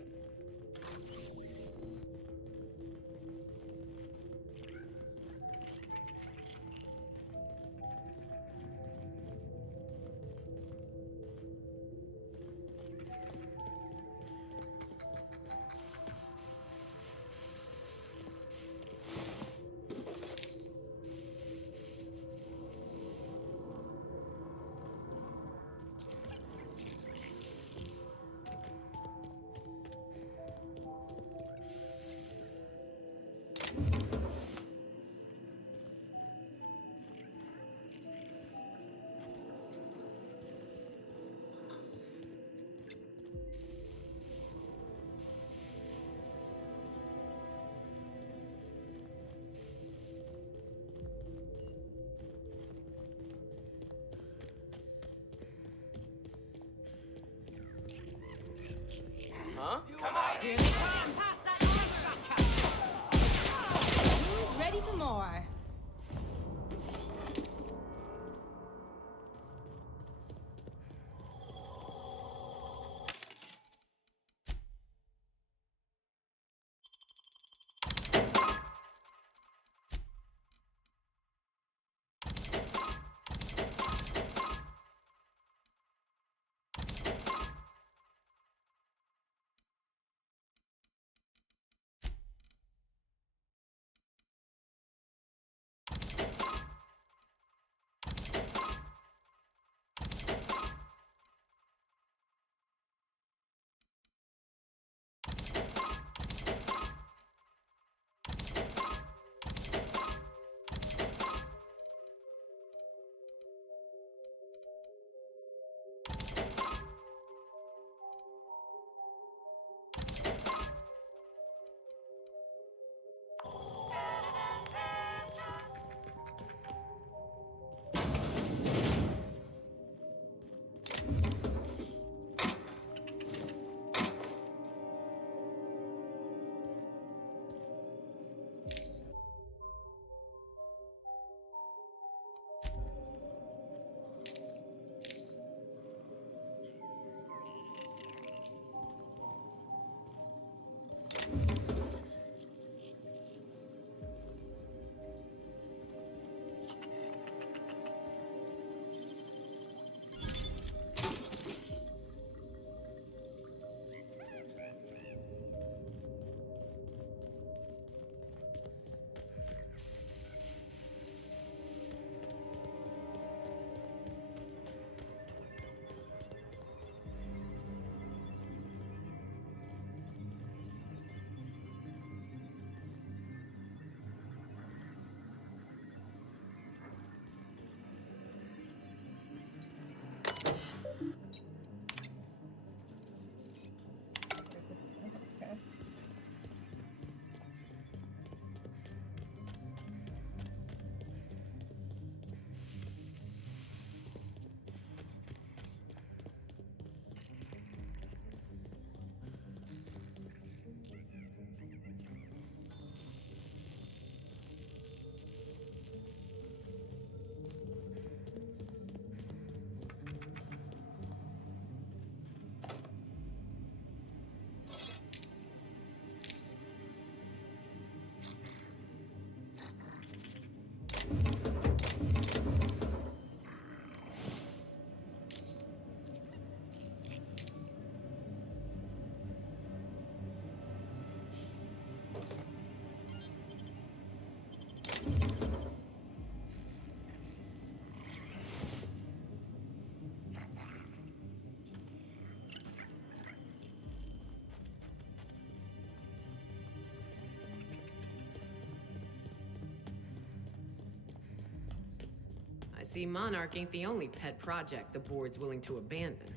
see Monarch ain't the only pet project the board's willing to abandon.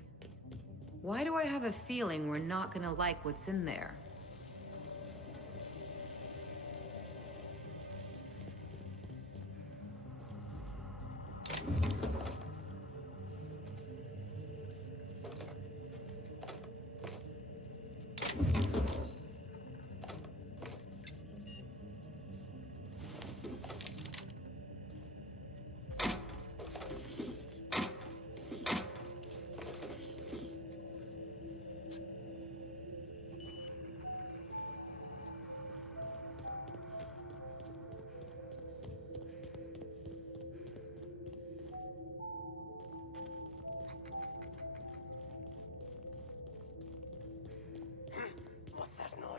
Why do I have a feeling we're not gonna like what's in there? What's that noise?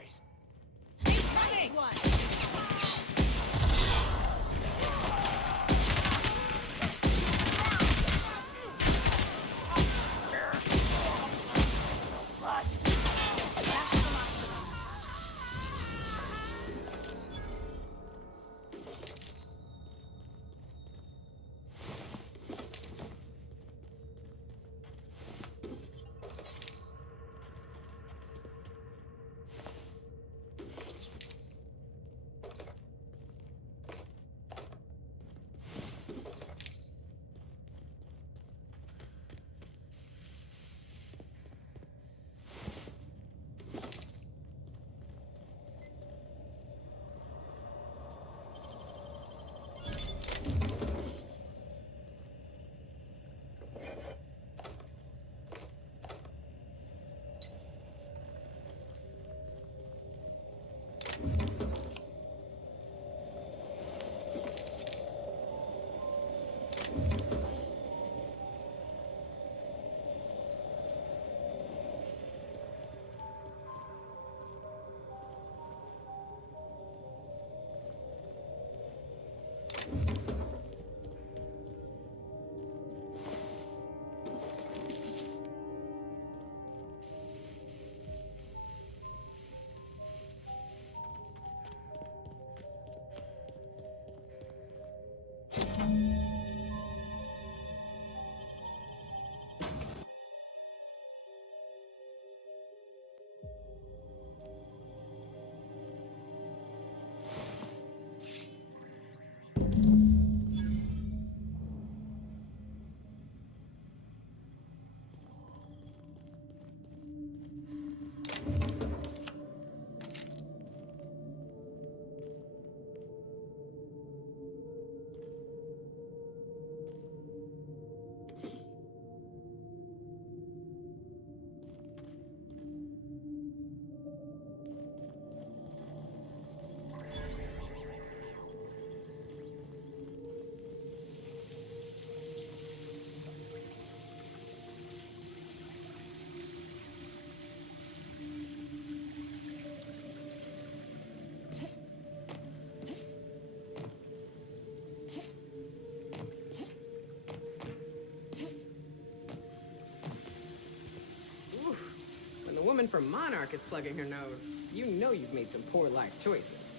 When the woman from Monarch is plugging her nose, you know you've made some poor life choices.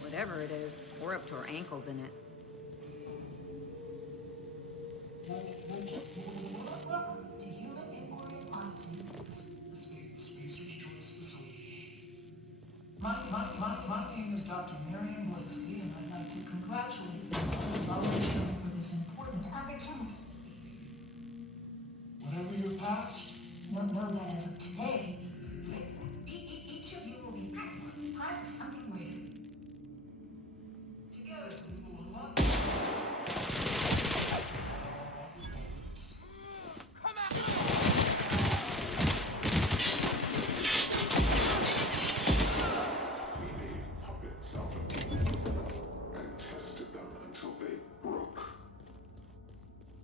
Whatever it is, we're up to our ankles in it. Welcome to Human Inquiry Auditing, the SPACER'S Choice Facility. My name is Dr. Marion Blakeslee, and I'd like to congratulate you on volunteering for this important opportunity. Whatever your past, know that as of today, each of you will be part of something greater. Together, we will unlock puppets out of people and tested them until they broke.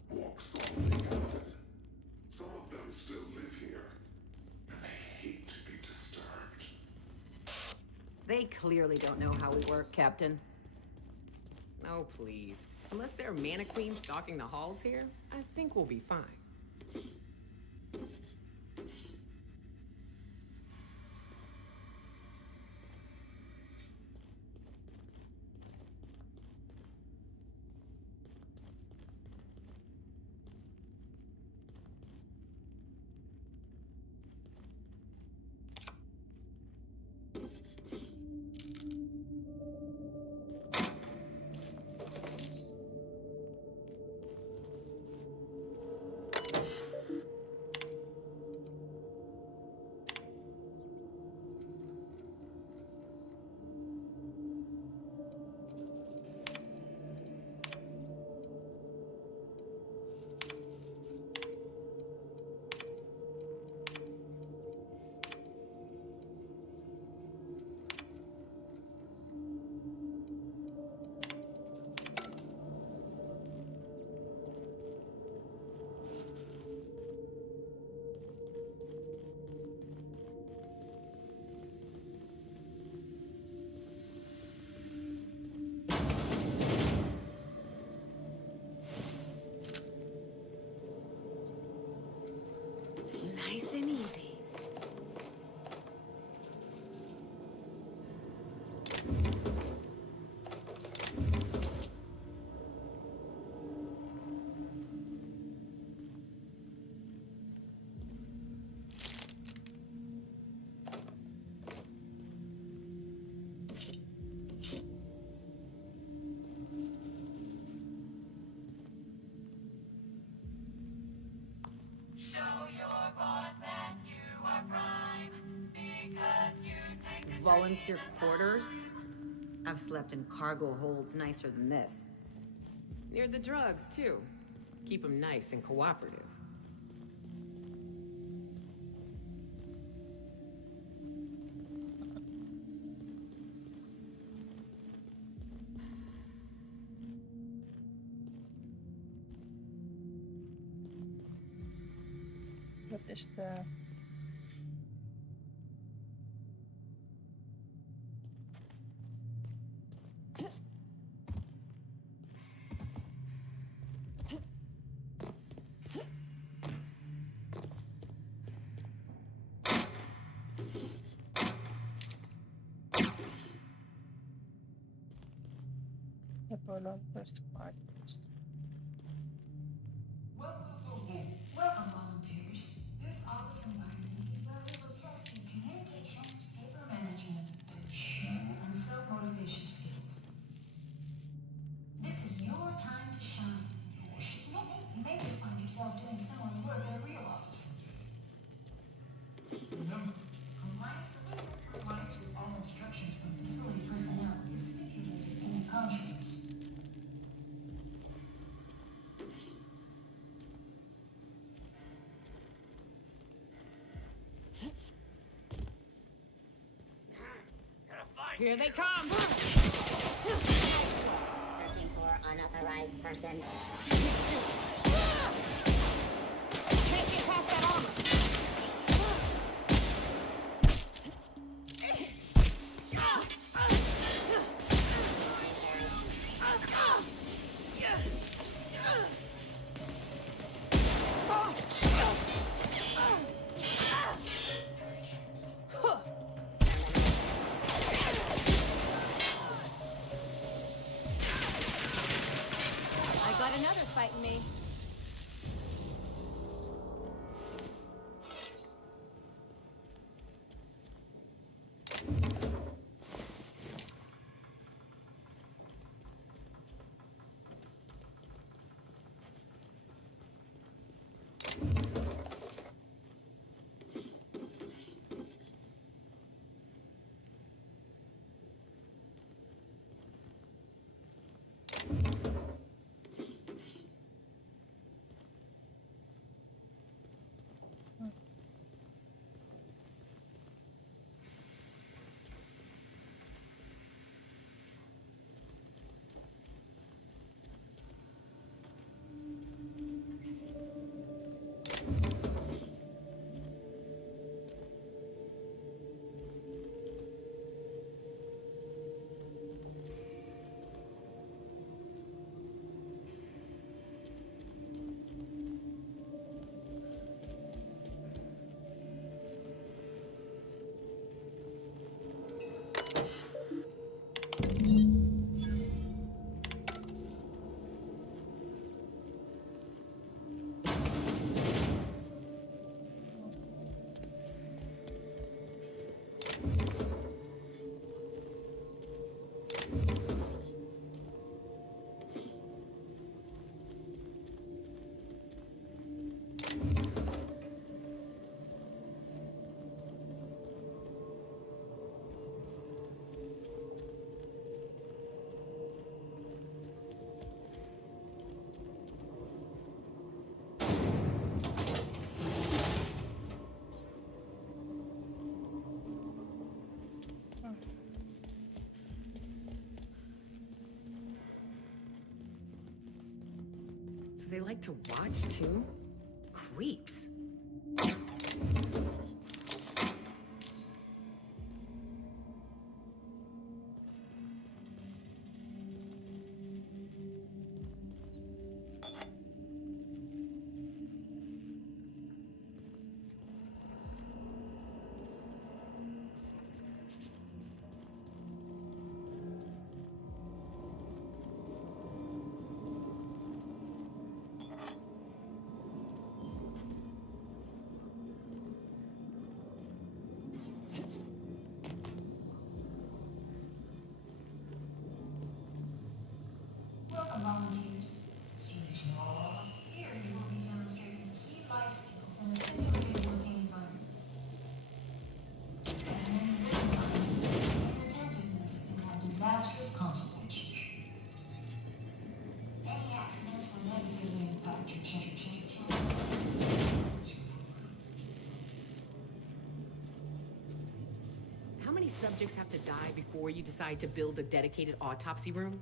Walk softly, Captain. Some of them still live here, and they hate to be disturbed. They clearly don't know how we work, Captain. Oh, please. Unless there are mana queens stalking the halls here, I think we'll be fine. volunteer quarters? I've slept in cargo holds nicer than this. Near the drugs, too. Keep them nice and cooperative. What is the... The Olympus parts. Welcome, volunteers. This office environment is where we will test your communication, paper management, and self-motivation skills. This is your time to shine. You may just find yourselves doing similar work at a real office. Remember, compliance with all instructions from facility personnel is stipulated in your contracts. Here they come! Searching for unauthorized person. Can't get past that armor! Another fighting me. So they like to watch, too? Creeps. Welcome, volunteers. Here you will be demonstrating key life skills in a simulated working environment. As an environment, many subjects have to die before you decide to build a dedicated autopsy room?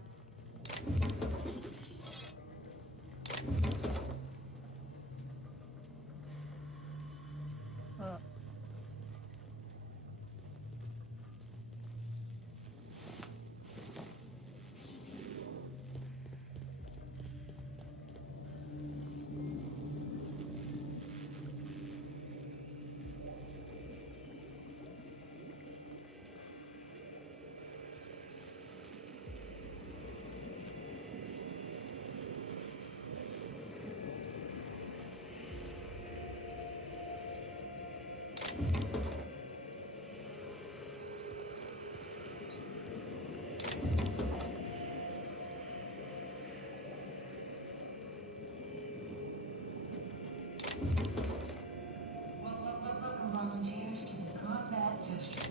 Welcome, volunteers, to the combat test.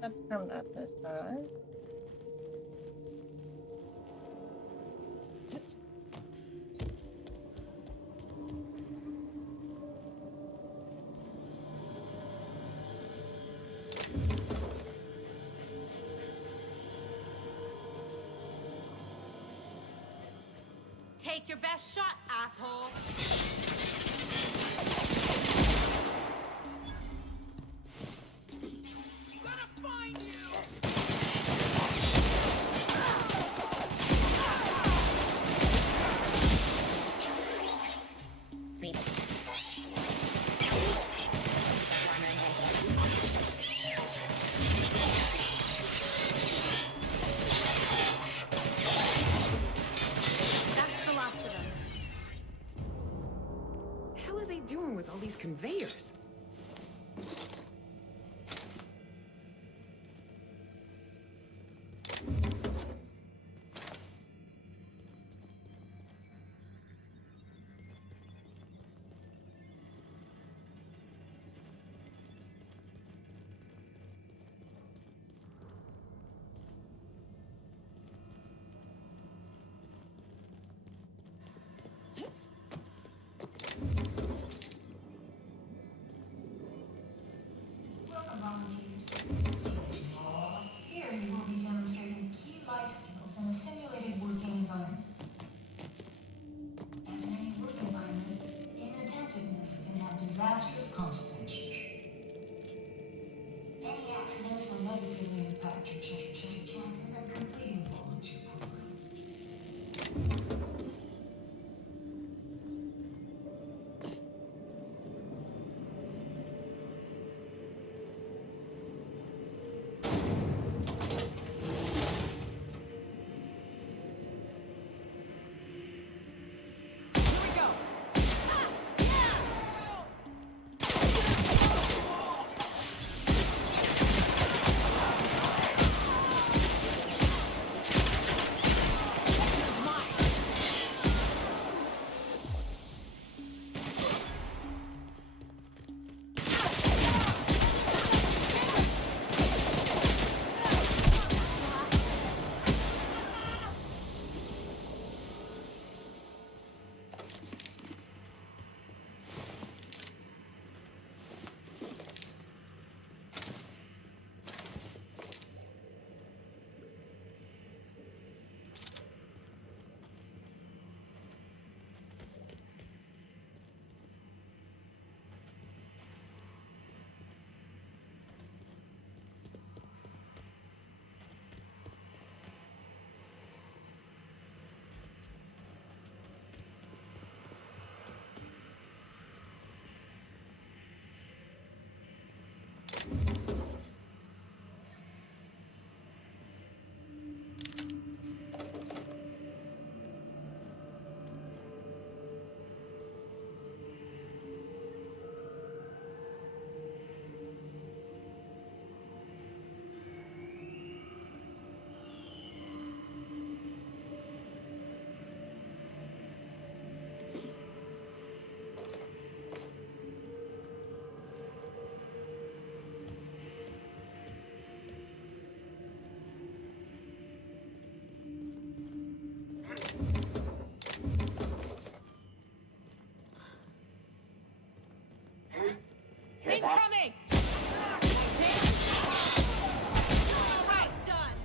Not from the other side. Take your best shot, asshole! Hell are they doing with all these conveyors? Welcome, volunteers. Here you will be demonstrating key life skills in a simulated working environment. As in any work environment, inattentiveness can have disastrous consequences. Any accidents will negatively impact your chances of completing the volunteer program. Incoming! Alright, done!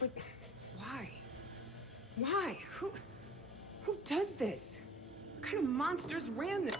But why? Why? Who does this? What kind of monsters ran this?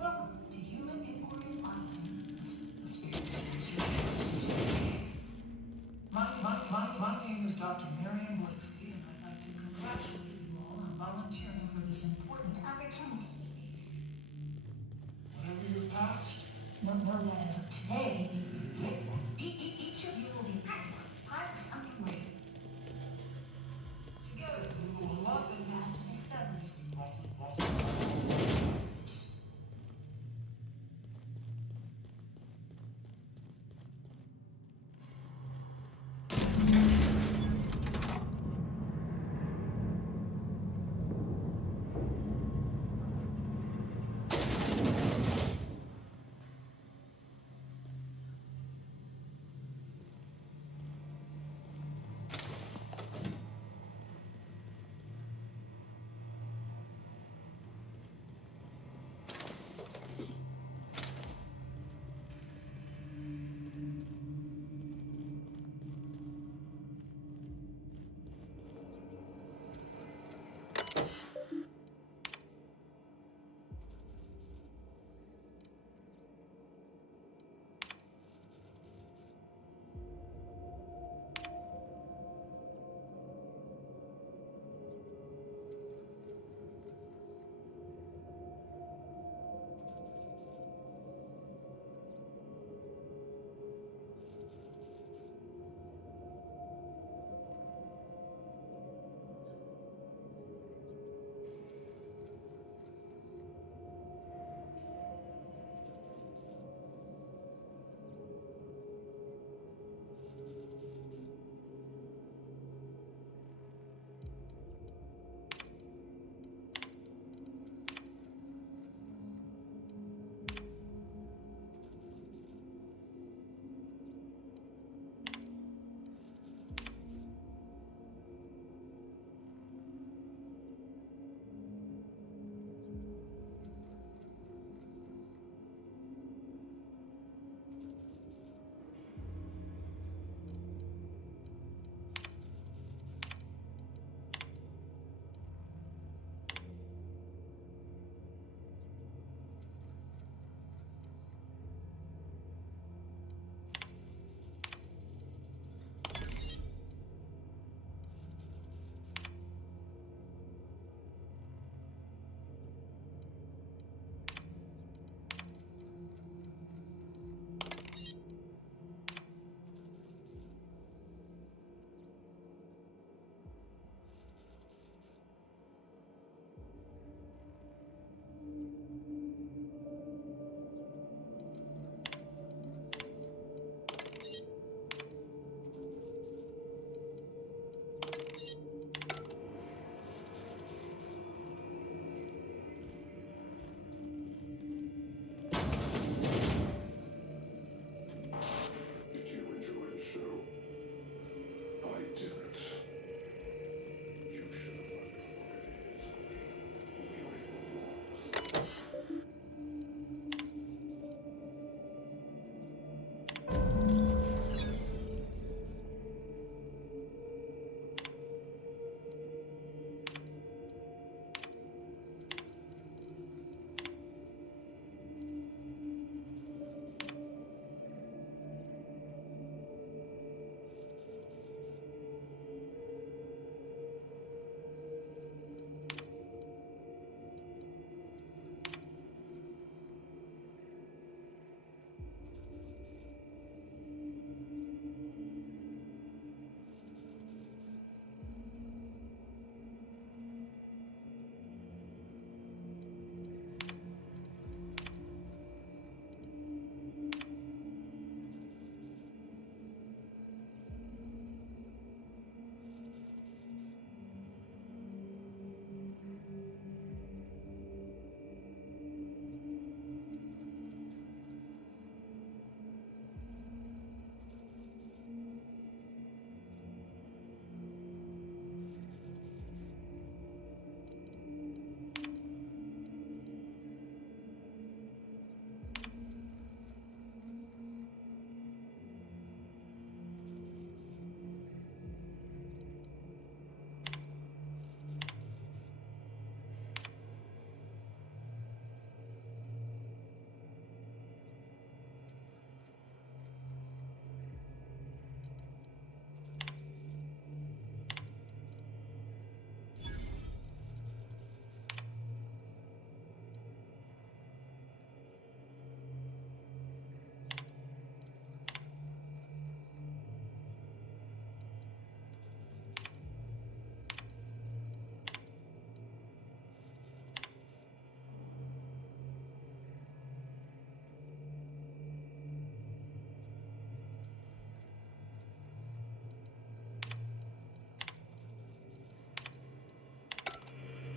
Welcome to Human Inquiry Auditing, the SPACER'S. My name is Dr. Marion Blakesley, and I'd like to congratulate you all on volunteering for this important opportunity. Whatever your past, know that as of today, each of you will be part of something great. Together, we will unlock the path to discoveries.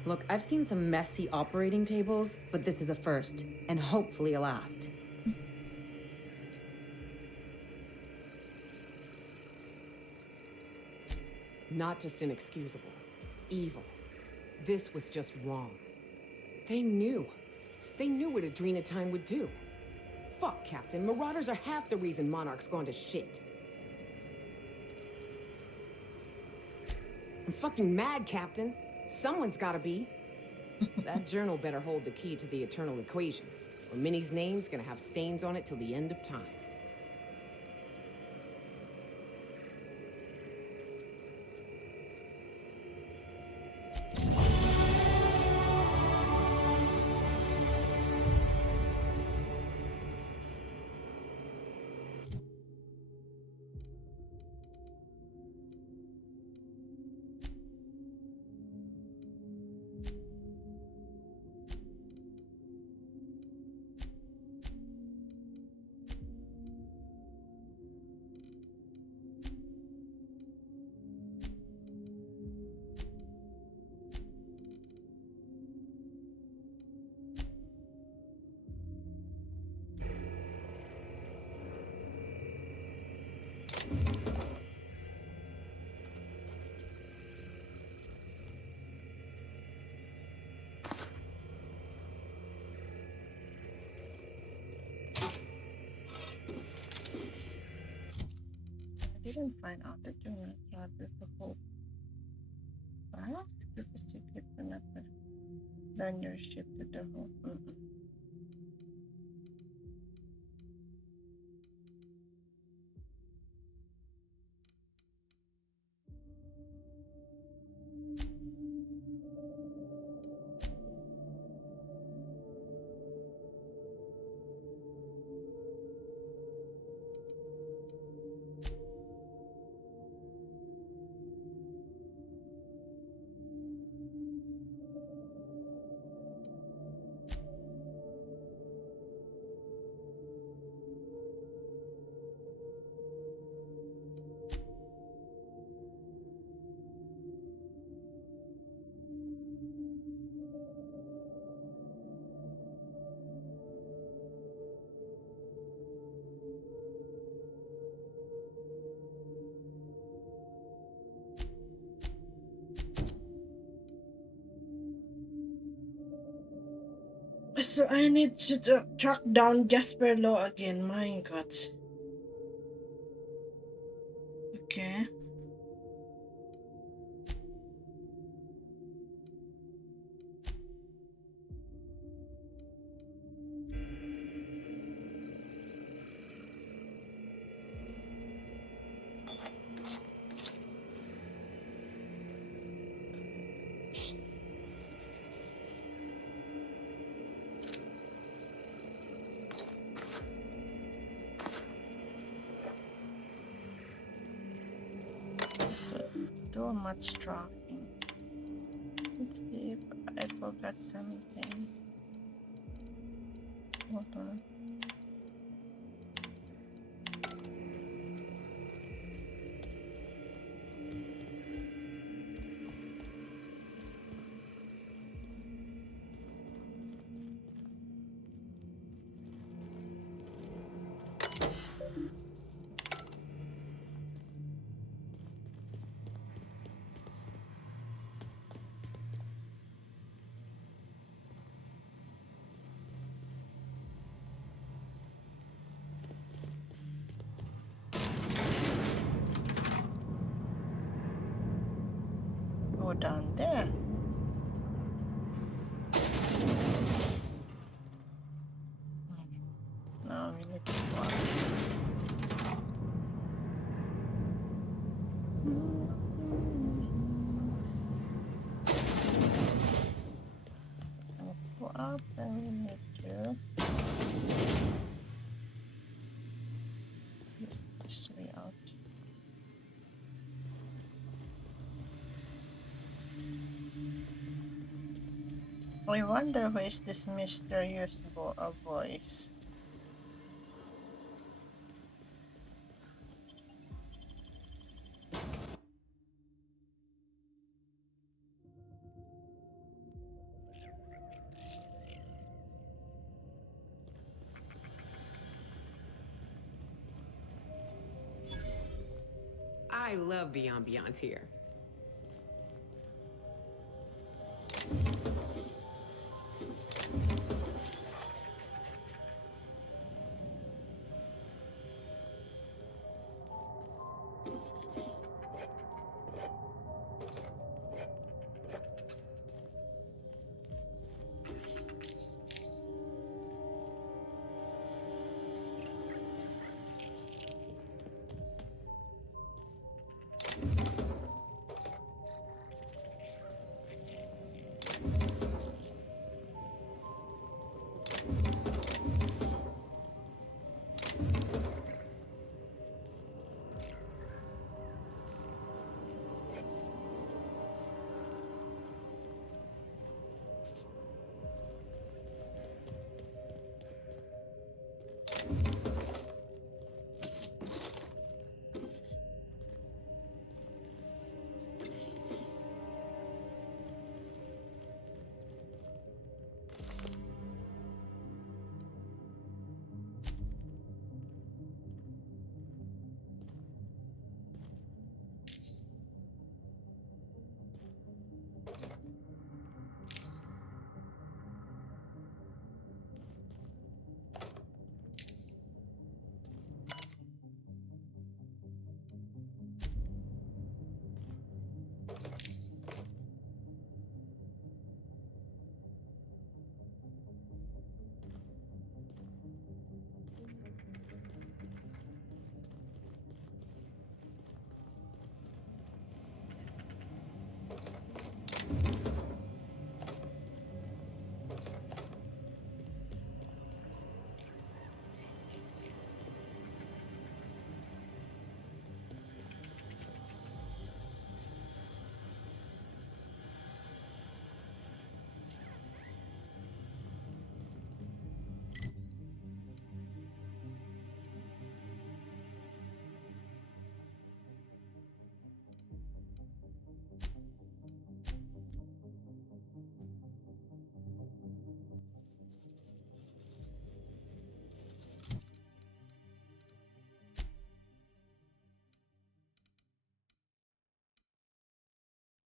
Look, I've seen some messy operating tables, but this is a first, and hopefully a last. Not just inexcusable, evil. This was just wrong. They knew. They knew what Adrenatime would do. Fuck, Captain. Marauders are half the reason Monarch's gone to shit. I'm fucking mad, Captain. Someone's gotta be. That journal better hold the key to the eternal equation, or Minnie's name's gonna have stains on it till the end of time. I didn't find out that you're not glad with the hope. Perhaps keep a secret forever. Then your ship to the hope. So I need to track down Jasper Law again. My God. Okay. Too much tracking. Let's see if I forgot something. Hold on. Go down there. Now we need to go up. Go up and we need to use this way out. I wonder who is this mysterious voice. I love the ambiance here.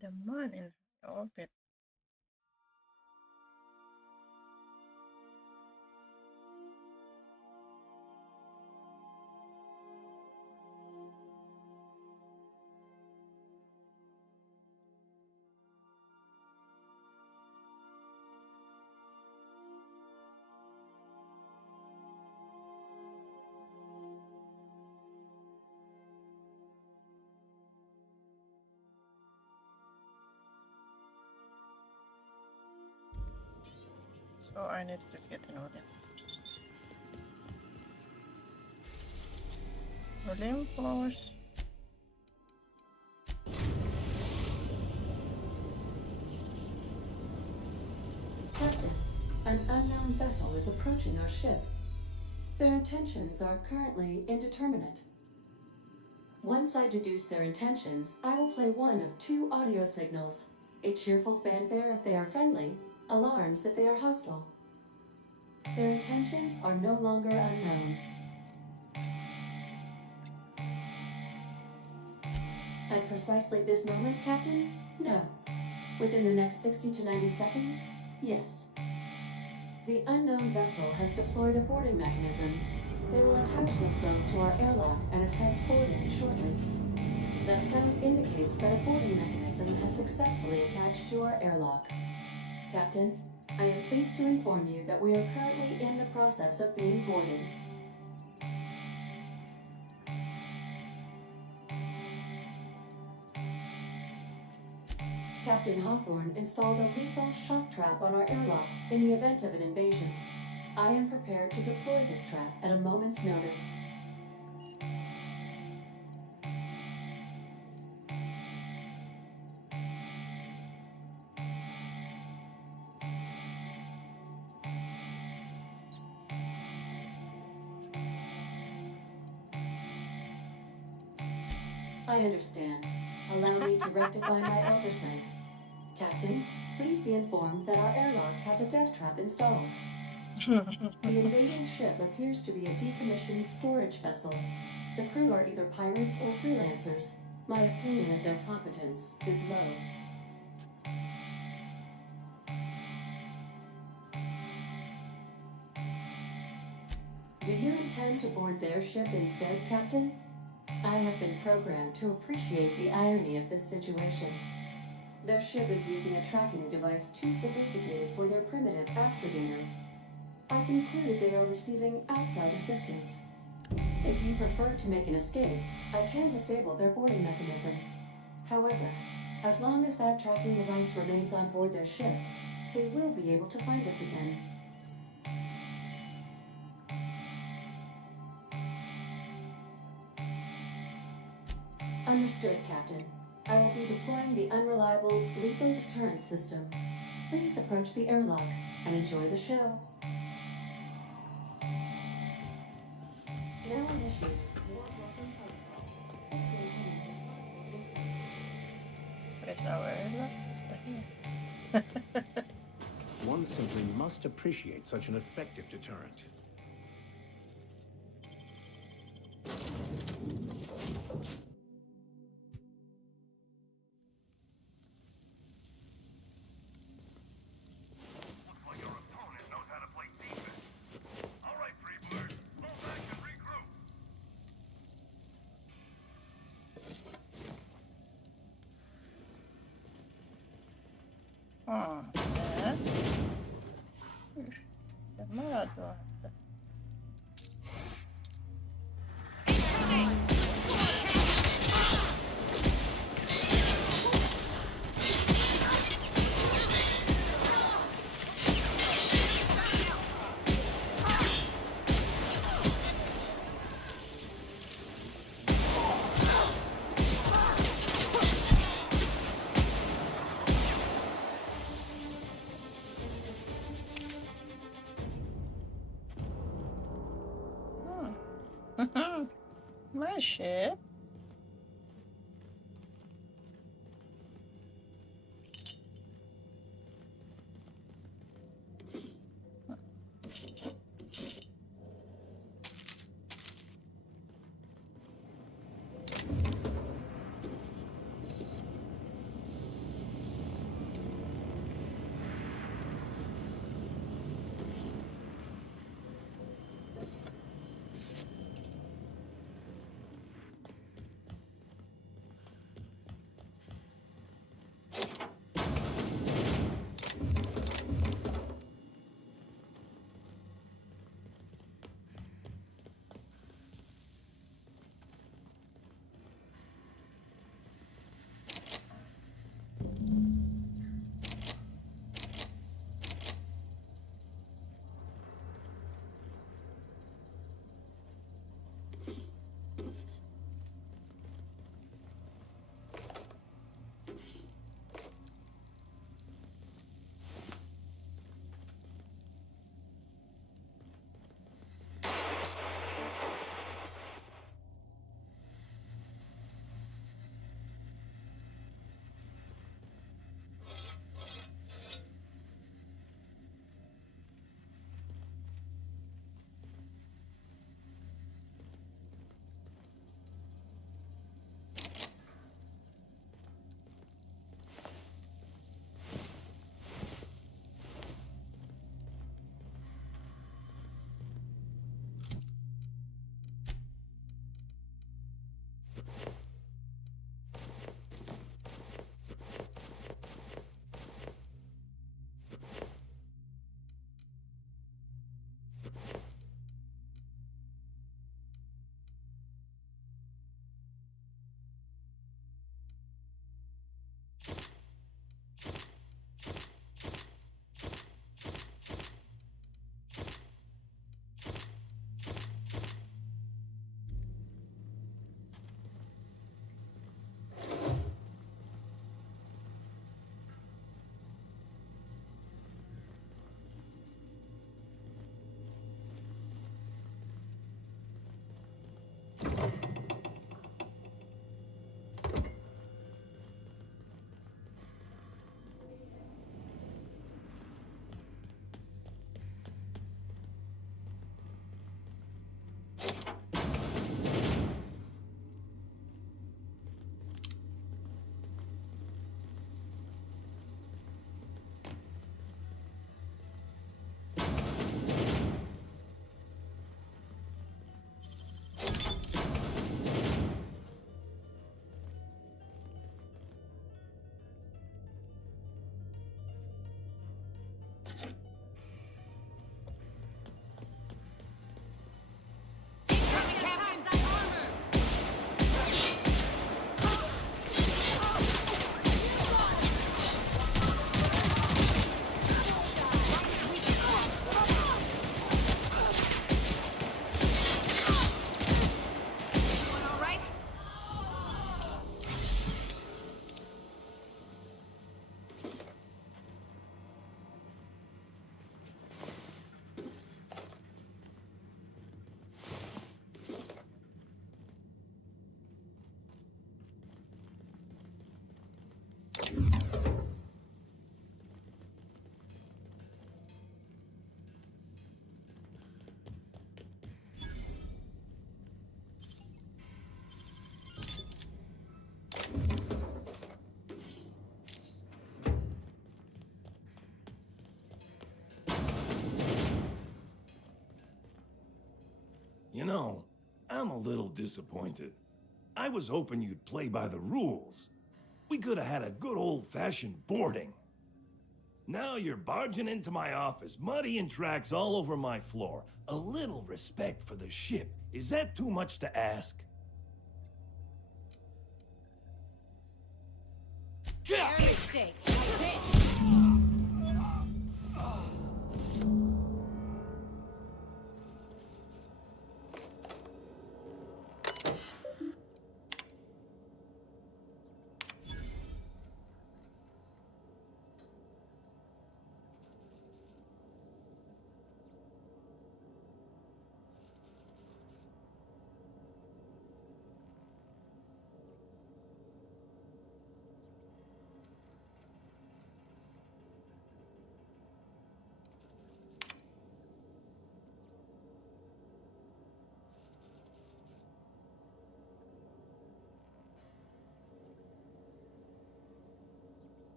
The man in orbit. So I need to get an Olympus. Captain, an unknown vessel is approaching our ship. Their intentions are currently indeterminate. Once I deduce their intentions, I will play one of two audio signals. A cheerful fanfare if they are friendly, alarms if they are hostile. Their intentions are no longer unknown. At precisely this moment, Captain? No. Within the next 60 to 90 seconds? Yes. The unknown vessel has deployed a boarding mechanism. They will attach themselves to our airlock and attempt boarding shortly. That sound indicates that a boarding mechanism has successfully attached to our airlock. Captain, I am pleased to inform you that we are currently in the process of being boarded. Captain Hawthorne installed a lethal shock trap on our airlock in the event of an invasion. I am prepared to deploy this trap at a moment's notice. I understand. Allow me to rectify my oversight. Captain, please be informed that our airlock has a death trap installed. The invading ship appears to be a decommissioned storage vessel. The crew are either pirates or freelancers. My opinion of their competence is low. Do you intend to board their ship instead, Captain? I have been programmed to appreciate the irony of this situation. Their ship is using a tracking device too sophisticated for their primitive astrogator. I conclude they are receiving outside assistance. If you prefer to make an escape, I can disable their boarding mechanism. However, as long as that tracking device remains on board their ship, they will be able to find us again. Understood, Captain. I will be deploying the Unreliable's lethal deterrence system. Please approach the airlock and enjoy the show. Now initiate warp walking protocol. Please maintain a responsible distance. Press our airlock. One simply must appreciate such an effective deterrent. Oh, yeah. Marauder. My ship. You know, I'm a little disappointed. I was hoping you'd play by the rules. We could have had a good old-fashioned boarding. Now you're barging into my office, muddying tracks all over my floor. A little respect for the ship. Is that too much to ask? Fair mistake.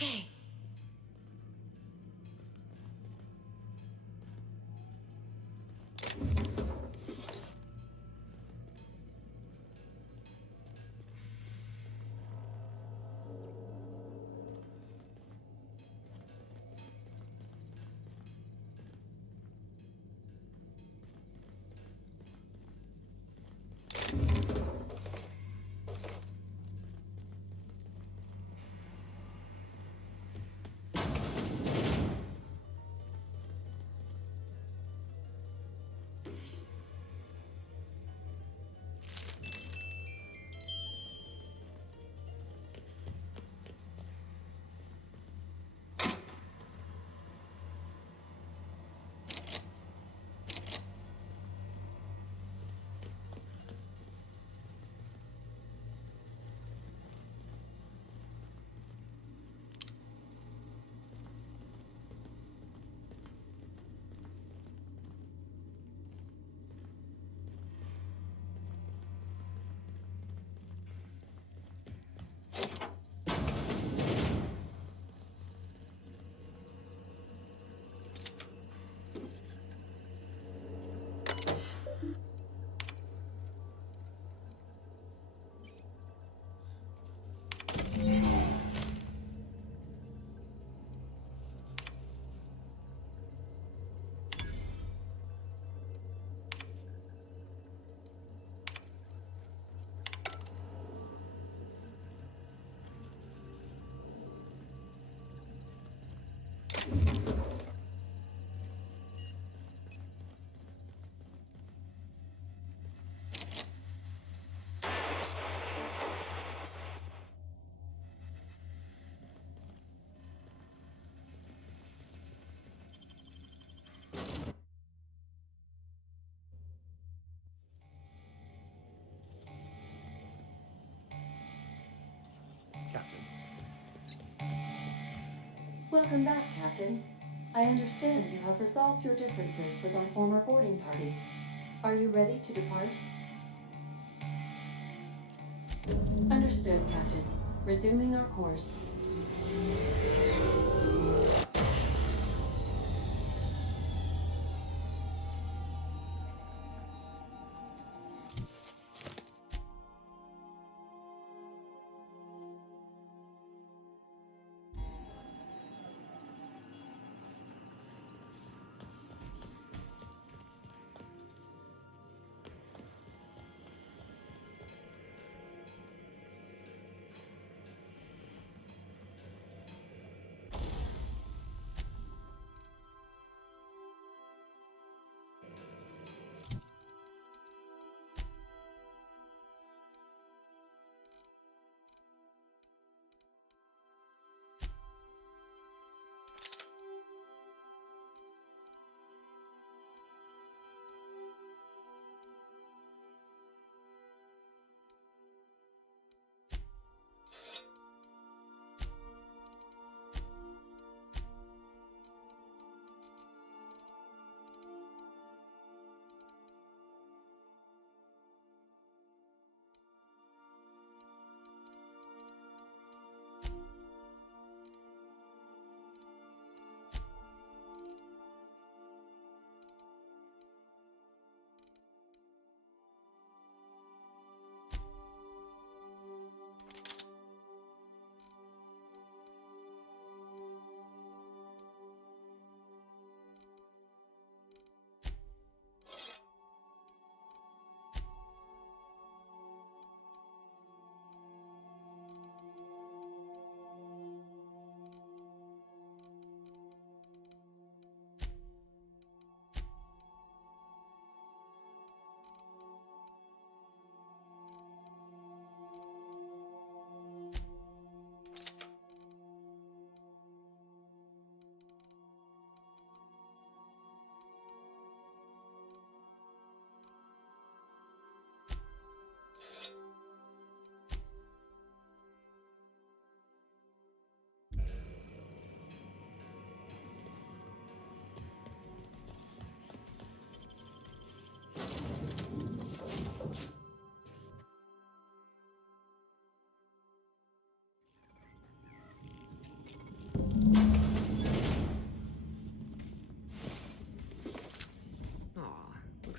Okay. Welcome back, Captain. I understand you have resolved your differences with our former boarding party. Are you ready to depart? Understood, Captain. Resuming our course.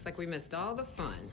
Looks like we missed all the fun.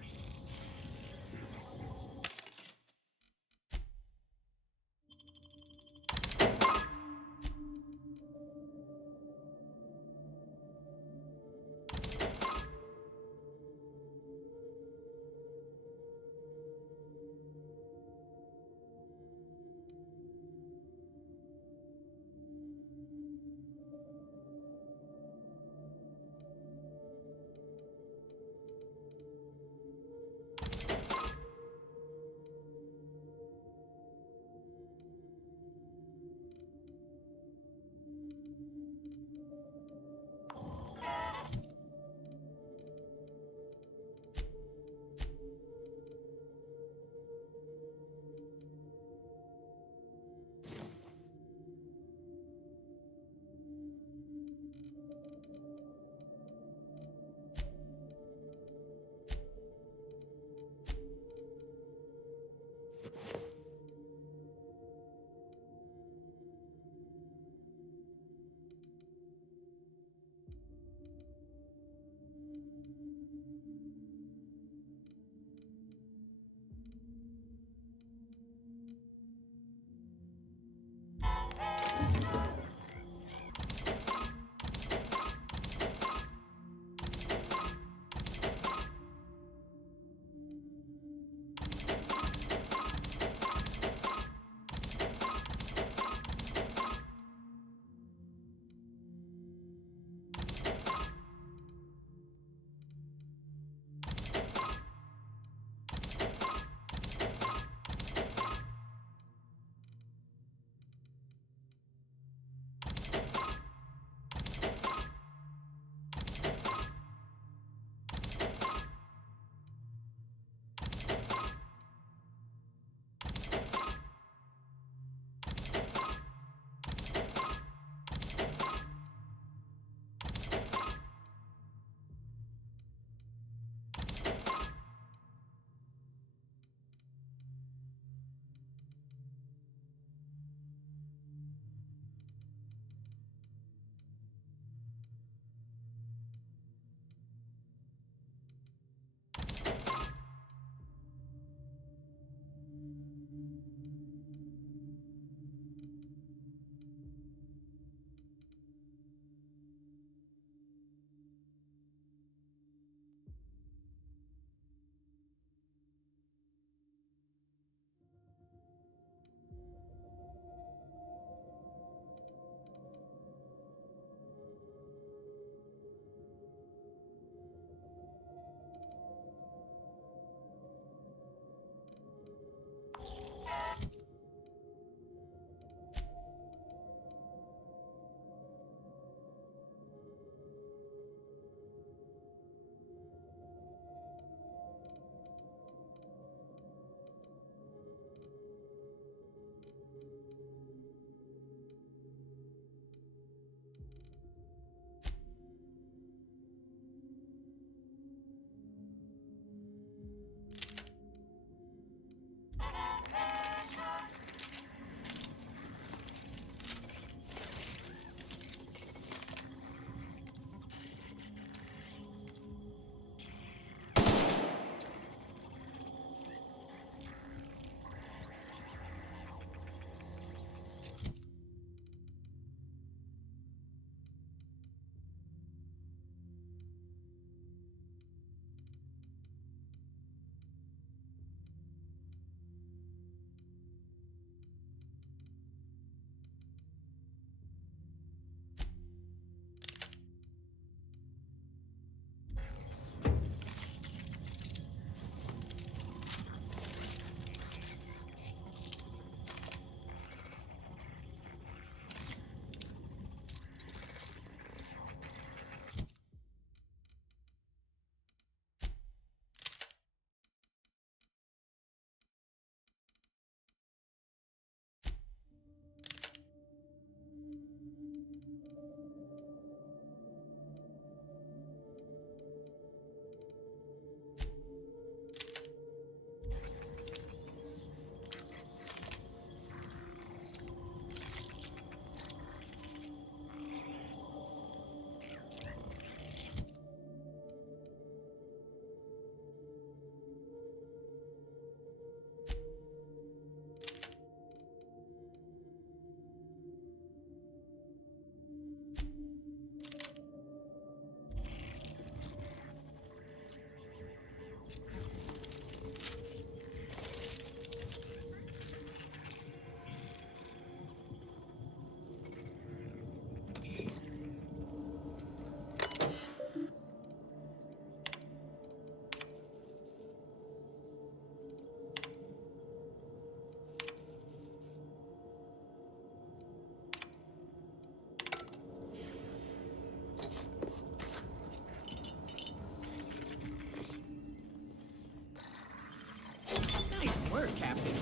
work, Captain.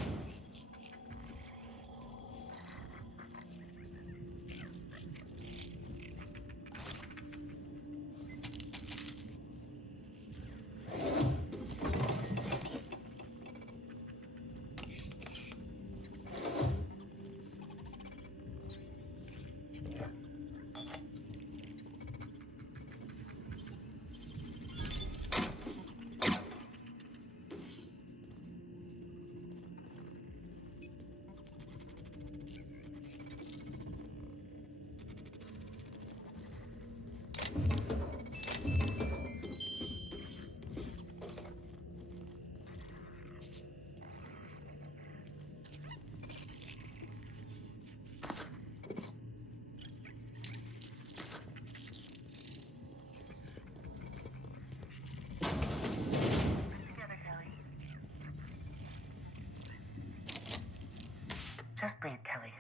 Just breathe, Kelly.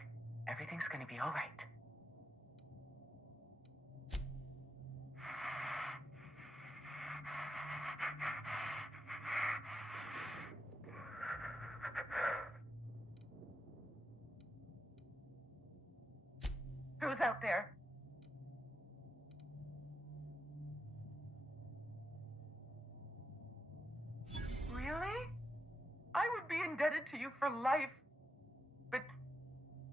Everything's gonna be all right. Who's out there? Really? I would be indebted to you for life. But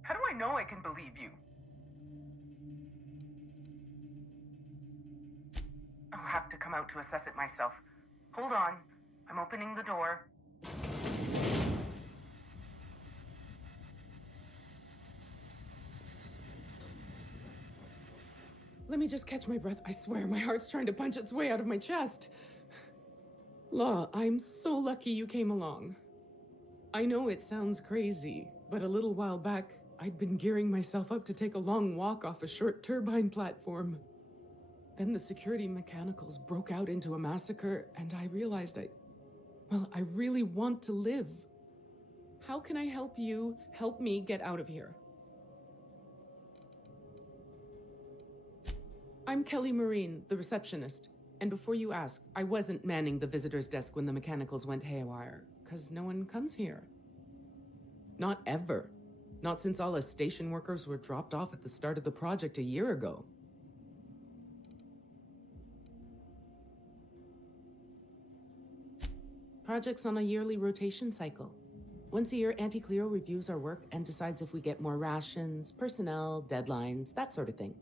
how do I know I can believe you? I'll have to come out to assess it myself. Hold on. I'm opening the door. Let me just catch my breath. I swear, my heart's trying to punch its way out of my chest. Law, I'm so lucky you came along. I know it sounds crazy, but a little while back, I'd been gearing myself up to take a long walk off a short turbine platform. Then the security mechanicals broke out into a massacre, and I realized I really want to live. How can I help you help me get out of here? I'm Kelly Marine, the receptionist. And before you ask, I wasn't manning the visitor's desk when the mechanicals went haywire, because no one comes here. Not ever. Not since all us station workers were dropped off at the start of the project a year ago. Project's on a yearly rotation cycle. Once a year, Auntie Cleo reviews our work and decides if we get more rations, personnel, deadlines, that sort of thing.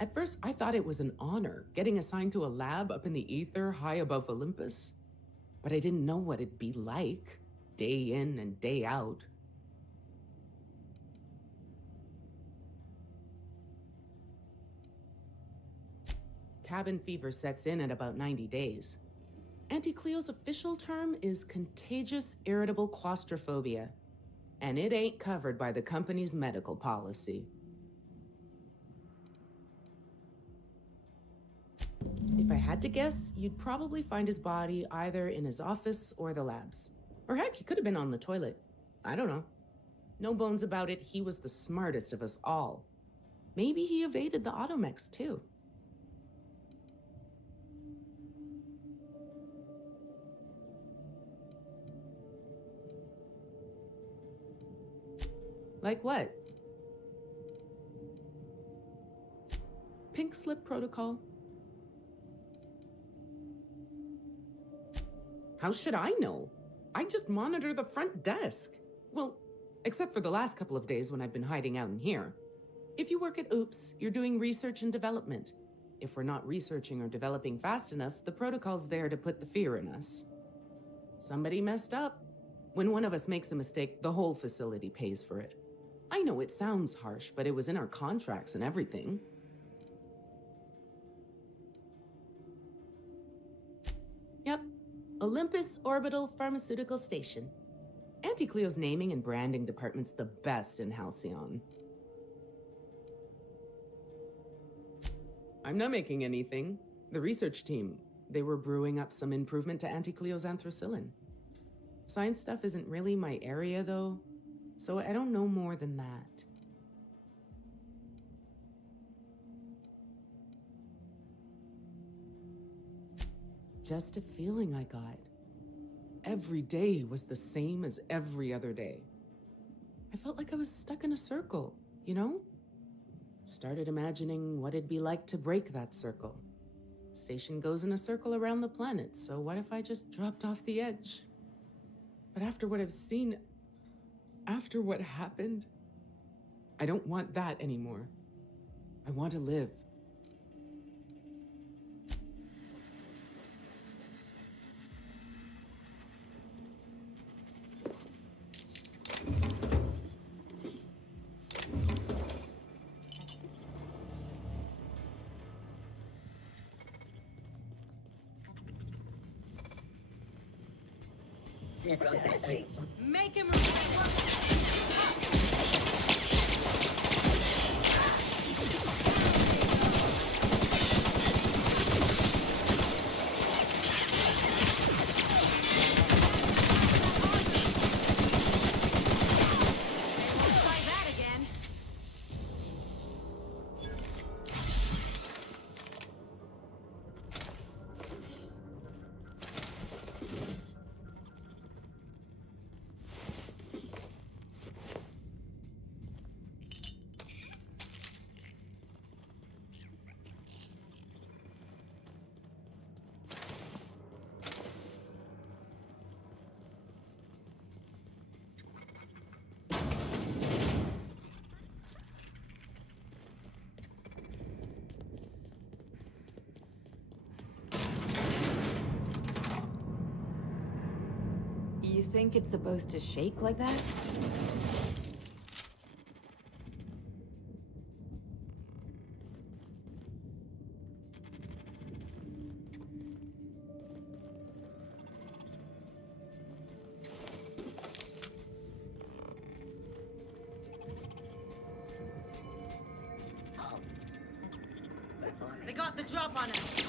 At first, I thought it was an honor, getting assigned to a lab up in the ether high above Olympus. But I didn't know what it'd be like, day in and day out. Cabin fever sets in at about 90 days. Auntie Cleo's official term is contagious irritable claustrophobia, and it ain't covered by the company's medical policy. If I had to guess, you'd probably find his body either in his office or the labs. Or heck, he could have been on the toilet. I don't know. No bones about it, he was the smartest of us all. Maybe he evaded the automechs too. Like what? Pink slip protocol. How should I know? I just monitor the front desk. Well, except for the last couple of days when I've been hiding out in here. If you work at OOPS, you're doing research and development. If we're not researching or developing fast enough, the protocol's there to put the fear in us. Somebody messed up. When one of us makes a mistake, the whole facility pays for it. I know it sounds harsh, but it was in our contracts and everything. Yep. Olympus Orbital Pharmaceutical Station. Auntie Cleo's naming and branding department's the best in Halcyon. I'm not making anything. The research team, they were brewing up some improvement to Auntie Cleo's anthracillin. Science stuff isn't really my area, though, so I don't know more than that. Just a feeling I got. every day was the same as every other day. I felt like I was stuck in a circle, you know? Started imagining what it'd be like to break that circle. Station goes in a circle around the planet, so what if I just dropped off the edge? But after what I've seen, after what happened, I don't want that anymore. I want to live. Processing. Make him You think it's supposed to shake like that? They got the drop on us.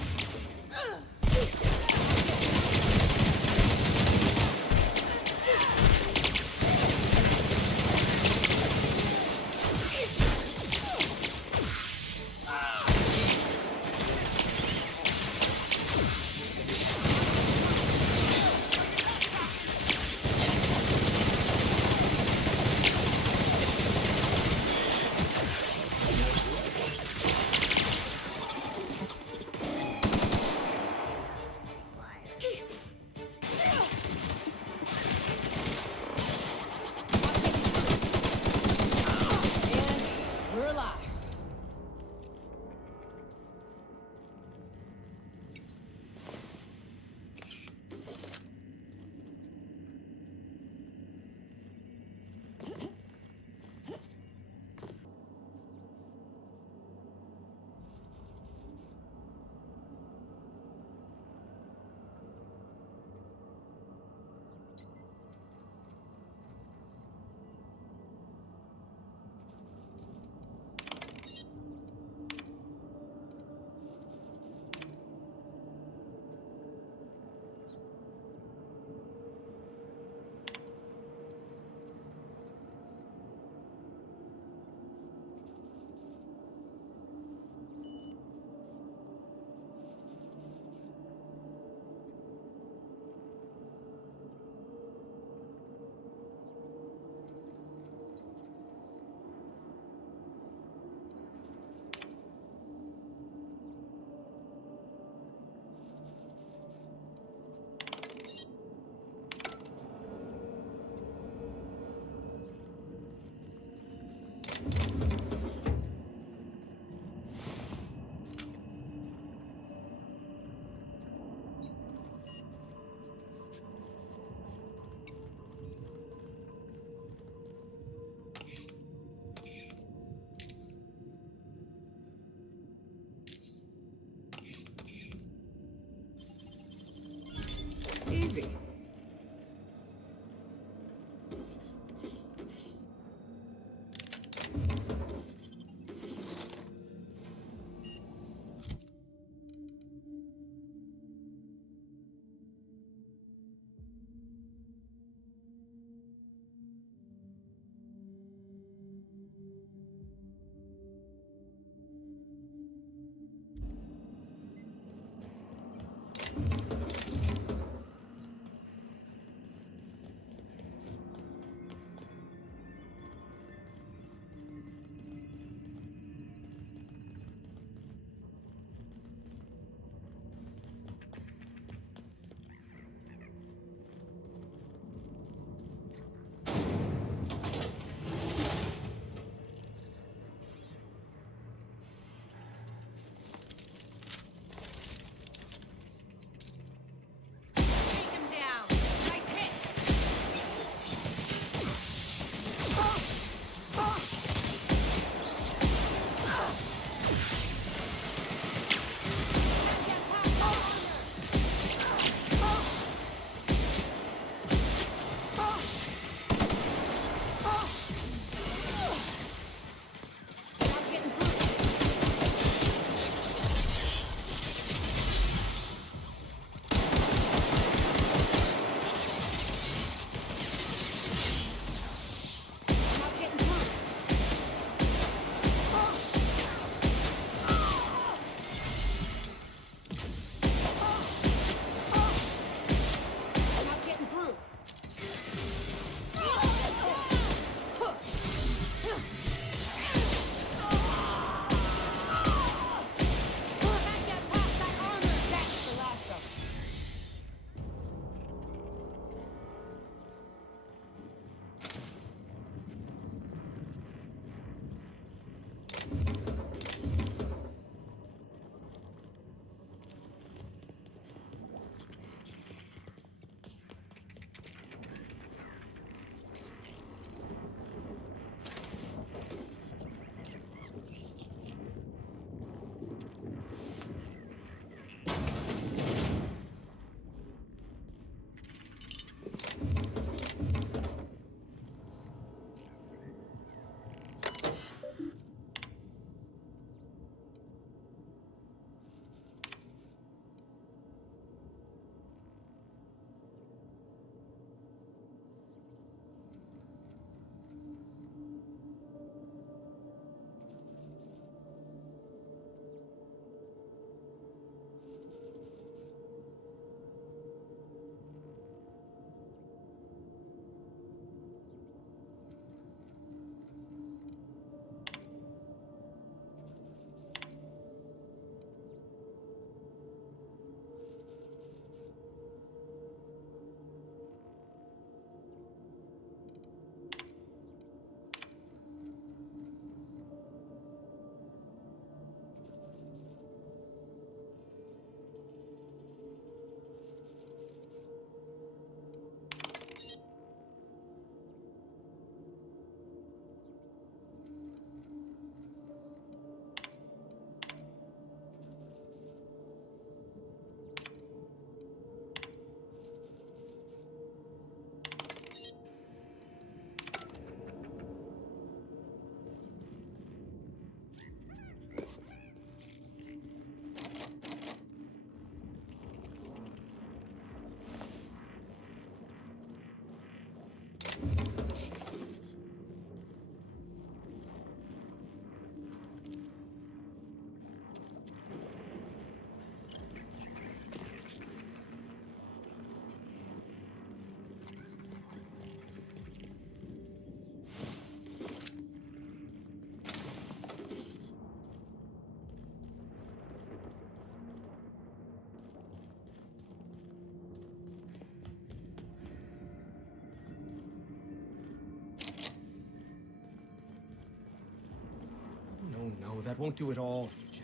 No, that won't do it all. Jack,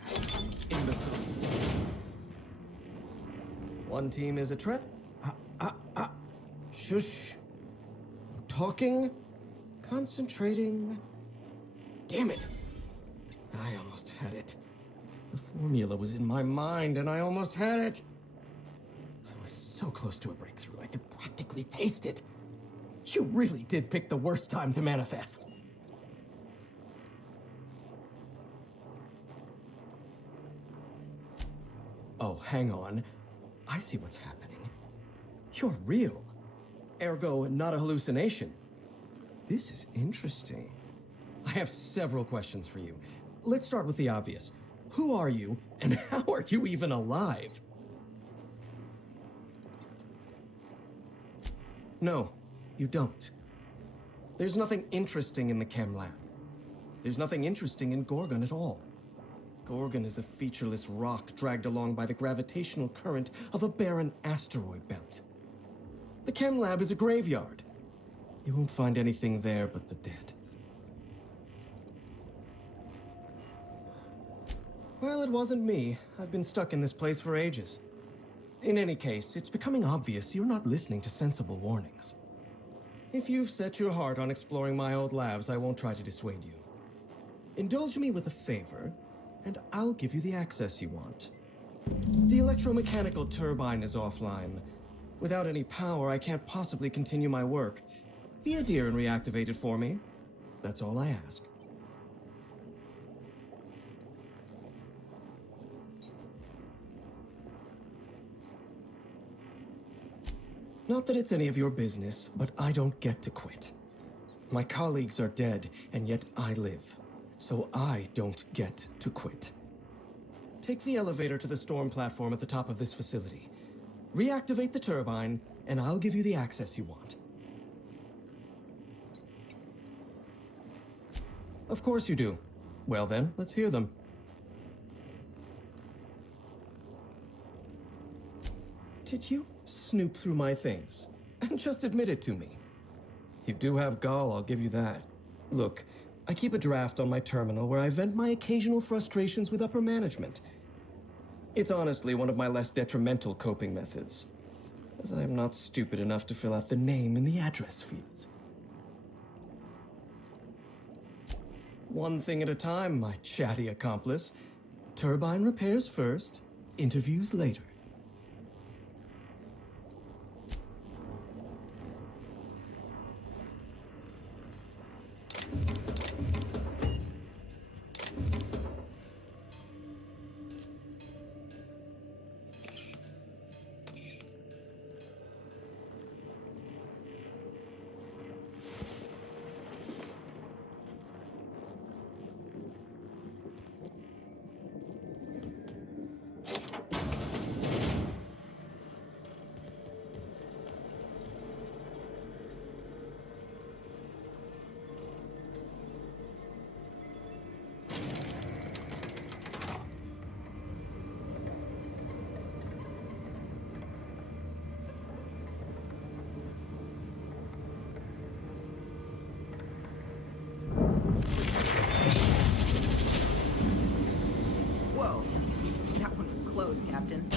imbecile. One team is a trip. Shush. Talking. Concentrating. Damn it. I almost had it. The formula was in my mind and I almost had it. I was so close to a breakthrough, I could practically taste it. You really did pick the worst time to manifest. Oh, hang on. I see what's happening. You're real. Ergo, not a hallucination. This is interesting. I have several questions for you. Let's start with the obvious. Who are you, and how are you even alive? No, you don't. There's nothing interesting in the chem lab. There's nothing interesting in Gorgon at all. Gorgon is a featureless rock dragged along by the gravitational current of a barren asteroid belt. The chem lab is a graveyard. You won't find anything there but the dead. Well, it wasn't me. I've been stuck in this place for ages. In any case, it's becoming obvious you're not listening to sensible warnings. If you've set your heart on exploring my old labs, I won't try to dissuade you. Indulge me with a favor, and I'll give you the access you want. The electromechanical turbine is offline. Without any power, I can't possibly continue my work. Be a dear and reactivate it for me. That's all I ask. Not that it's any of your business, but I don't get to quit. My colleagues are dead, and yet I live. So I don't get to quit. Take the elevator to the storm platform at the top of this facility. Reactivate the turbine, and I'll give you the access you want. Of course you do. Well then, let's hear them. Did you snoop through my things? And just admit it to me. You do have gall, I'll give you that. Look, I keep a draft on my terminal where I vent my occasional frustrations with upper management. It's honestly one of my less detrimental coping methods, as I am not stupid enough to fill out the name in the address field. One thing at a time, my chatty accomplice. Turbine repairs first, interviews later. Whoa. That one was close, Captain.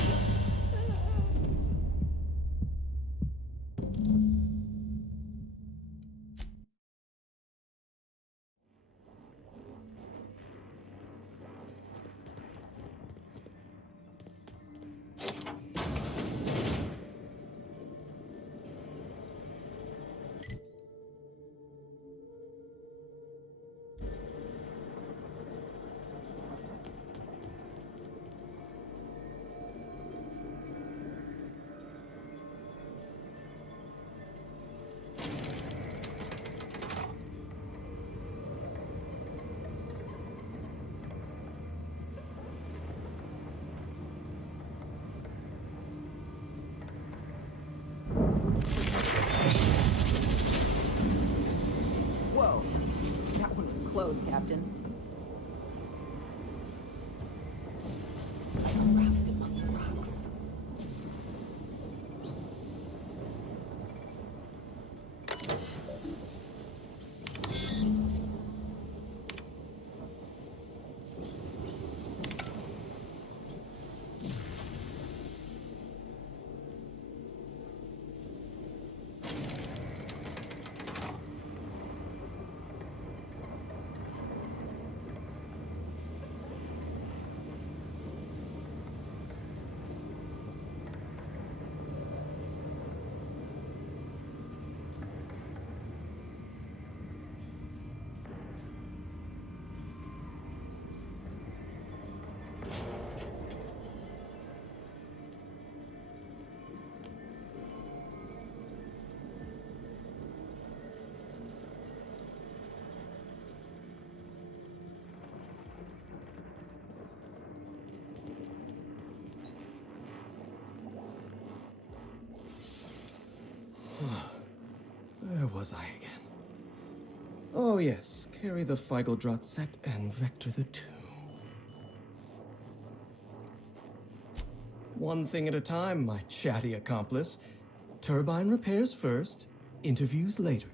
Whoa. That one was close, Captain. I wrapped him up the rocks. Where was I again? Oh yes, carry the Feigeldrot set and vector the two. One thing at a time, my chatty accomplice. Turbine repairs first, interviews later.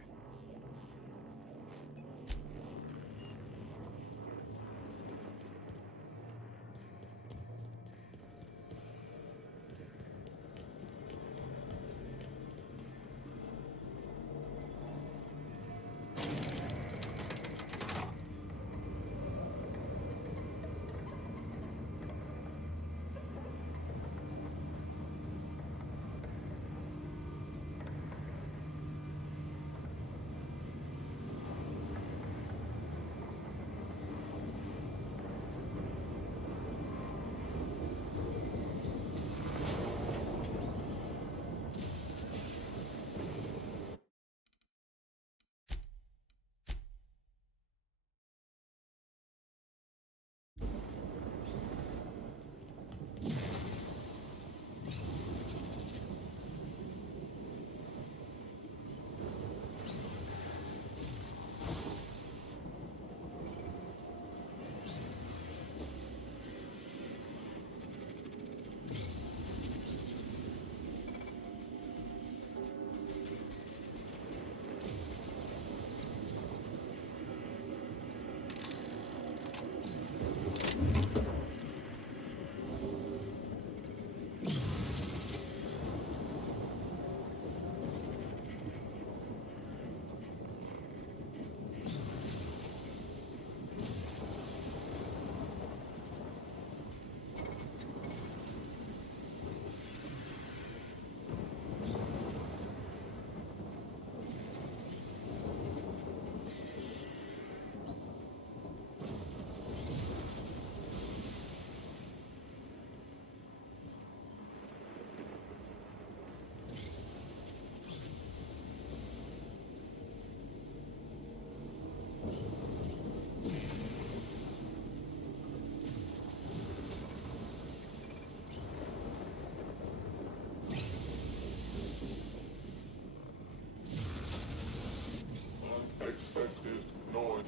Unexpected noise.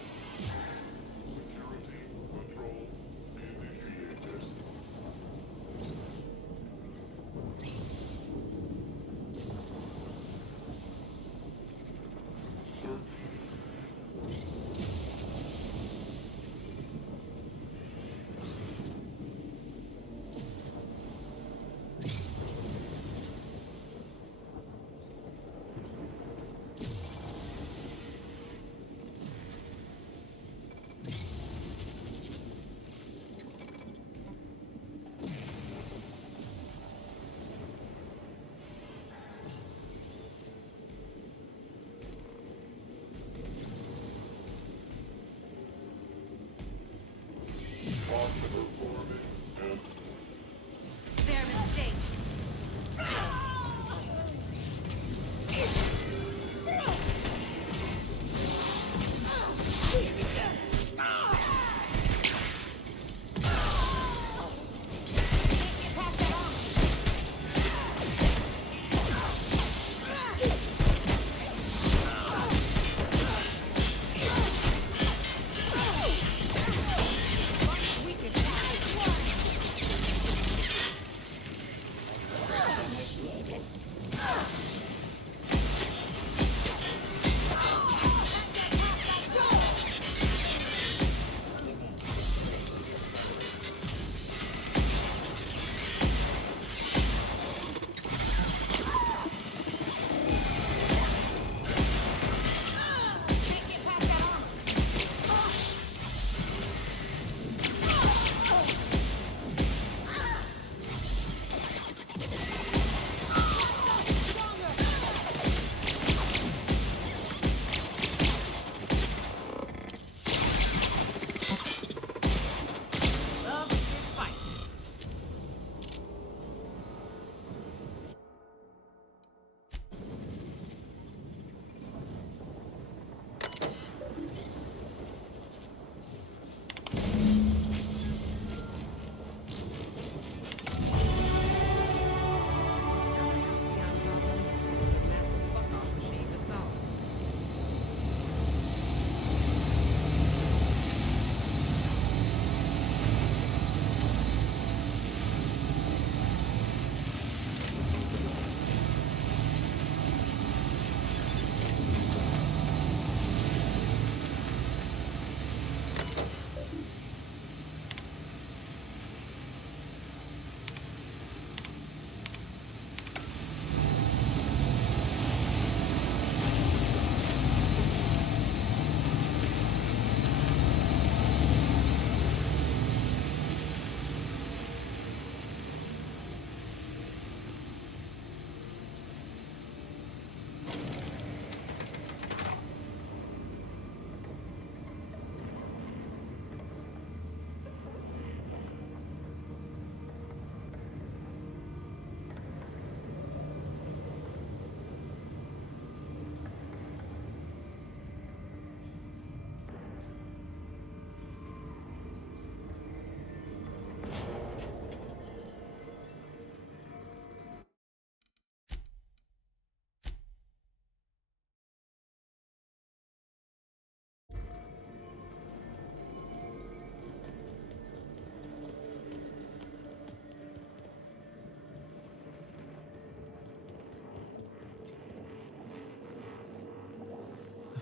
Security patrol initiated.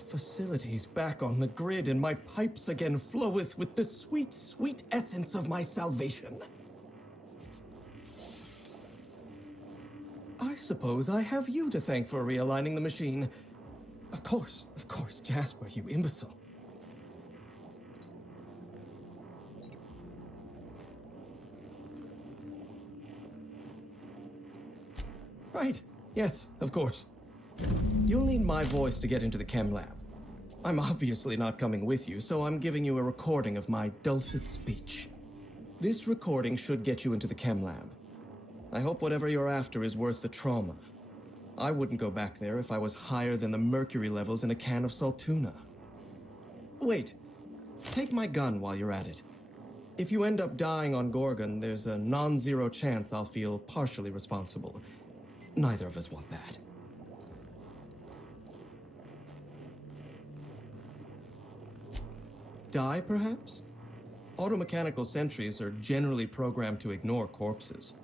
facility's back on the grid, and my pipes again floweth with the sweet, sweet essence of my salvation. I suppose I have you to thank for realigning the machine. Of course, Jasper, you imbecile. Right, yes, of course. You'll need my voice to get into the chem lab. I'm obviously not coming with you, so I'm giving you a recording of my dulcet speech. This recording should get you into the chem lab. I hope whatever you're after is worth the trauma. I wouldn't go back there if I was higher than the mercury levels in a can of salt tuna. Wait, take my gun while you're at it. If you end up dying on Gorgon, there's a non-zero chance I'll feel partially responsible. Neither of us want that. Die, perhaps? Automechanical sentries are generally programmed to ignore corpses.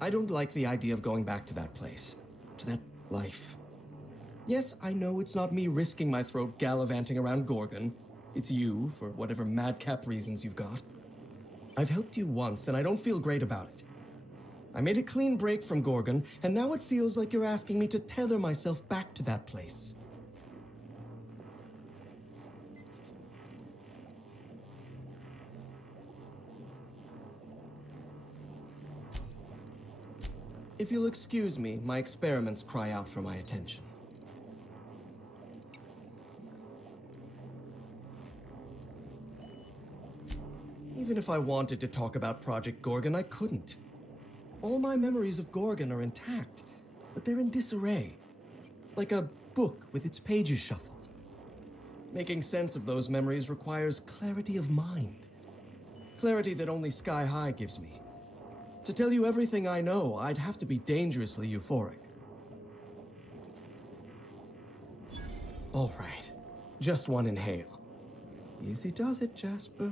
I don't like the idea of going back to that place, to that life. Yes, I know it's not me risking my throat gallivanting around Gorgon. It's you, for whatever madcap reasons you've got. I've helped you once, and I don't feel great about it. I made a clean break from Gorgon, and now it feels like you're asking me to tether myself back to that place. If you'll excuse me, my experiments cry out for my attention. Even if I wanted to talk about Project Gorgon, I couldn't. All my memories of Gorgon are intact, but they're in disarray. Like a book with its pages shuffled. Making sense of those memories requires clarity of mind. Clarity that only Sky High gives me. To tell you everything I know, I'd have to be dangerously euphoric. All right, just one inhale. Easy does it, Jasper.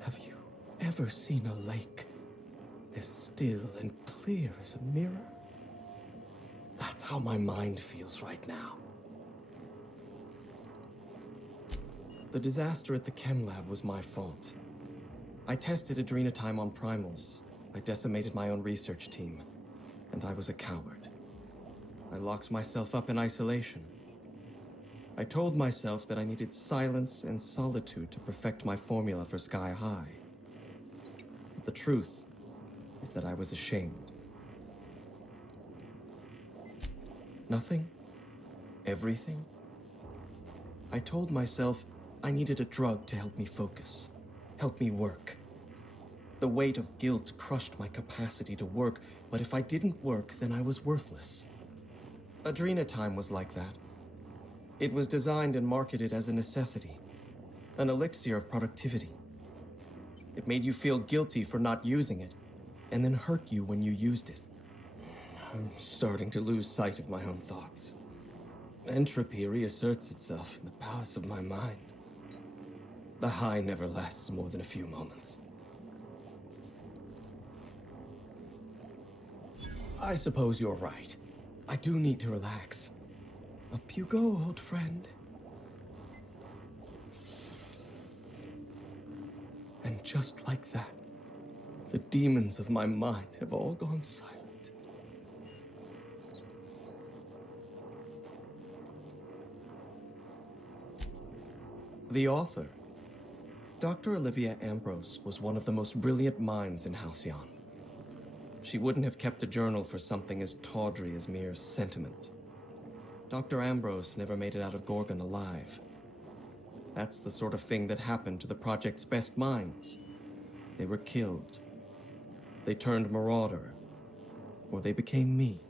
Have you ever seen a lake as still and clear as a mirror? That's how my mind feels right now. The disaster at the chem lab was my fault. I tested adrenatime on primals. I decimated my own research team. And I was a coward. I locked myself up in isolation. I told myself that I needed silence and solitude to perfect my formula for Sky High. But the truth is that I was ashamed. Nothing? Everything? I told myself I needed a drug to help me focus, help me work. The weight of guilt crushed my capacity to work, but if I didn't work, then I was worthless. Adrenatime was like that. It was designed and marketed as a necessity, an elixir of productivity. It made you feel guilty for not using it, and then hurt you when you used it. I'm starting to lose sight of my own thoughts. Entropy reasserts itself in the palace of my mind. The high never lasts more than a few moments. I suppose you're right. I do need to relax. Up you go, old friend. And just like that, the demons of my mind have all gone silent. The author, Dr. Olivia Ambrose, was one of the most brilliant minds in Halcyon. She wouldn't have kept a journal for something as tawdry as mere sentiment. Dr. Ambrose never made it out of Gorgon alive. That's the sort of thing that happened to the project's best minds. They were killed. They turned marauder. Or they became me.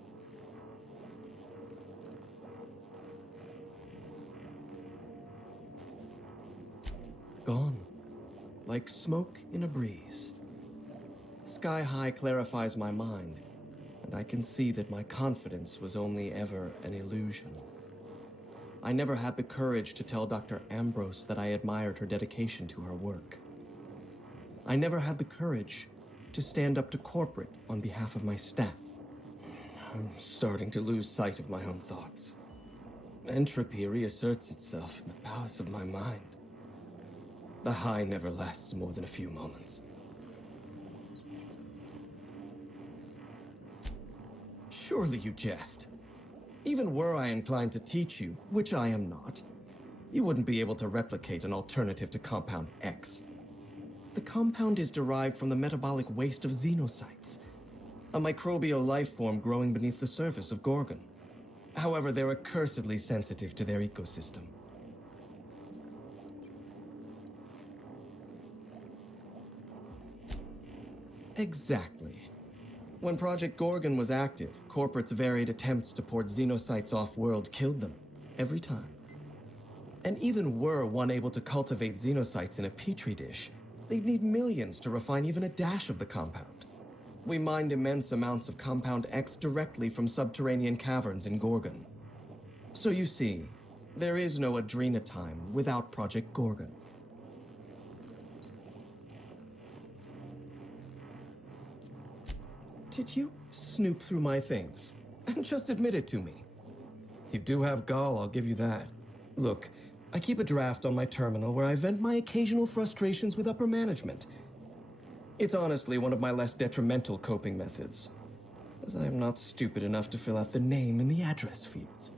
Gone. Like smoke in a breeze. Sky High clarifies my mind, and I can see that my confidence was only ever an illusion. I never had the courage to tell Dr. Ambrose that I admired her dedication to her work. I never had the courage to stand up to corporate on behalf of my staff. I'm starting to lose sight of my own thoughts. Entropy reasserts itself in the palace of my mind. The high never lasts more than a few moments. Surely you jest. Even were I inclined to teach you, which I am not, you wouldn't be able to replicate an alternative to Compound X. The compound is derived from the metabolic waste of xenocytes, a microbial life form growing beneath the surface of Gorgon. However, they're accursedly sensitive to their ecosystem. Exactly. When Project Gorgon was active, corporates' varied attempts to port xenocytes off-world killed them, every time. And even were one able to cultivate xenocytes in a petri dish, they'd need millions to refine even a dash of the compound. We mined immense amounts of Compound X directly from subterranean caverns in Gorgon. So you see, there is no Adrenatime without Project Gorgon. Did you snoop through my things? And just admit it to me. You do have gall, I'll give you that. Look, I keep a draft on my terminal where I vent my occasional frustrations with upper management. It's honestly one of my less detrimental coping methods, as I am not stupid enough to fill out the name in the address field.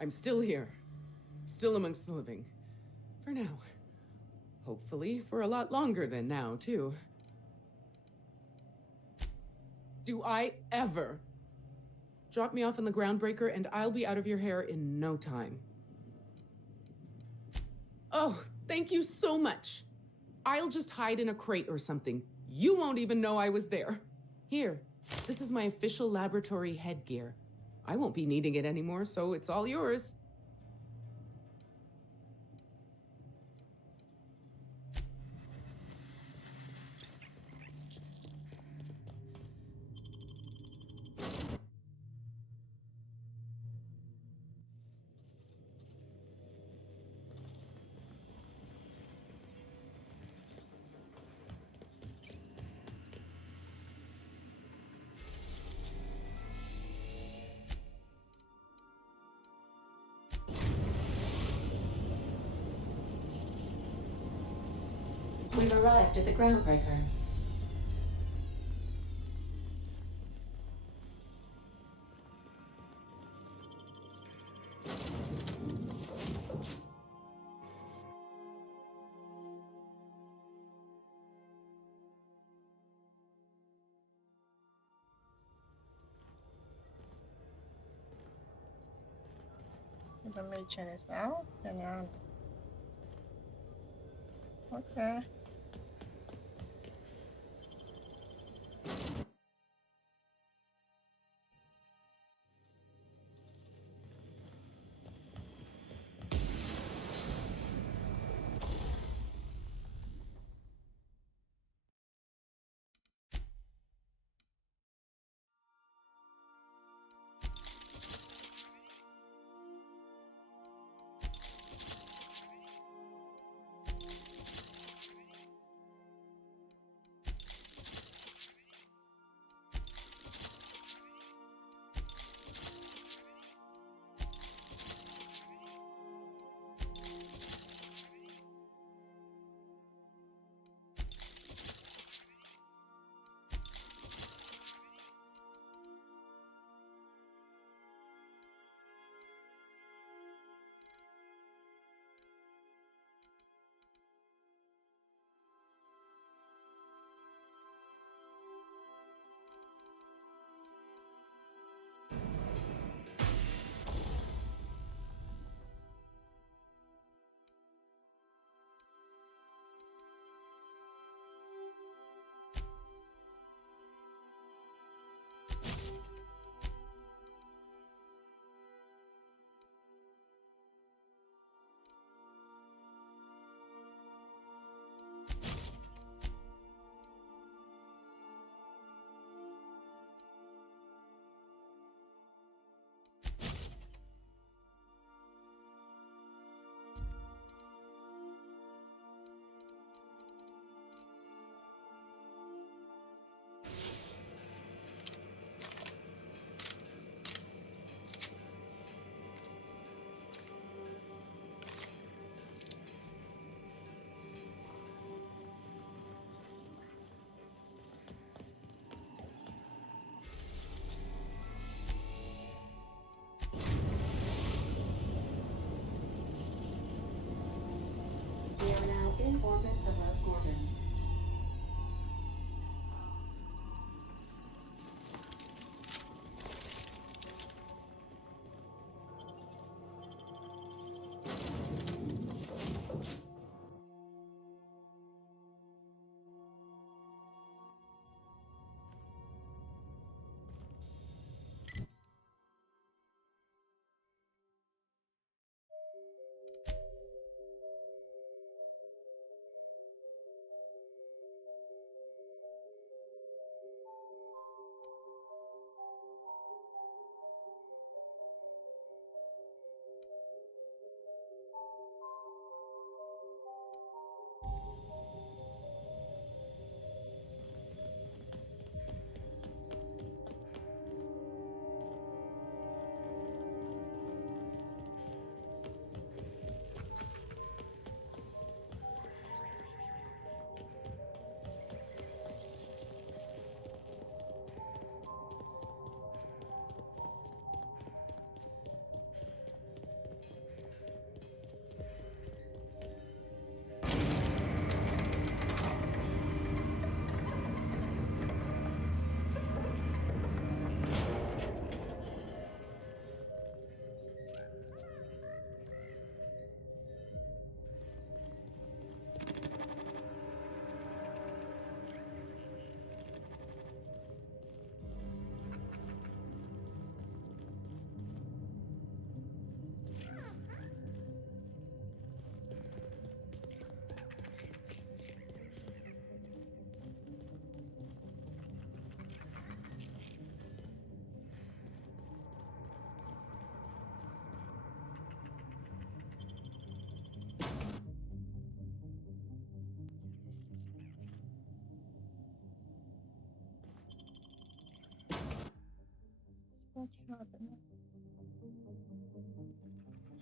I'm still here. Still amongst the living. For now. Hopefully for a lot longer than now, too. Do I ever? Drop me off in the groundbreaker and I'll be out of your hair in no time. Oh, thank you so much. I'll just hide in a crate or something. You won't even know I was there. Here, this is my official laboratory headgear. I won't be needing it anymore, so it's all yours. We've arrived at the groundbreaker. The mission is out. Hang on. Okay.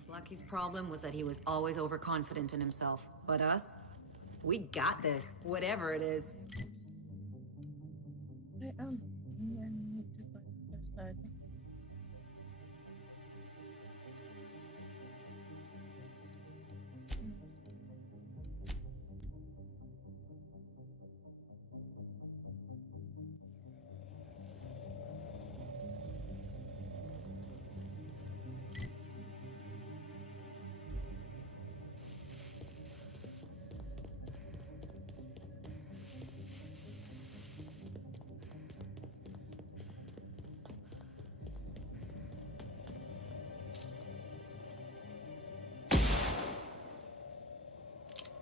Lucky's problem was that he was always overconfident in himself. But us? We got this, whatever it is. I need to find the other side.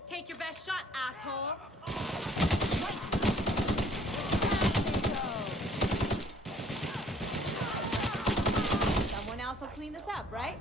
Take your best shot, asshole! Someone else will clean this up, right?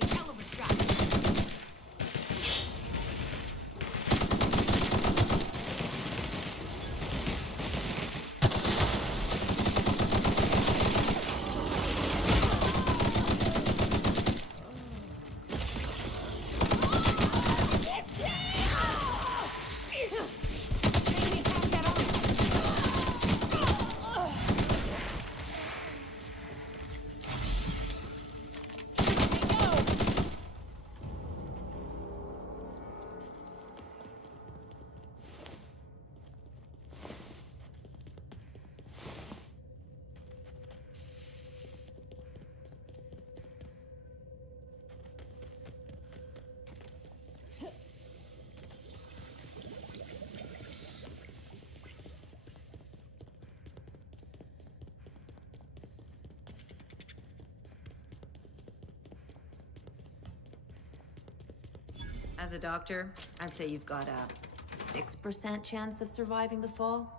Hell of a shot. As a doctor, I'd say you've got a 6% chance of surviving the fall.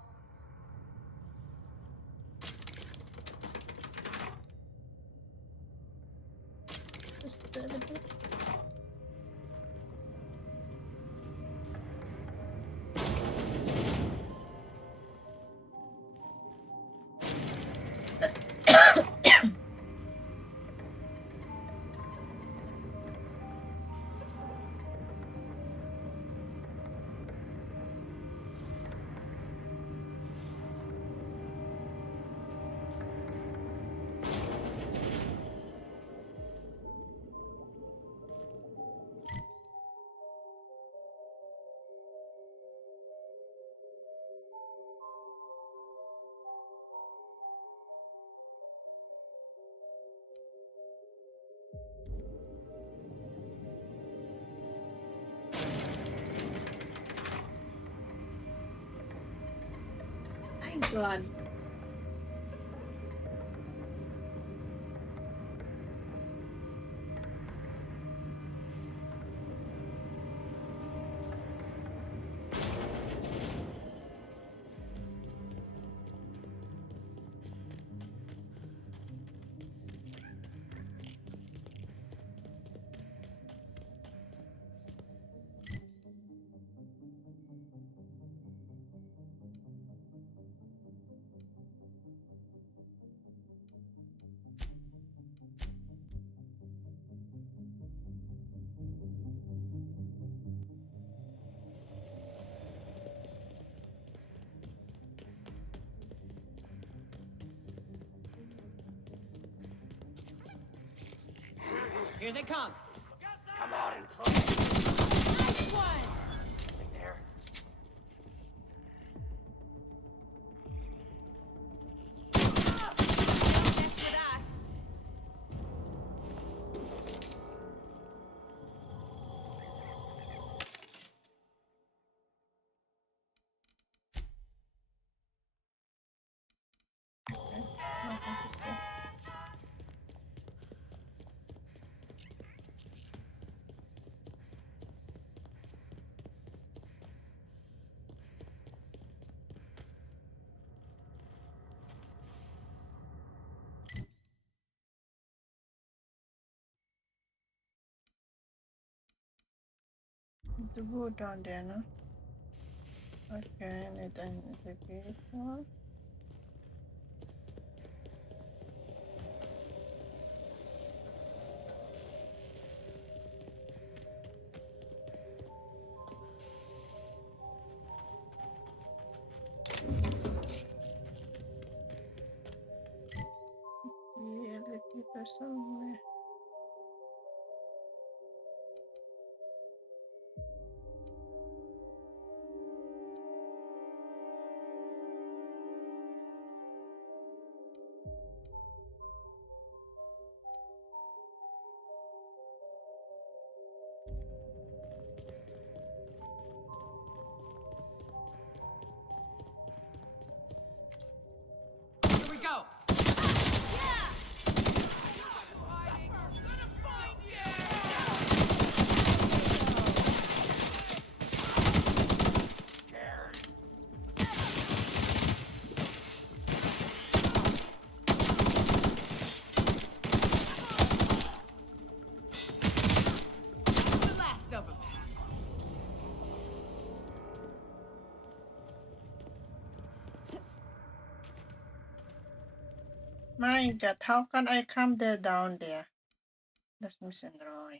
God. Here they come. Come on and close. Nice one. Something there. To go down there, no? Okay, need an elevator. The elevator somewhere. Here we go! The last of them. My God, how can I come there down there? That's missing drawing.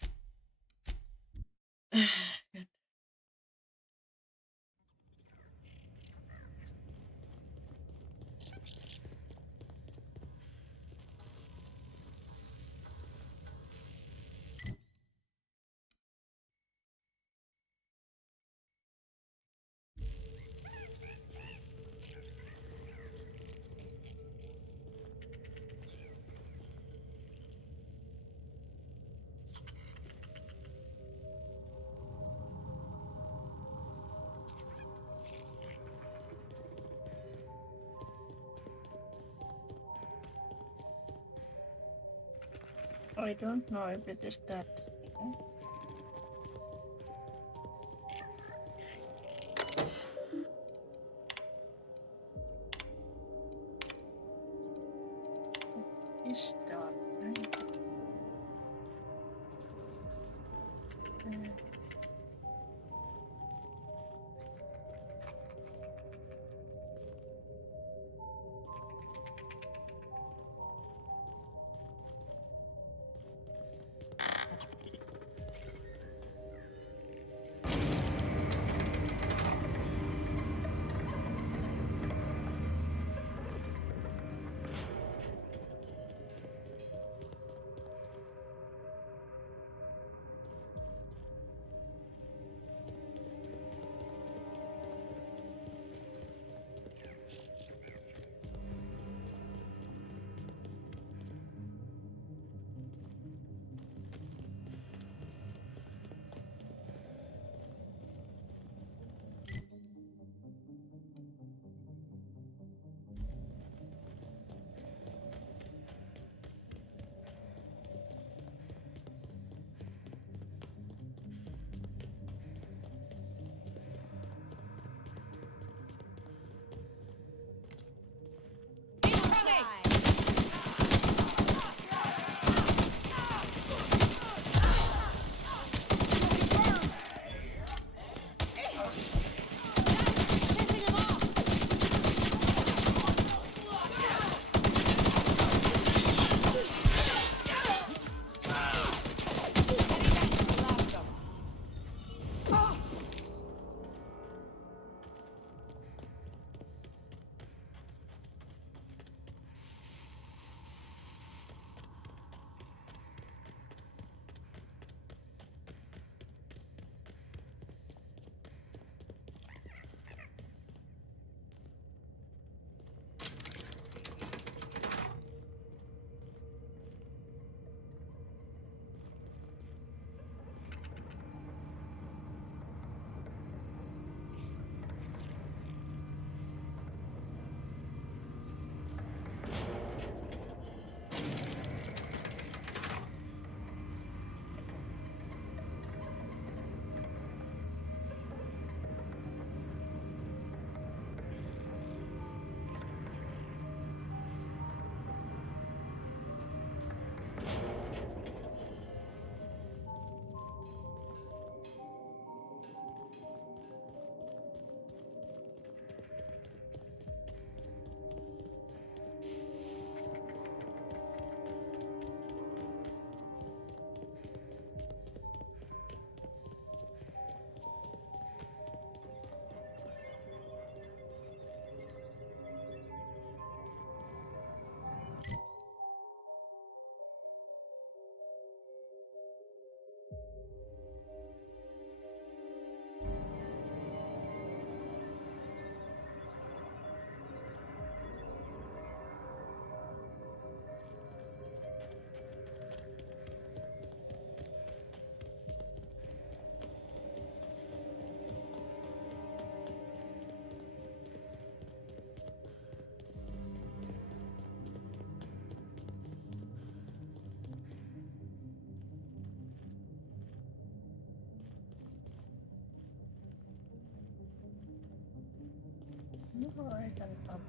I don't know if it is that. Is that right? No, I can't up.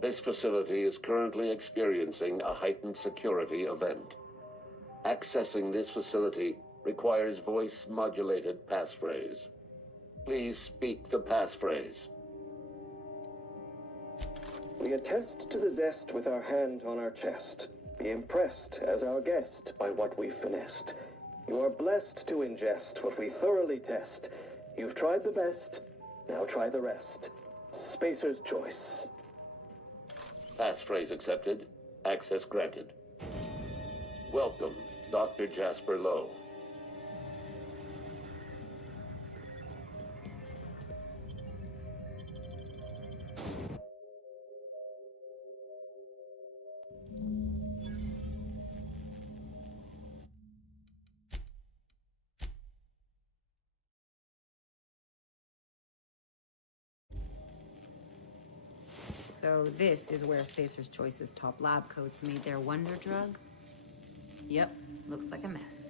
This facility is currently experiencing a heightened security event. Accessing this facility requires voice-modulated passphrase. Please speak the passphrase. We attest to the zest with our hand on our chest. Be impressed as our guest by what we've finessed. You are blessed to ingest what we thoroughly test. You've tried the best, now try the rest. Spacer's choice. Passphrase accepted. Access granted. Welcome, Dr. Jasper Lowe. So this is where Spacer's Choice's top lab coats made their wonder drug? Yep, looks like a mess.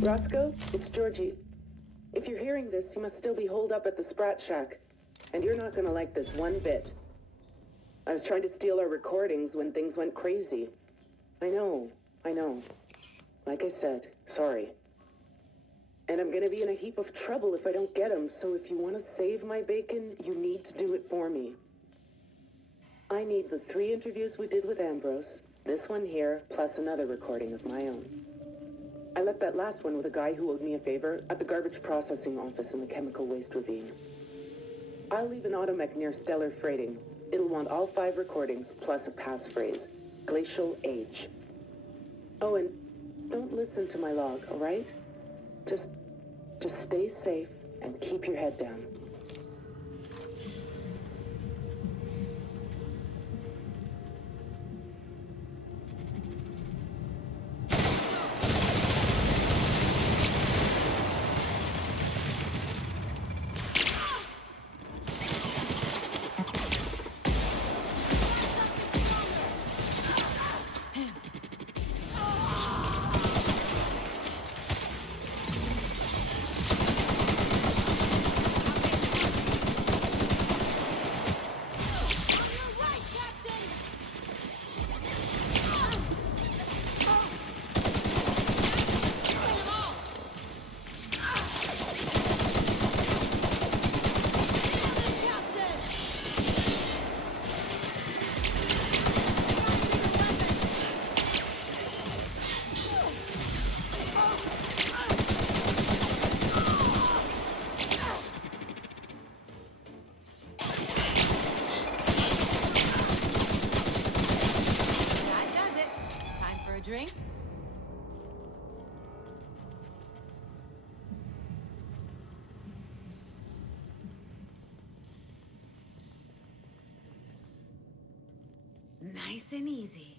Roscoe, it's Georgie. If you're hearing this, you must still be holed up at the Sprat Shack. And you're not gonna like this one bit. I was trying to steal our recordings when things went crazy. I know. Like I said, sorry. And I'm gonna be in a heap of trouble if I don't get them, so if you want to save my bacon, you need to do it for me. I need the 3 interviews we did with Ambrose, this one here, plus another recording of my own. I left that last one with a guy who owed me a favor at the garbage processing office in the chemical waste ravine. I'll leave an automech near Stellar Freighting. It'll want all 5 recordings, plus a passphrase. Glacial Age. Oh, and don't listen to my log, alright? Just stay safe and keep your head down. Drink? Nice and easy.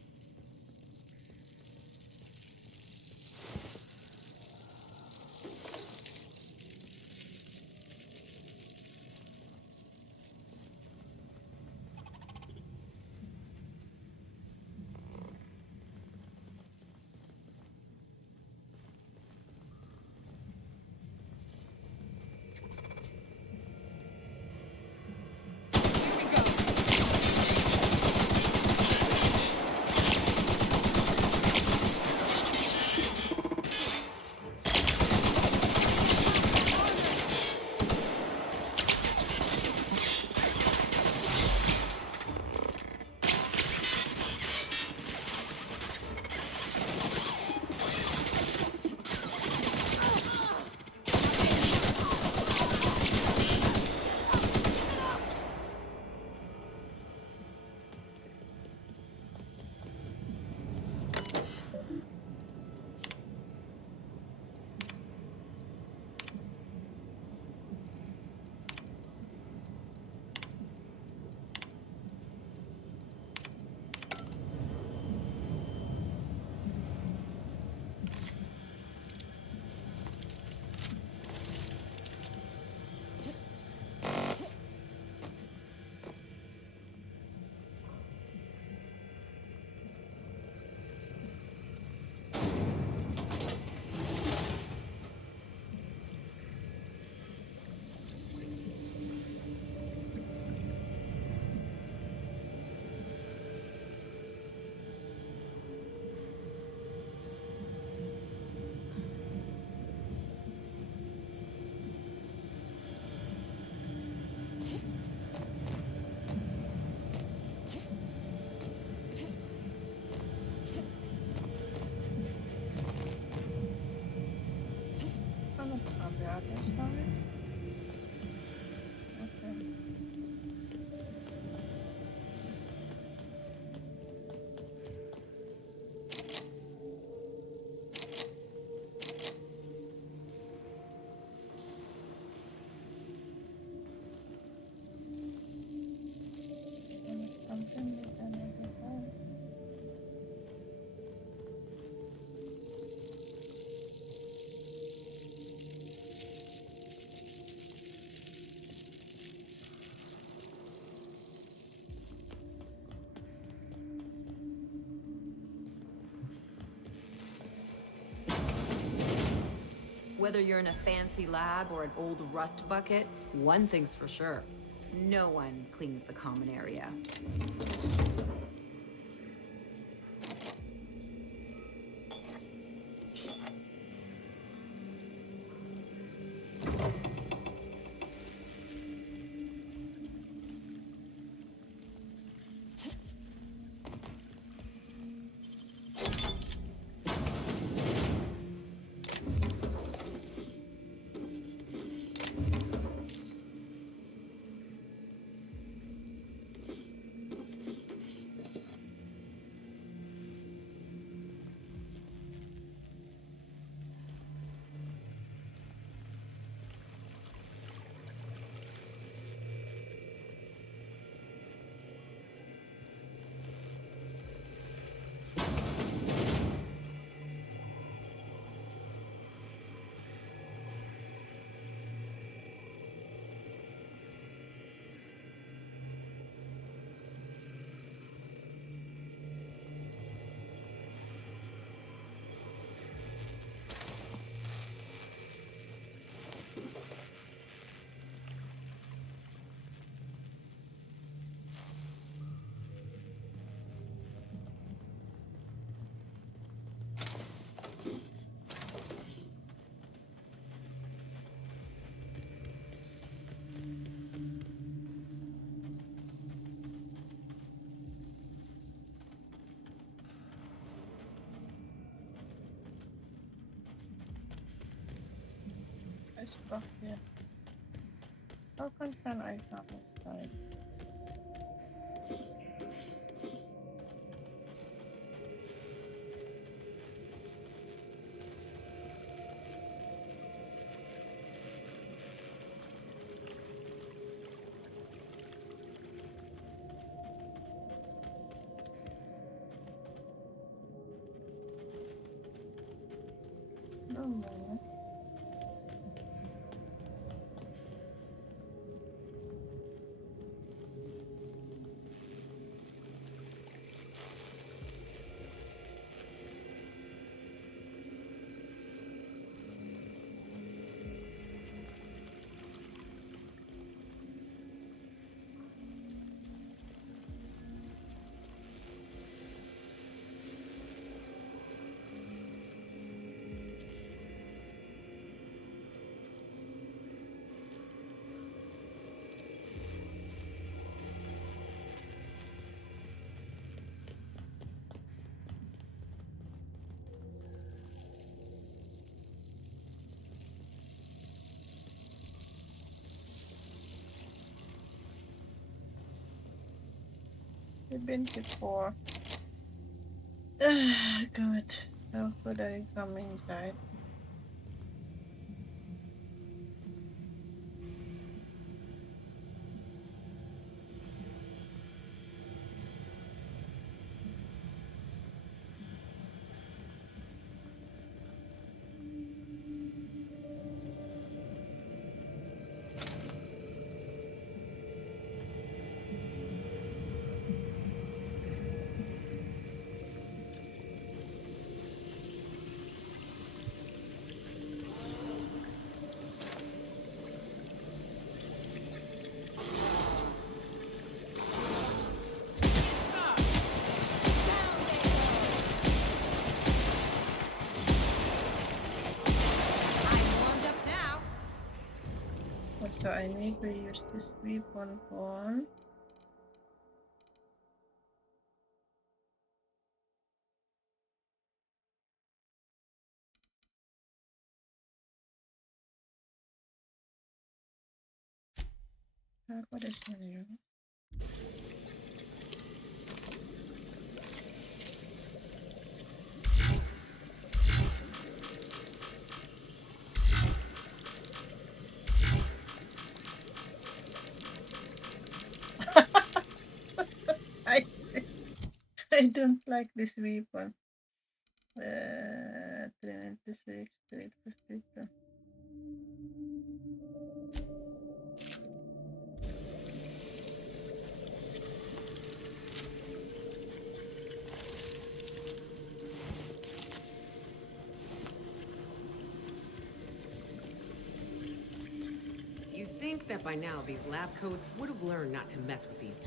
Whether you're in a fancy lab or an old rust bucket, one thing's for sure. No one cleans the common area. It's stuck here. How can I come inside? No more. We've been before. Good. How could I come inside? So I need to use this weapon on. What is in here? I don't like this weapon. 396, 352. think that by now these lab codes would have learned not to mess with these.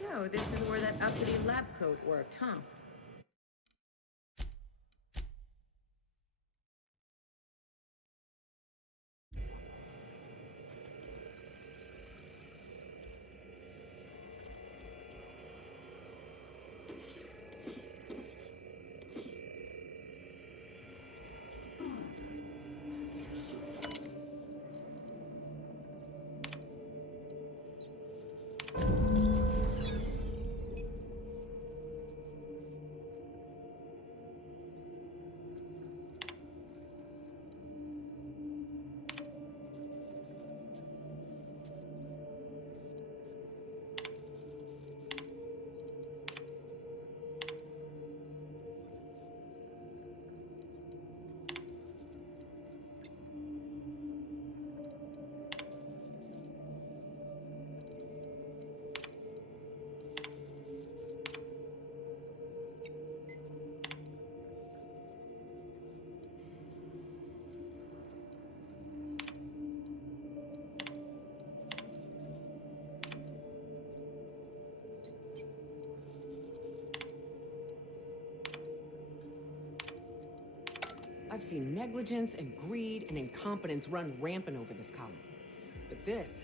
So, this is where that uppity lab coat worked, huh? I've seen negligence and greed and incompetence run rampant over this colony. But this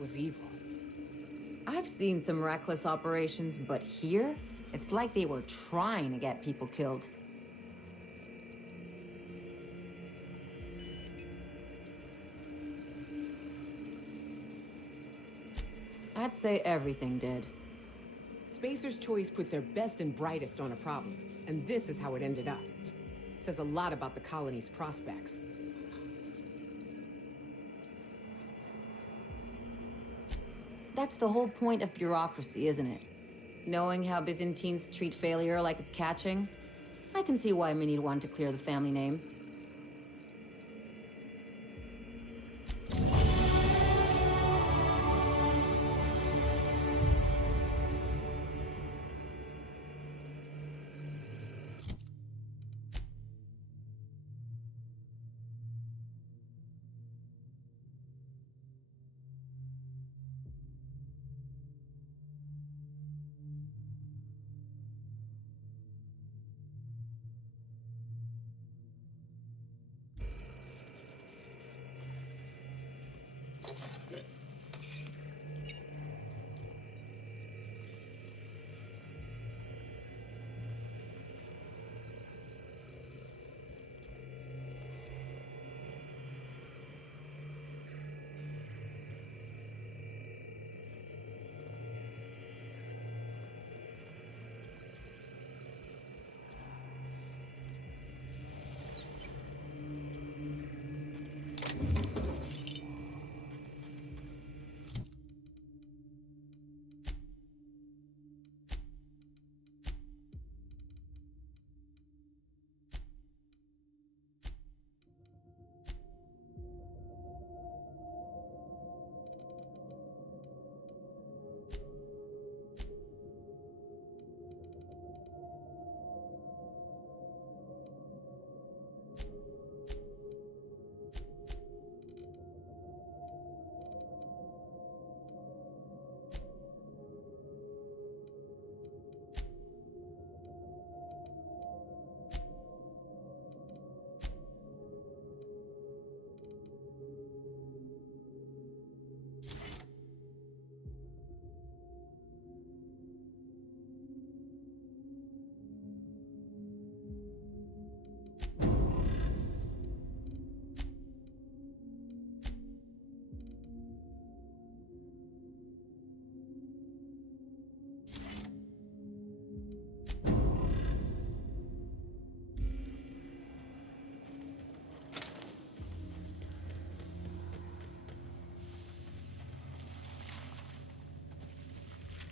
was evil. I've seen some reckless operations, but here, it's like they were trying to get people killed. I'd say everything did. Spacer's Choice put their best and brightest on a problem, and this is how it ended up. Says a lot about the colony's prospects. That's the whole point of bureaucracy, isn't it? Knowing how Byzantines treat failure like it's catching, I can see why Minnie'd want to clear the family name.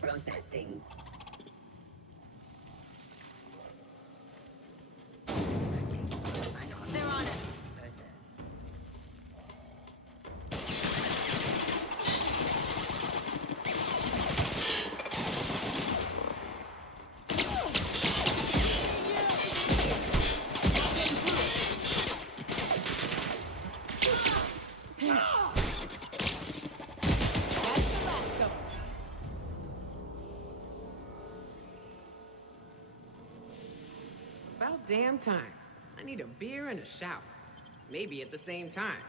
Processing. They're on us. Persons. About damn time. I need a beer and a shower. Maybe at the same time.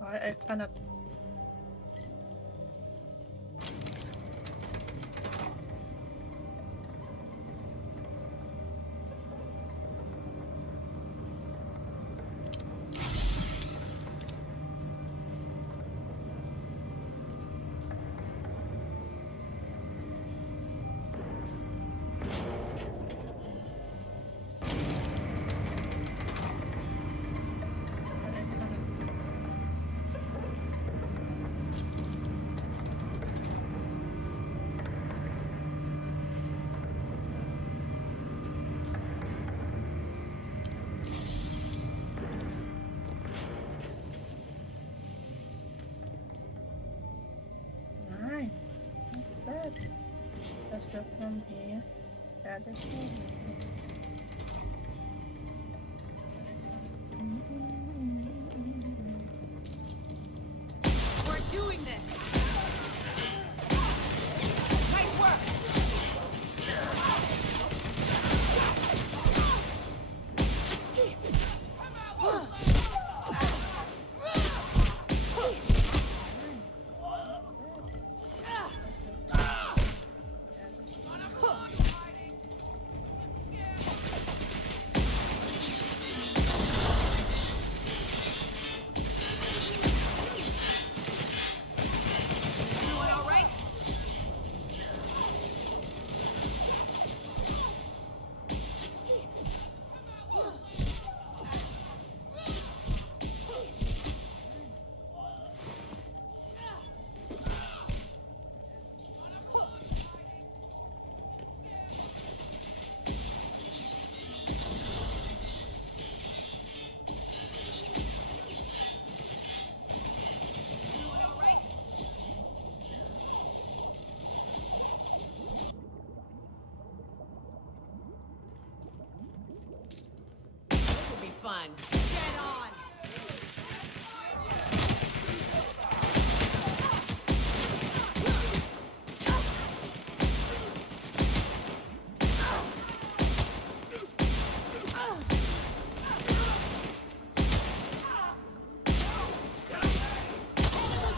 I cannot. So from here, the other side. We're doing this. Nice work. Everyone all right? Everyone all right? This will be fun. Get on.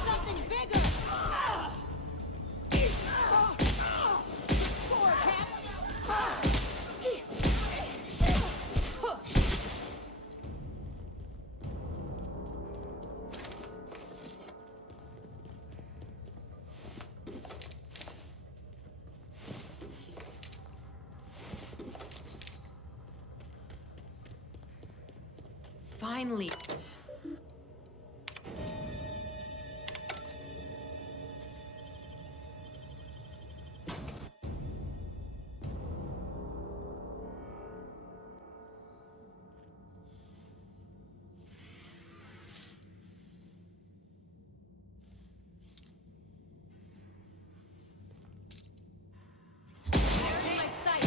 Something bigger. Forward, Cap. Finally. They're in my sight.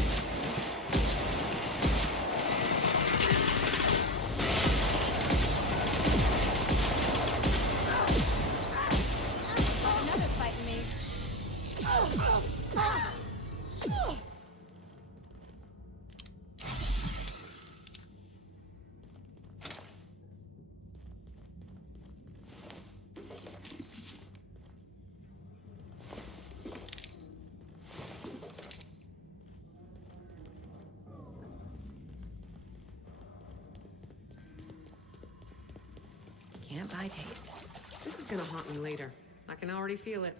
Another fighting me. Can't buy taste. This is gonna haunt me later. I can already feel it.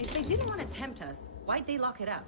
If they didn't want to tempt us, why'd they lock it up?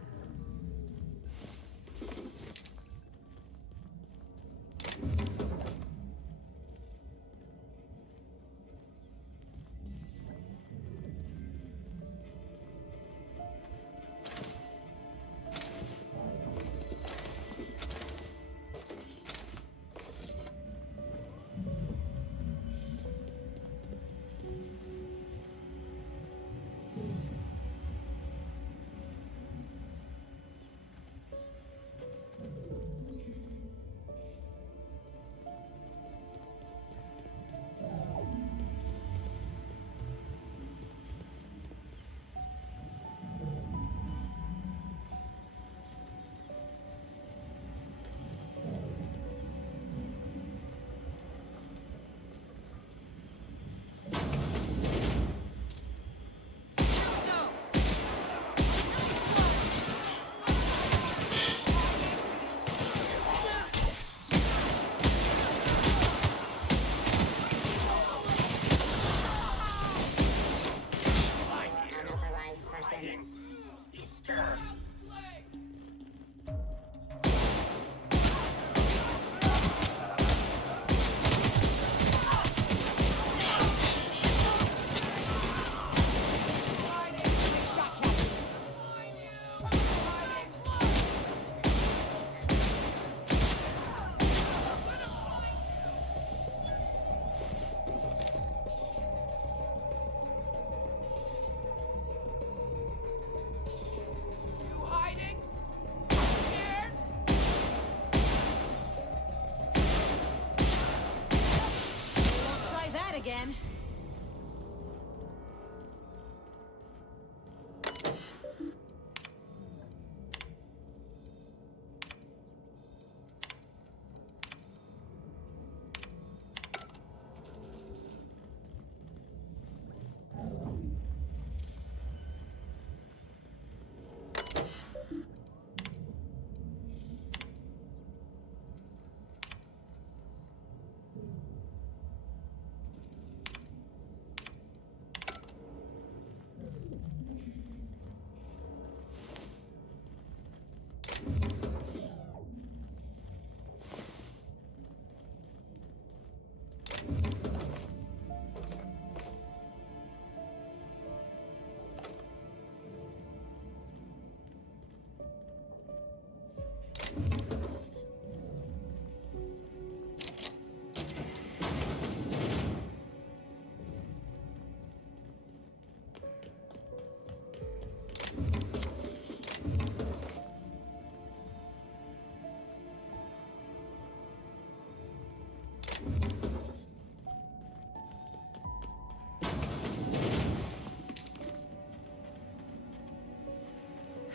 Again.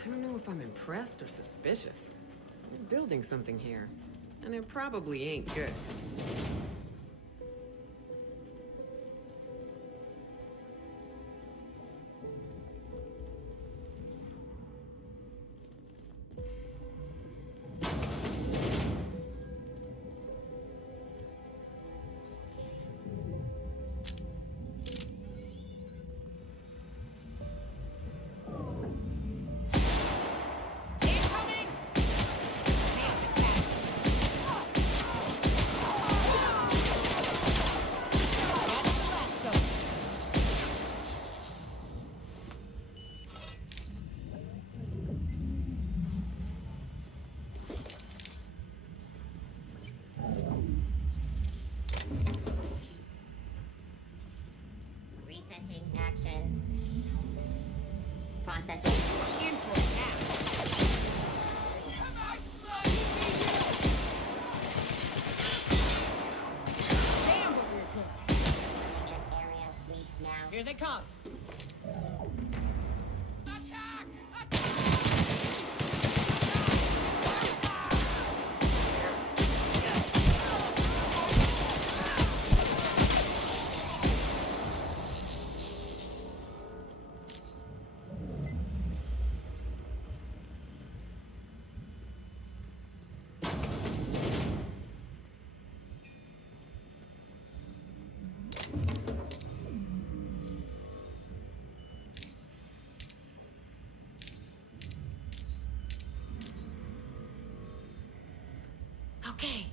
I don't know if I'm impressed or suspicious. We're building something here, and it probably ain't good. Resetting actions. Processing. Handful now. Damn, but we're good. Area fleet now. Here they come. Okay.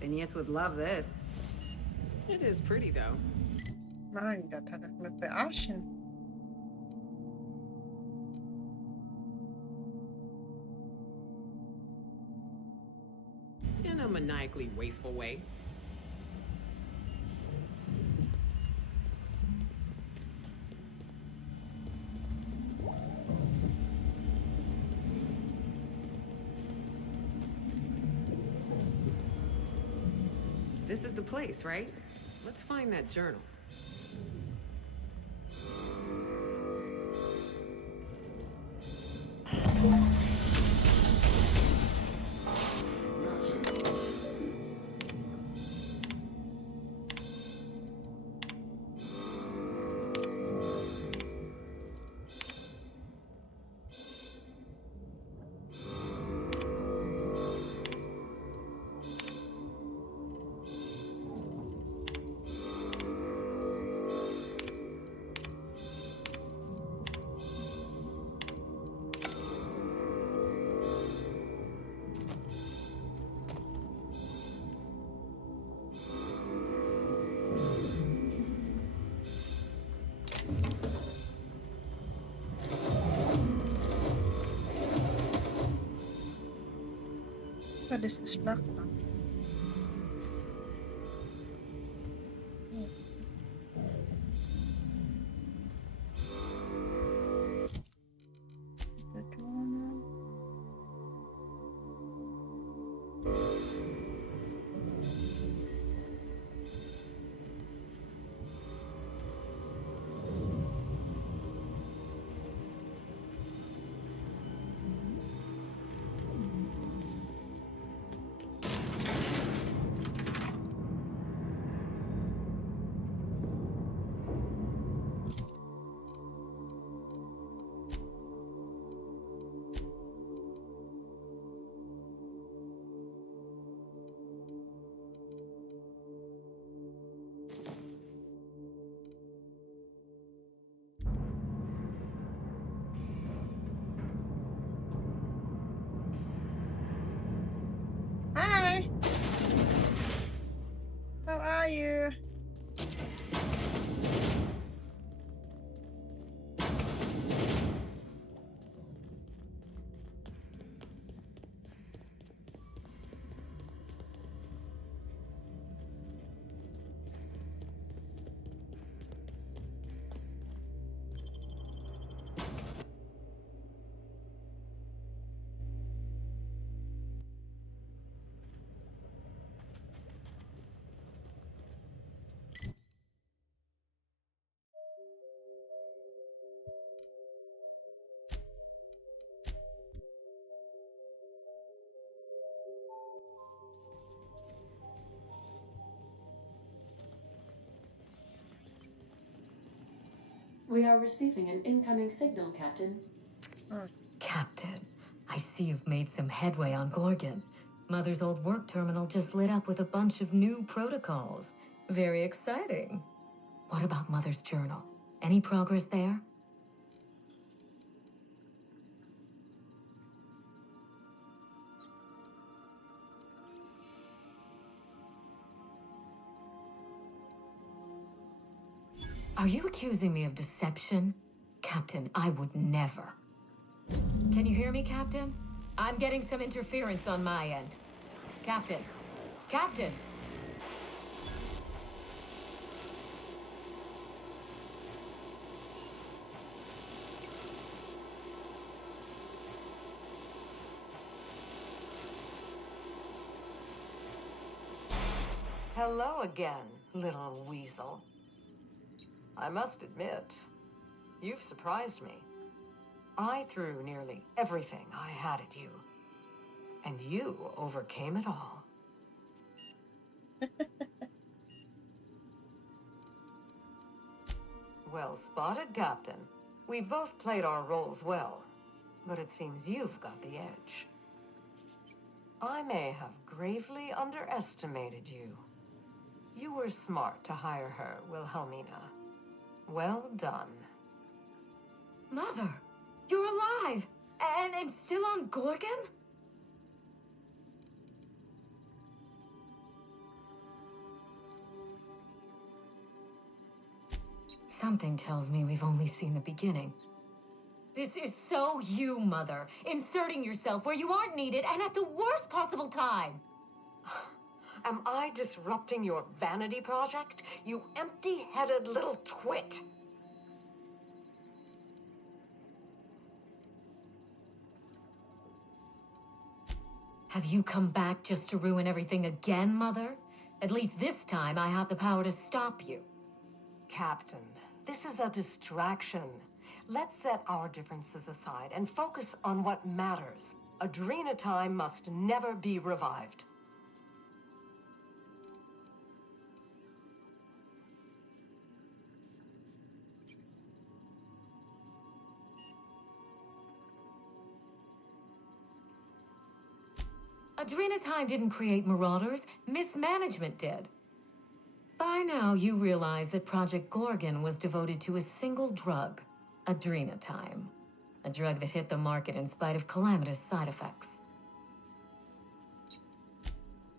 Phineas would love this. It is pretty, though. Mein Gott, hat er mit bearschen. In a maniacally wasteful way. This is the place, right? Let's find that journal. That's it. So this is black. Hi. How are you? We are receiving an incoming signal, Captain. Captain, I see you've made some headway on Gorgon. Mother's old work terminal just lit up with a bunch of new protocols. Very exciting. What about Mother's journal? Any progress there? Are you accusing me of deception? Captain, I would never. Can you hear me, Captain? I'm getting some interference on my end. Captain! Captain! Hello again, little weasel. I must admit, you've surprised me. I threw nearly everything I had at you, and you overcame it all. Well spotted, Captain. We've both played our roles well, but it seems you've got the edge. I may have gravely underestimated you. You were smart to hire her, Wilhelmina. Well done. Mother! You're alive! And still on Gorgon? Something tells me we've only seen the beginning. This is so you, Mother. Inserting yourself where you aren't needed and at the worst possible time. Am I disrupting your vanity project, you empty-headed little twit? Have you come back just to ruin everything again, Mother? At least this time I have the power to stop you. Captain, this is a distraction. Let's set our differences aside and focus on what matters. Adrena time must never be revived. Adrena time didn't create Marauders, mismanagement did. By now, you realize that Project Gorgon was devoted to a single drug, Adrena time. A drug that hit the market in spite of calamitous side effects.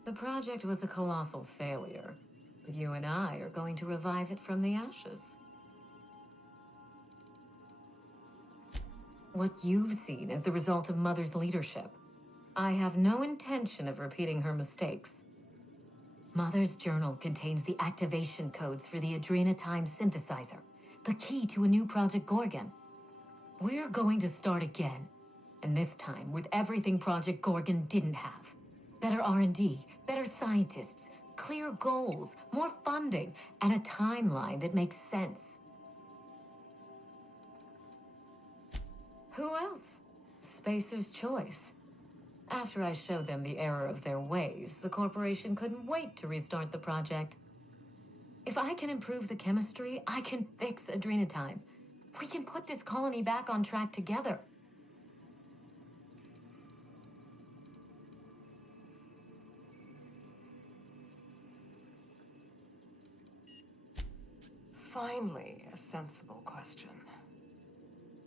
The project was a colossal failure, but you and I are going to revive it from the ashes. What you've seen is the result of Mother's leadership. I have no intention of repeating her mistakes. Mother's journal contains the activation codes for the Adrena time synthesizer, the key to a new Project Gorgon. We're going to start again, and this time with everything Project Gorgon didn't have. Better R&D, better scientists, clear goals, more funding, and a timeline that makes sense. Who else? Spacer's choice. After I showed them the error of their ways, the corporation couldn't wait to restart the project. If I can improve the chemistry, I can fix Adrena time. We can put this colony back on track together. Finally, a sensible question.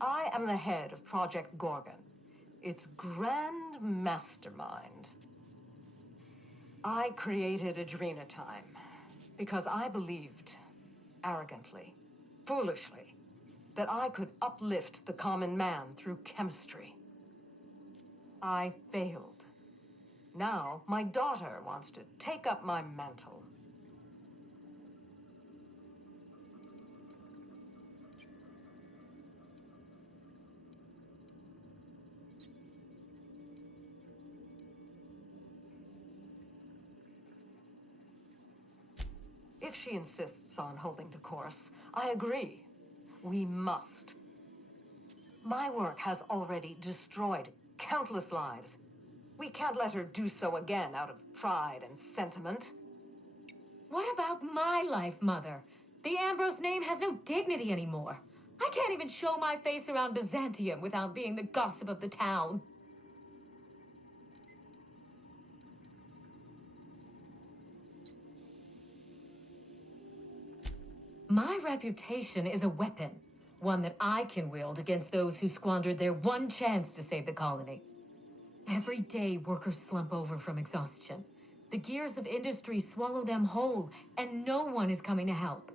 I am the head of Project Gorgon, its grand mastermind. I created Adrena time because I believed, arrogantly, foolishly, that I could uplift the common man through chemistry. I failed. Now, my daughter wants to take up my mantle. If she insists on holding the course, I agree. We must. My work has already destroyed countless lives. We can't let her do so again out of pride and sentiment. What about my life, Mother? The Ambrose name has no dignity anymore. I can't even show my face around Byzantium without being the gossip of the town. My reputation is a weapon, one that I can wield against those who squandered their one chance to save the colony. Every day, workers slump over from exhaustion. The gears of industry swallow them whole, and no one is coming to help.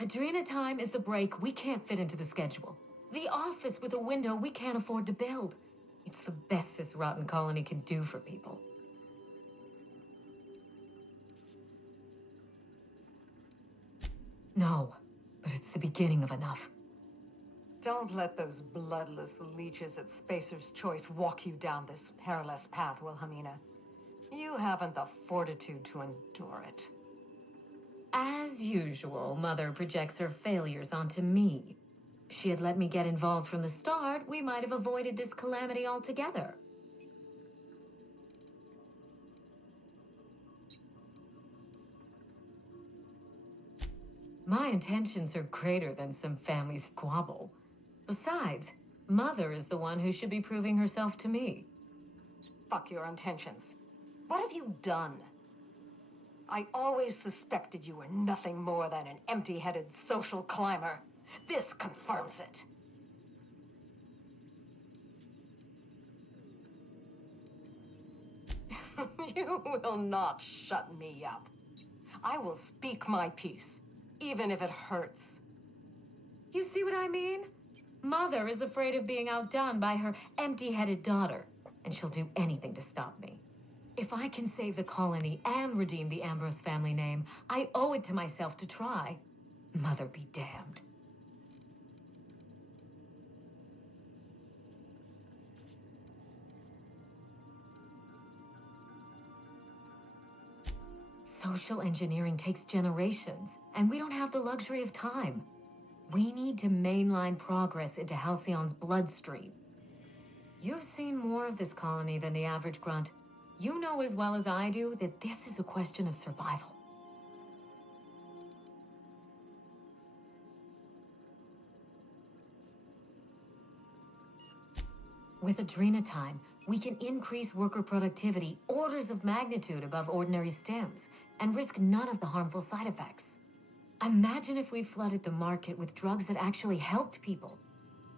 Adrena time is the break we can't fit into the schedule. The office with a window we can't afford to build. It's the best this rotten colony can do for people. No, but it's the beginning of enough. Don't let those bloodless leeches at Spacer's Choice walk you down this perilous path, Wilhelmina. You haven't the fortitude to endure it. As usual, Mother projects her failures onto me. If she had let me get involved from the start, we might have avoided this calamity altogether. My intentions are greater than some family squabble. Besides, Mother is the one who should be proving herself to me. Fuck your intentions. What have you done? I always suspected you were nothing more than an empty-headed social climber. This confirms it. You will not shut me up. I will speak my piece, even if it hurts. You see what I mean? Mother is afraid of being outdone by her empty-headed daughter, and she'll do anything to stop me. If I can save the colony and redeem the Ambrose family name, I owe it to myself to try. Mother be damned. Social engineering takes generations, and we don't have the luxury of time. We need to mainline progress into Halcyon's bloodstream. You've seen more of this colony than the average grunt. You know as well as I do that this is a question of survival. With Adrena time, we can increase worker productivity orders of magnitude above ordinary stems and risk none of the harmful side effects. Imagine if we flooded the market with drugs that actually helped people.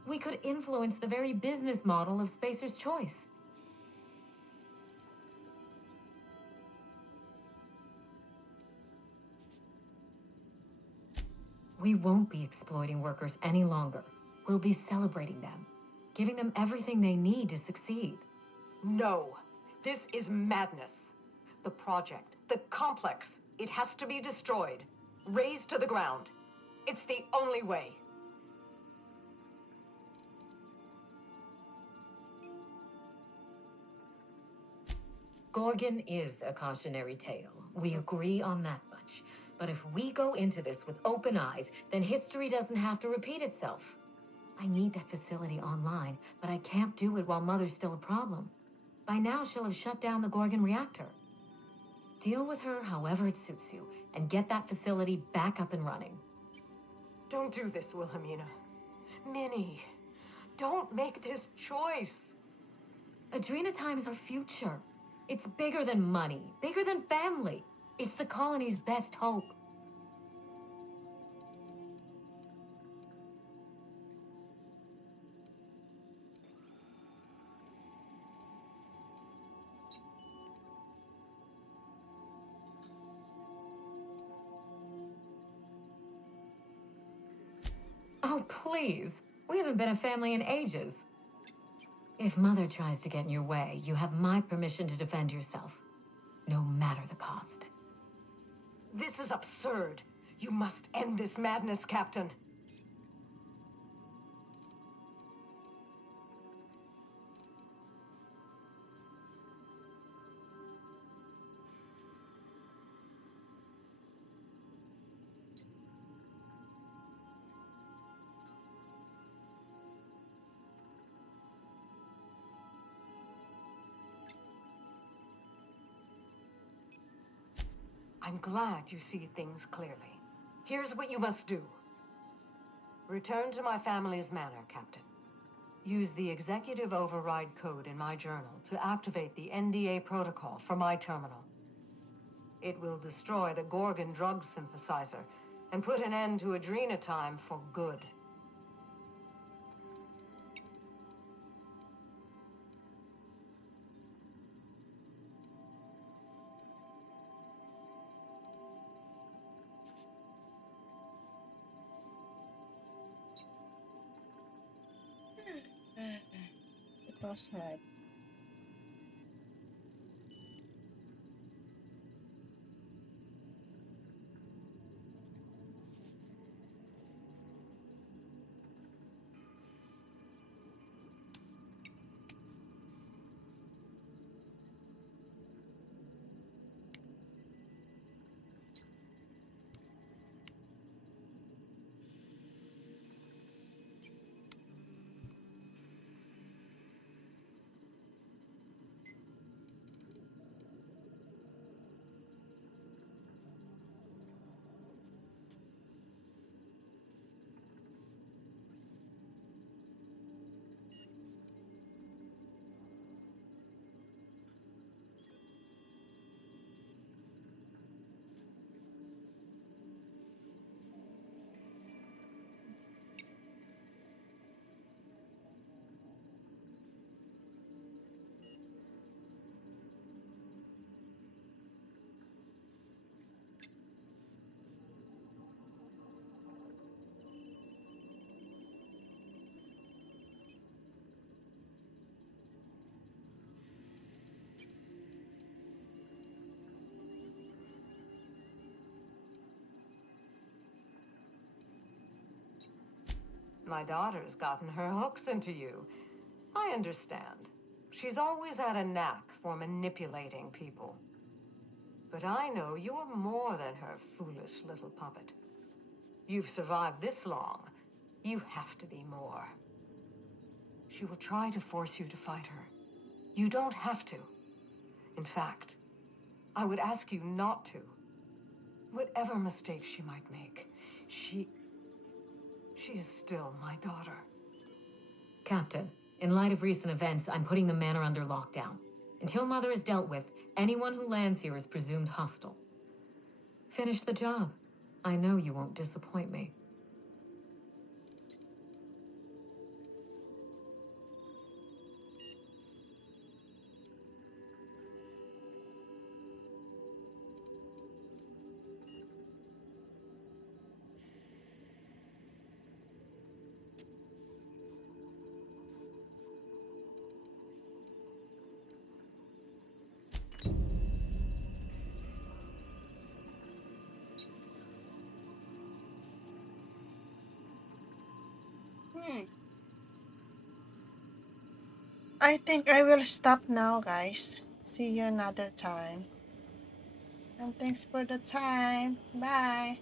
We could influence the very business model of Spacer's Choice. We won't be exploiting workers any longer. We'll be celebrating them, giving them everything they need to succeed. No, this is madness. The project, the complex, it has to be destroyed, razed to the ground. It's the only way. Gorgon is a cautionary tale. We agree on that much. But if we go into this with open eyes, then history doesn't have to repeat itself. I need that facility online, but I can't do it while Mother's still a problem. By now, she'll have shut down the Gorgon reactor. Deal with her however it suits you, and get that facility back up and running. Don't do this, Wilhelmina. Minnie, don't make this choice. Adrena time is our future. It's bigger than money, bigger than family. It's the colony's best hope. Oh, please. We haven't been a family in ages. If Mother tries to get in your way, you have my permission to defend yourself, no matter the cost. This is absurd. You must end this madness, Captain. I'm glad you see things clearly. Here's what you must do. Return to my family's manor, Captain. Use the executive override code in my journal to activate the NDA protocol for my terminal. It will destroy the Gorgon drug synthesizer and put an end to Adrena time for good. It was hard. My daughter's gotten her hooks into you. I understand. She's always had a knack for manipulating people. But I know you're more than her foolish little puppet. You've survived this long. You have to be more. She will try to force you to fight her. You don't have to. In fact, I would ask you not to. Whatever mistakes she might make, she is still my daughter. Captain, in light of recent events, I'm putting the manor under lockdown. Until Mother is dealt with, anyone who lands here is presumed hostile. Finish the job. I know you won't disappoint me. I think I will stop now, guys. See you another time. And thanks for the time. Bye.